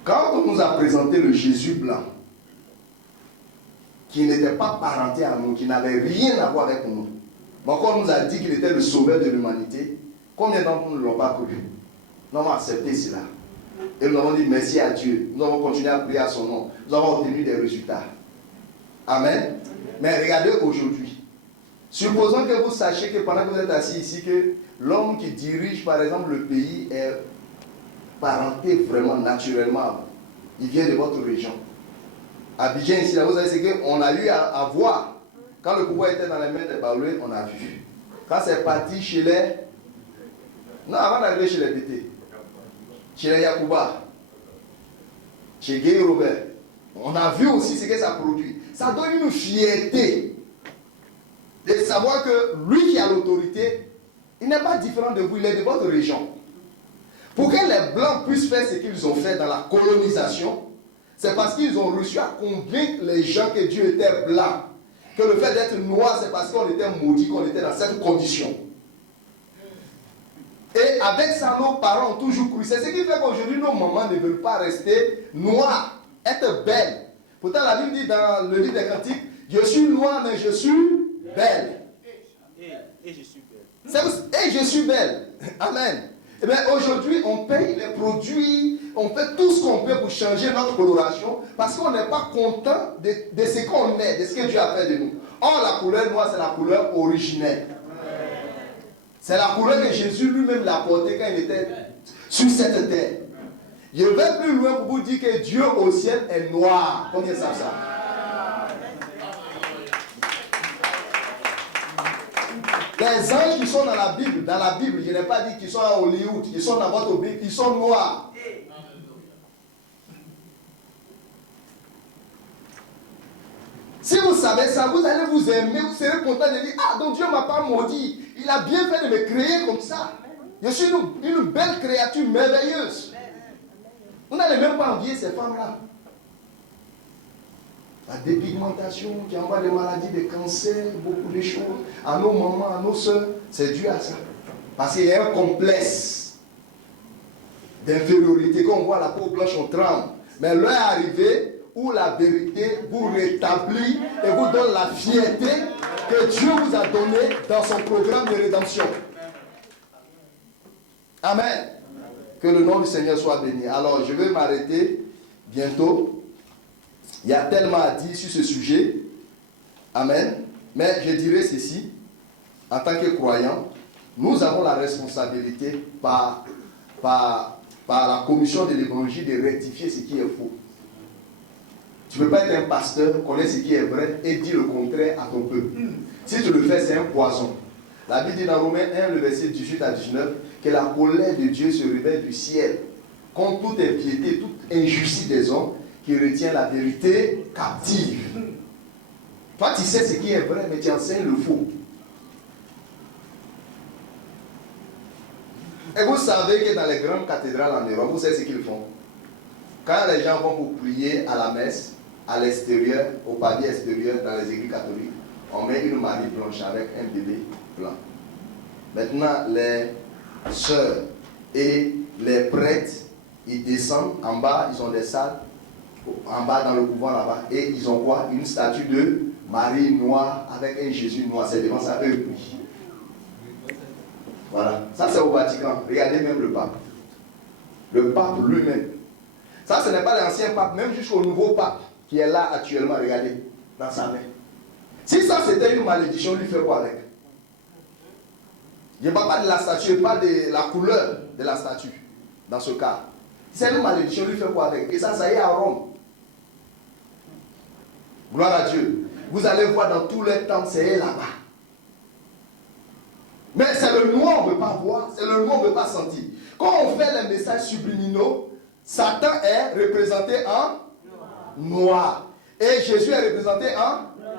Quand on nous a présenté le Jésus blanc, qui n'était pas parenté à nous, qui n'avait rien à voir avec nous, mais quand on nous a dit qu'il était le sauveur de l'humanité, combien d'entre nous ne l'ont pas cru? Non, on a accepté cela. Et nous avons dit merci à Dieu. Nous avons continué à prier à son nom. Nous avons obtenu des résultats. Amen. Mais regardez aujourd'hui. Supposons que vous sachiez que pendant que vous êtes assis ici, que l'homme qui dirige par exemple le pays est parenté vraiment naturellement à vous. Il vient de votre région. Abidjan ici, là, vous savez, c'est qu'on a eu à voir. Quand le pouvoir était dans les mains des Baoulés, on a vu. Quand c'est parti chez les... Non, avant d'arriver chez les BT. Chez les Yakuba. Chez Guy Robert. On a vu aussi ce que ça produit. Ça donne une fierté de savoir que lui qui a l'autorité, il n'est pas différent de vous, il est de votre région. Pour que les Blancs puissent faire ce qu'ils ont fait dans la colonisation, c'est parce qu'ils ont réussi à convaincre les gens que Dieu était blanc. Que le fait d'être noir, c'est parce qu'on était maudit, qu'on était dans cette condition. Et avec ça, nos parents ont toujours cru. C'est ce qui fait qu'aujourd'hui, nos mamans ne veulent pas rester noires, être belles. Pourtant, la Bible dit dans le livre des Cantiques, je suis noire, mais je suis belle. Et je suis belle. Et je suis belle. Amen. Et bien aujourd'hui, on paye les produits, on fait tout ce qu'on peut pour changer notre coloration parce qu'on n'est pas content de ce qu'on est, de ce que Dieu a fait de nous. Or, la couleur noire, c'est la couleur originelle. C'est la couleur que Jésus lui-même l'a portée quand il était sur cette terre. Je vais plus loin pour vous dire que Dieu au ciel est noir. Combien savent ça? Les anges qui sont dans la Bible, je n'ai pas dit qu'ils sont à Hollywood, ils sont dans votre Bible, ils sont noirs. Si vous savez ça, vous allez vous aimer, vous serez content de dire, ah, donc Dieu ne m'a pas maudit. Il a bien fait de me créer comme ça. Je suis une belle créature merveilleuse. Vous n'allez même pas envier ces femmes-là. La dépigmentation qui envoie des maladies, des cancers, beaucoup de choses. À nos mamans, à nos soeurs, c'est dû à ça. Parce qu'il y a un complexe d'infériorité. Quand on voit la peau blanche, on tremble. Mais l'heure est arrivée où la vérité vous rétablit et vous donne la fierté que Dieu vous a donnée dans son programme de rédemption. Amen. Que le nom du Seigneur soit béni. Alors, je vais m'arrêter bientôt. Il y a tellement à dire sur ce sujet. Amen. Mais je dirais ceci. En tant que croyants, nous avons la responsabilité par la commission de l'évangile de rectifier ce qui est faux. Tu ne peux pas être un pasteur, connaître ce qui est vrai et dire le contraire à ton peuple. Si tu le fais, c'est un poison. La Bible dit dans Romains 1, le verset 18 à 19, que la colère de Dieu se révèle du ciel contre toute impiété, toute injustice des hommes qui retient la vérité captive. Toi, tu sais ce qui est vrai, mais tu enseignes le faux. Et vous savez que dans les grandes cathédrales en Europe, vous savez ce qu'ils font. Quand les gens vont pour prier à la messe, à l'extérieur, au palier extérieur, dans les églises catholiques, on met une Marie blanche avec un bébé blanc. Maintenant, les sœurs et les prêtres, ils descendent en bas, ils ont des salles, en bas dans le couvent là-bas, et ils ont quoi? Une statue de Marie noire avec un Jésus noir. C'est devant ça, eux prient. Voilà. Ça, c'est au Vatican. Regardez même le pape. Le pape lui-même. Ça, ce n'est pas l'ancien pape, même jusqu'au nouveau pape qui est là actuellement, regardez, dans sa main. Si ça, c'était une malédiction, lui fait quoi avec? Je ne parle pas de la statue, je parle de la couleur de la statue, dans ce cas. Si c'est une malédiction, lui fait quoi avec? Et ça y est à Rome. Gloire à Dieu. Vous allez voir dans tous les temps, c'est là-bas. Mais c'est le noir, on ne veut pas voir, c'est le noir, on ne veut pas sentir. Quand on fait les messages subliminaux, Satan est représenté en noir. Et Jésus est représenté en blanc.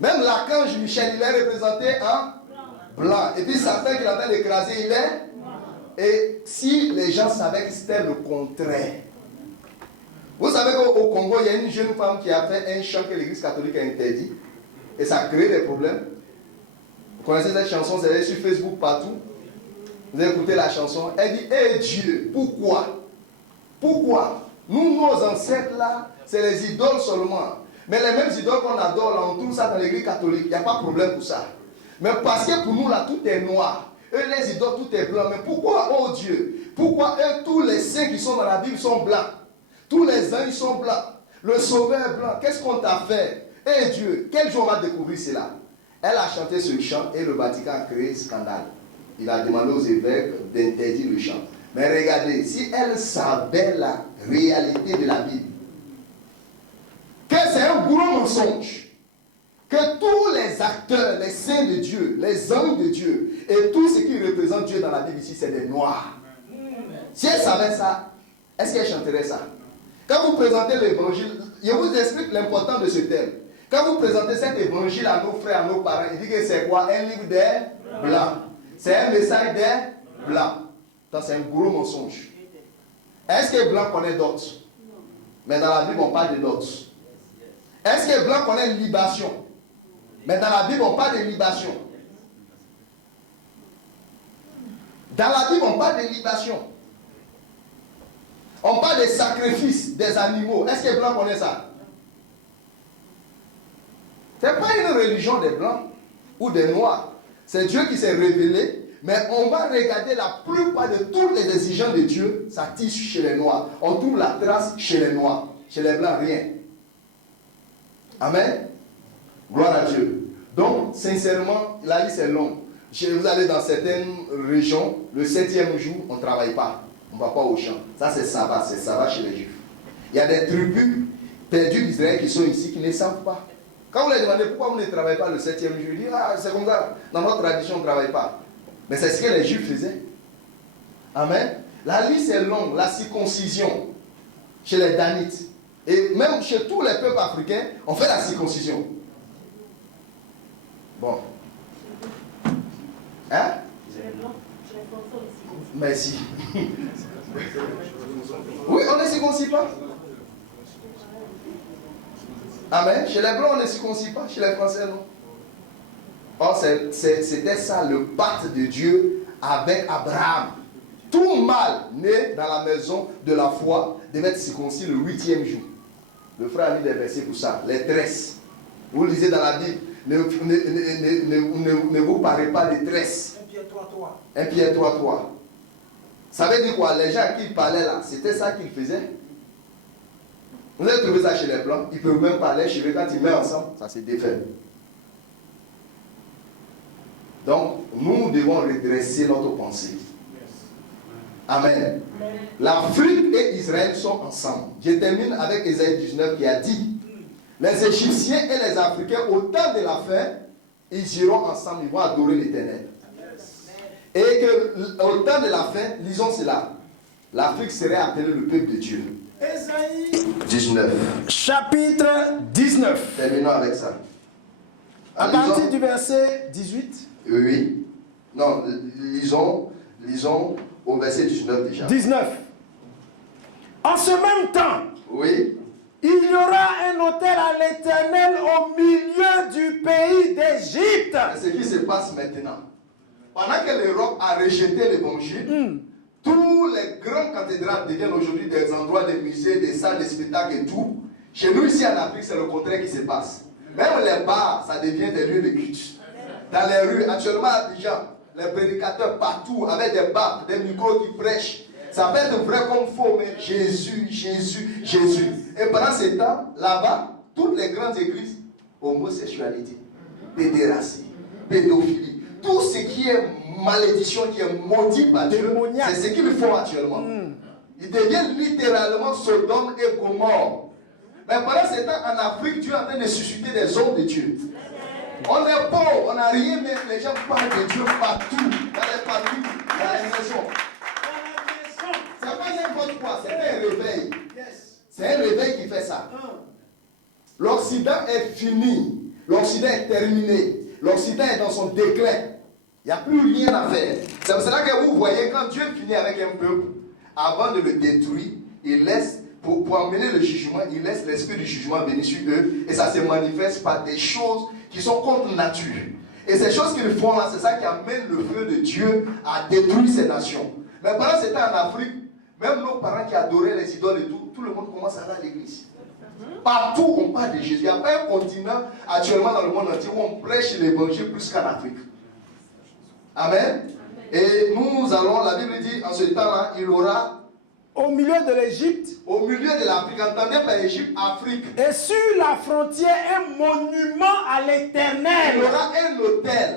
Même l'archange Michel, il est représenté en blanc. Et puis Satan qui l'attend d'écraser, il est noir. Et si les gens savaient que c'était le contraire. Vous savez qu'au Congo, il y a une jeune femme qui a fait un chant que l'église catholique a interdit. Et ça a créé des problèmes. Vous connaissez cette chanson, c'est sur Facebook partout. Vous avez écouté la chanson. Elle dit, hé Dieu, pourquoi? Pourquoi? Nous, nos ancêtres là, c'est les idoles seulement. Mais les mêmes idoles qu'on adore là, on trouve ça dans l'église catholique. Il n'y a pas de problème pour ça. Mais parce que pour nous là, tout est noir. Eux, les idoles, tout est blanc. Mais pourquoi, oh Dieu, pourquoi eux, tous les saints qui sont dans la Bible sont blancs? Tous les anges sont blancs. Le sauveur est blanc. Qu'est-ce qu'on t'a fait? Eh Dieu, quel jour on va découvrir cela? Elle a chanté ce chant et le Vatican a créé scandale. Il a demandé aux évêques d'interdire le chant. Mais regardez, si elle savait la réalité de la Bible, que c'est un gros mensonge, que tous les acteurs, les saints de Dieu, les anges de Dieu, et tout ce qui représente Dieu dans la Bible ici, c'est des noirs. Si elle savait ça, est-ce qu'elle chanterait ça? Quand vous présentez l'évangile, je vous explique l'importance de ce thème. Quand vous présentez cet évangile à nos frères, à nos parents, il dit que c'est quoi? Un livre des blancs. C'est un message des blancs. Donc c'est un gros mensonge. Est-ce que les blancs connaissent d'autres? Mais dans la Bible, on parle de d'autres. Est-ce que les blancs connaissent libation? Mais dans la Bible, on parle de libation. Dans la Bible, on parle de libation. On parle des sacrifices des animaux. Est-ce que les blancs connaissent ça? Ce n'est pas une religion des blancs ou des noirs. C'est Dieu qui s'est révélé. Mais on va regarder la plupart de toutes les exigences de Dieu, ça tisse chez les noirs. On trouve la trace chez les noirs. Chez les blancs, rien. Amen. Gloire à Dieu. Donc, sincèrement, la liste est longue. Vous allez dans certaines régions, le 7e jour, on ne travaille pas. On ne va pas au champ. Ça, c'est sabbat chez les Juifs. Il y a des tribus perdues d'Israël qui sont ici, qui ne savent pas. Quand vous les demandez pourquoi vous ne travaillez pas le 7e jour, ils disent, ah, c'est comme ça. Dans notre tradition, on ne travaille pas. Mais c'est ce que les Juifs faisaient. Amen. La liste est longue. La circoncision chez les Danites. Et même chez tous les peuples africains, on fait la circoncision. Bon. Hein? Merci. Oui, on ne circoncis pas. Amen. Chez les Blancs, on ne circoncis pas. Chez les Français, non. Or, c'était ça le pacte de Dieu avec Abraham. Tout mâle né dans la maison de la foi devait être circoncis le 8e jour. Le frère a mis des versets pour ça. Les tresses. Vous lisez dans la Bible. Ne vous parlez pas des tresses. 1 Pierre 3:3. Ça veut dire quoi? Les gens à qui il parlait là, c'était ça qu'ils faisaient. Vous avez trouvé ça chez les Blancs. Ils peuvent même parler chez eux quand ils mettent ensemble. Ça se défait. Donc, nous devons redresser notre pensée. Amen. L'Afrique et Israël sont ensemble. Je termine avec Ésaïe 19 qui a dit, les Égyptiens et les Africains, au temps de la fin, ils iront ensemble, ils vont adorer l'Éternel. Et qu'au temps de la fin, lisons cela, l'Afrique serait appelée le peuple de Dieu. Ésaïe 19. chapitre 19. Terminons avec ça. À partir du verset 18. Oui. Non, lisons au verset 19 déjà. 19. En ce même temps, Oui. il y aura un autel à l'Éternel au milieu du pays d'Égypte. C'est ce qui se passe maintenant. Pendant que l'Europe a rejeté l'évangile, tous les grandes cathédrales deviennent aujourd'hui des endroits de musées, des salles de spectacle et tout. Chez nous ici en Afrique, c'est le contraire qui se passe. Même les bars, ça devient des lieux de culte. Dans les rues, actuellement à Abidjan, les prédicateurs partout, avec des babes, des micros qui prêchent. Ça peut être vrai comme faux, mais Jésus, Jésus, Jésus. Et pendant ce temps, là-bas, toutes les grandes églises, homosexualité, pédérastie, pédophilie, tout ce qui est malédiction, qui est maudit par Dieu, c'est ce qu'ils font actuellement. Ils deviennent littéralement Sodome et Gomorrhe. Mais pendant ce temps, en Afrique, Dieu est en train de susciter des hommes de Dieu. On est pauvre, on n'a rien, mais les gens parlent de Dieu partout, dans les familles, dans les maisons. C'est pas n'importe quoi, c'est un réveil. C'est un réveil qui fait ça. L'Occident est fini, l'Occident est terminé, l'Occident est dans son déclin. Il n'y a plus rien à faire. C'est pour cela que vous voyez, quand Dieu finit avec un peuple, avant de le détruire, il laisse, pour amener le jugement, il laisse l'esprit du jugement venir sur eux, et ça se manifeste par des choses qui sont contre nature. Et ces choses qu'ils font là, c'est ça qui amène le feu de Dieu à détruire ces nations. Mais pendant ce temps en Afrique, même nos parents qui adoraient les idoles et tout le monde commence à aller à l'église. Partout on parle de Jésus. Il n'y a pas un continent actuellement dans le monde entier où on prêche l'évangile plus qu'en Afrique. Amen. Et nous allons, la Bible dit, en ce temps-là, il aura au milieu de l'Égypte, au milieu de l'Afrique, entendez par Égypte, Afrique. Et sur la frontière, un monument à l'Éternel. Il y aura un autel.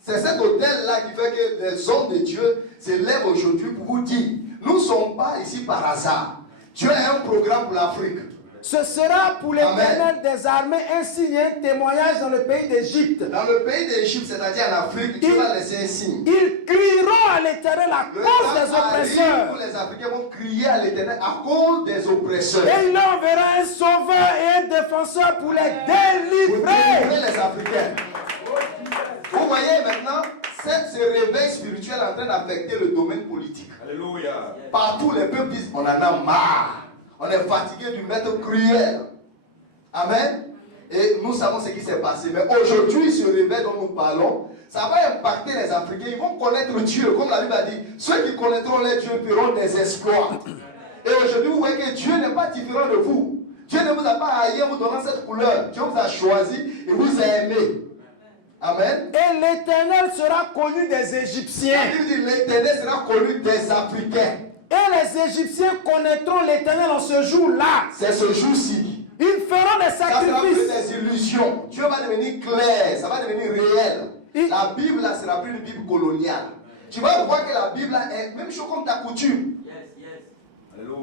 C'est cet autel-là qui fait que les hommes de Dieu se lèvent aujourd'hui pour vous dire, nous ne sommes pas ici par hasard. Dieu a un programme pour l'Afrique. Ce sera pour l'Éternel des armées un signe, un témoignage dans le pays d'Égypte. Dans le pays d'Égypte, c'est-à-dire en Afrique, Dieu va laisser un signe. Ils crieront à l'Éternel à cause des oppresseurs. Les Africains vont crier à l'Éternel à cause des oppresseurs. Et il enverra un sauveur et un défenseur pour les délivrer. Pour délivrer les Africains. Vous voyez maintenant, ce réveil spirituel est en train d'affecter le domaine politique. Alléluia. Partout, les peuples disent, on en a marre. On est fatigué du maître cruel. Amen. Et nous savons ce qui s'est passé. Mais aujourd'hui, ce réveil dont nous parlons, ça va impacter les Africains. Ils vont connaître Dieu. Comme la Bible a dit, ceux qui connaîtront les dieux feront des exploits. Et aujourd'hui, vous voyez que Dieu n'est pas différent de vous. Dieu ne vous a pas haï en vous donnant cette couleur. Dieu vous a choisi et vous a aimé. Amen. Et l'Éternel sera connu des Égyptiens. La Bible dit, l'Éternel sera connu des Africains. Et les Égyptiens connaîtront l'Éternel en ce jour-là. C'est ce jour-ci. Ils feront des Ça sera plus sacrifices. des illusions. Dieu va devenir clair, ça va devenir réel. La Bible là sera plus une Bible coloniale. Tu vas voir que la Bible là est même chose comme ta coutume.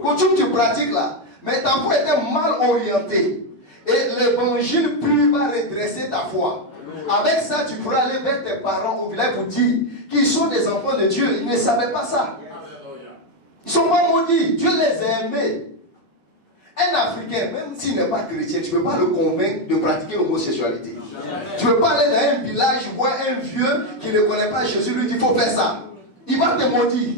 Coutume tu pratiques là, mais ta foi était mal orientée. Et l'évangile pur va redresser ta foi. Avec ça, tu pourras aller vers tes parents au village pour dire qu'ils sont des enfants de Dieu. Ils ne savaient pas ça. Ils ne sont pas maudits. Dieu les a aimés. Un Africain, même s'il n'est pas chrétien, tu ne peux pas le convaincre de pratiquer l'homosexualité. Tu ne peux pas aller dans un village, voir un vieux qui ne connaît pas Jésus, lui dit il faut faire ça. Il va te maudire.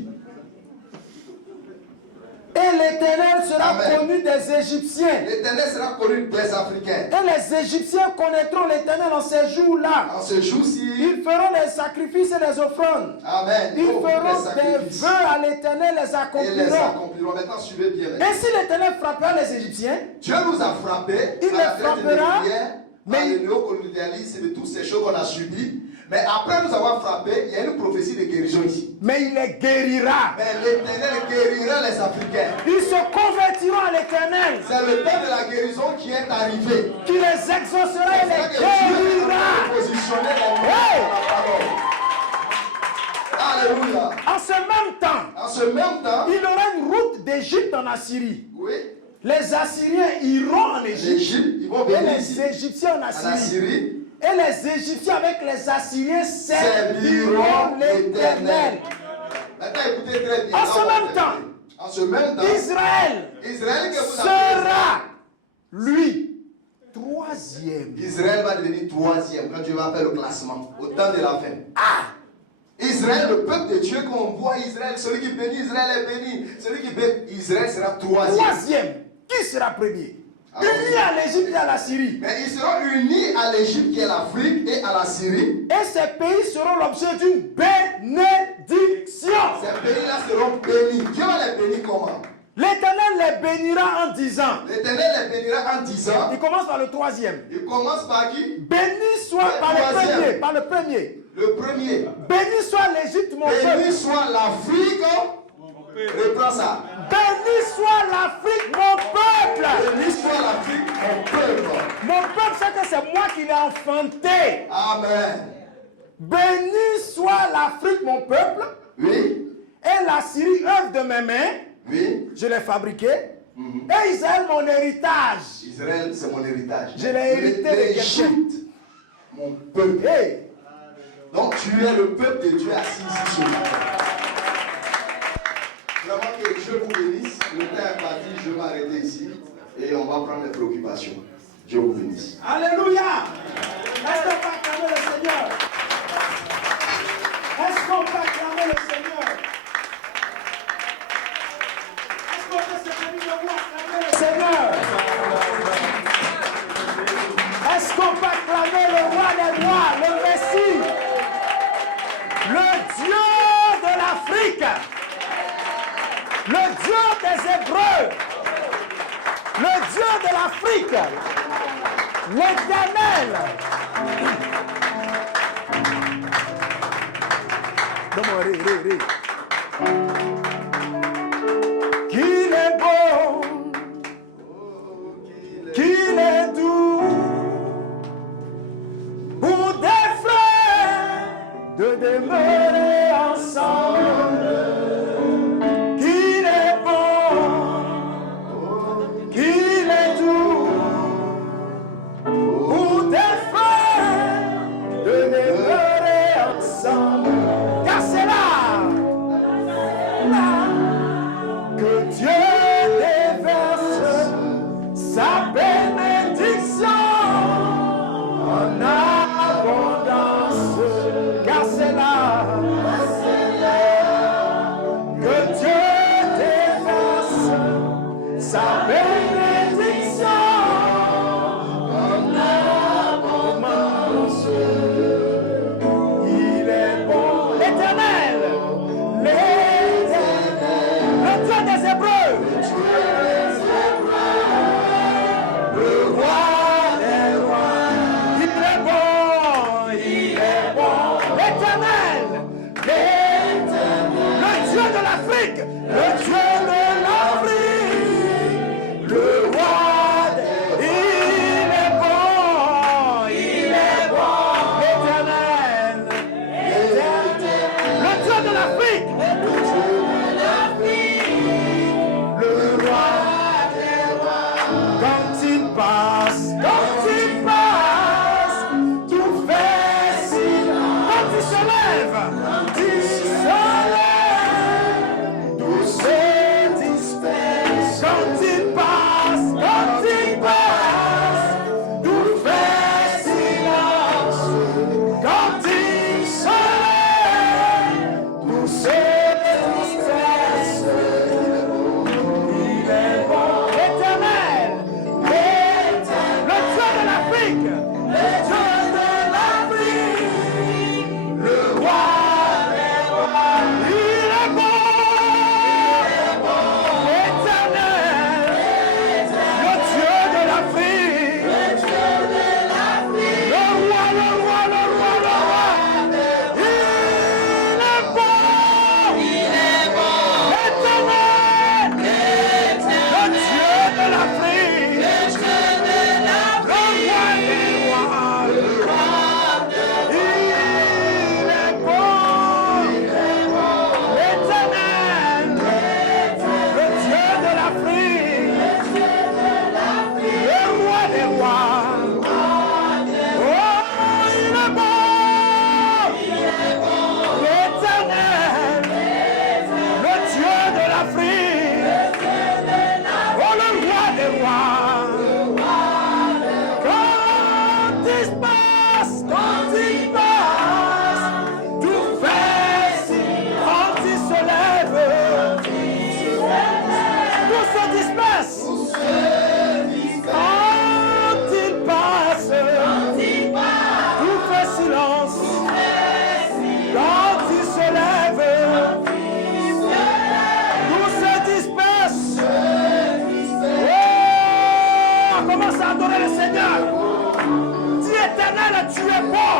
Et l'Éternel sera Amen. connu des Égyptiens. L'Éternel sera connu des Africains. Et les Égyptiens connaîtront l'Éternel en ces jours-là. En ce jour-ci, Ils feront des sacrifices et des offrandes. Amen. Ils Oh, feront les des sacrifices. vœux à l'Éternel, les Et les accompliront. accompliront. Maintenant, suivez bien. Et si l'Éternel frappera les Égyptiens, Dieu nous a frappés. Il à les la traite frappera, négrière, mais- par le néocolonialisme et de toutes ces choses qu'on a subies. Mais après nous avoir frappés, il y a une prophétie de guérison ici. mais il les guérira. Mais l'Éternel guérira les Africains. Ils se convertiront à l'Éternel, C'est le temps de la guérison qui est arrivé. qui les exaucera et C'est les que Dieu est guérira. positionné dans Hey! la parole. Alléluia. En ce même temps, En ce même temps, il y aura une route d'Égypte en Assyrie. oui, Les Assyriens iront en Égypte l'Égypte, ils vont et venir les ici, Égyptiens en en Assyrie. Assyrie. Et les Égyptiens avec les Assyriens serviront Serviront l'Éternel. Maintenant, écoutez très bien. En ce même temps, En ce même temps, Israël Israël que vous appelez sera, lui, troisième. Israël va devenir troisième quand Dieu va faire le classement au temps de la fin. Israël, le peuple de Dieu qu'on voit, Israël, celui qui bénit, Israël est béni. Celui qui bénit, Israël sera troisième. Troisième. Qui sera premier? Unis à l'Égypte et à la Syrie. Mais ils seront unis à l'Égypte qui est l'Afrique et à la Syrie. Et ces pays seront l'objet d'une bénédiction. Ces pays-là seront bénis. Dieu va les bénir comment? L'Éternel les bénira en disant. L'Éternel les bénira en disant. Il commence par le troisième. Il commence par qui? Béni soit par le troisième. premier. Par le premier. Le premier. Béni soit l'Égypte, mon peuple. Béni soit l'Afrique. Reprends ça. Béni soit l'Afrique, mon peuple. Béni soit l'Afrique, mon peuple. Mon peuple sait que c'est moi qui l'ai enfanté. Amen. Béni soit l'Afrique, mon peuple. Oui. Et la Syrie, œuvre de mes mains. Oui. Je l'ai fabriqué. Et Israël, mon héritage. Israël, c'est mon héritage. Je l'ai hérité de l'Égypte, mon peuple. Hey. Donc tu es le peuple de Dieu assis ici sur moi. Vraiment que Dieu vous bénisse. Le temps est parti, je vais m'arrêter ici. Et on va prendre les préoccupations. Dieu vous bénisse. Alléluia. Est-ce qu'on peut acclamer le Seigneur? Est-ce qu'on peut acclamer le Seigneur? Est-ce qu'on peut se réunir debout acclamer le Seigneur? Est-ce qu'on peut acclamer le roi des rois, le Messie, le Dieu de l'Afrique, le Dieu des Hébreux, le Dieu de l'Afrique, l'Éternel? Qu'il est bon, qu'il est doux pour des frères de demeurer ensemble. Qu'il est bon, qu'il est doux pour des frères de demeurer ensemble. Car c'est là que Dieu déverse sa bénédiction en abondance. Car c'est là que Dieu déverse sa bénédiction en abondance. Il est bon, l'Éternel, le Dieu des Hébreux, le roi des rois. Il est bon, l'Éternel, le Dieu de l'Afrique, le Dieu de l'Afrique, le roi des... Il est bon, l'Éternel, le Dieu de l'Afrique, le roi des rois. Quand il passe, tout fait silence. Quand il se lève, tout se disperse. Quand il passe, tout fait silence. Quand il se lève, tout se disperse. Il est bon, l'Éternel, le Dieu de l'Afrique, le roi des rois. Il est bon, l'Éternel, le Dieu de l'Afrique, le roi. Il est bon, l'Éternel, le Dieu de l'Afrique, le roi des rois. Il est bon, l'Éternel, le Dieu de l'Afrique, le roi des rois. Oh, il est bon, l'Éternel, le Dieu de l'Afrique, oh, le roi des rois. Quand il passe, tout fait silence. Quand il se lève, tout se disperse. Quand il passe, tout fait silence. Quand il se lève, tout se disperse. Oh, commence à adorer le Seigneur. Dis Éternel, tu es bon.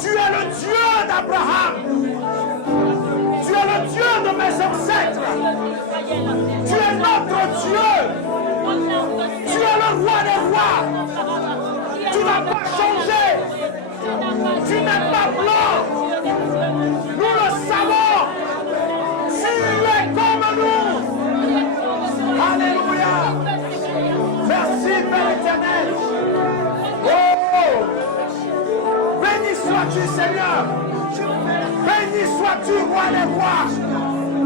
Tu es le Dieu d'Abraham. Tu es le Dieu de mes ancêtres. Tu es notre Dieu. Tu es le roi des rois. Tu n'as pas changé. Tu n'es pas blanc. Nous le savons. Tu es comme nous. Alléluia. Merci Père éternel. Oh, béni sois-tu Seigneur. Béni sois-tu roi des rois.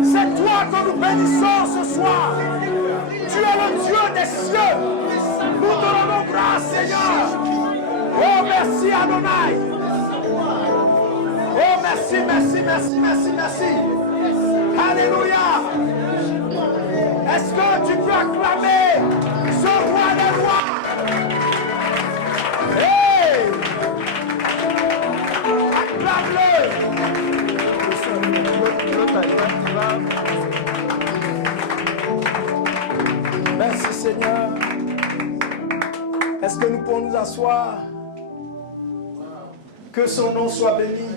C'est toi que nous bénissons ce soir. Tu es le Dieu des cieux. Nous te rendons grâce Seigneur. Oh merci Adonai. Oh merci. Alléluia. Est-ce que tu peux acclamer ce roi des rois? Hey! Acclame-le. Merci Seigneur. Est-ce que nous pouvons nous asseoir? Que son nom soit béni.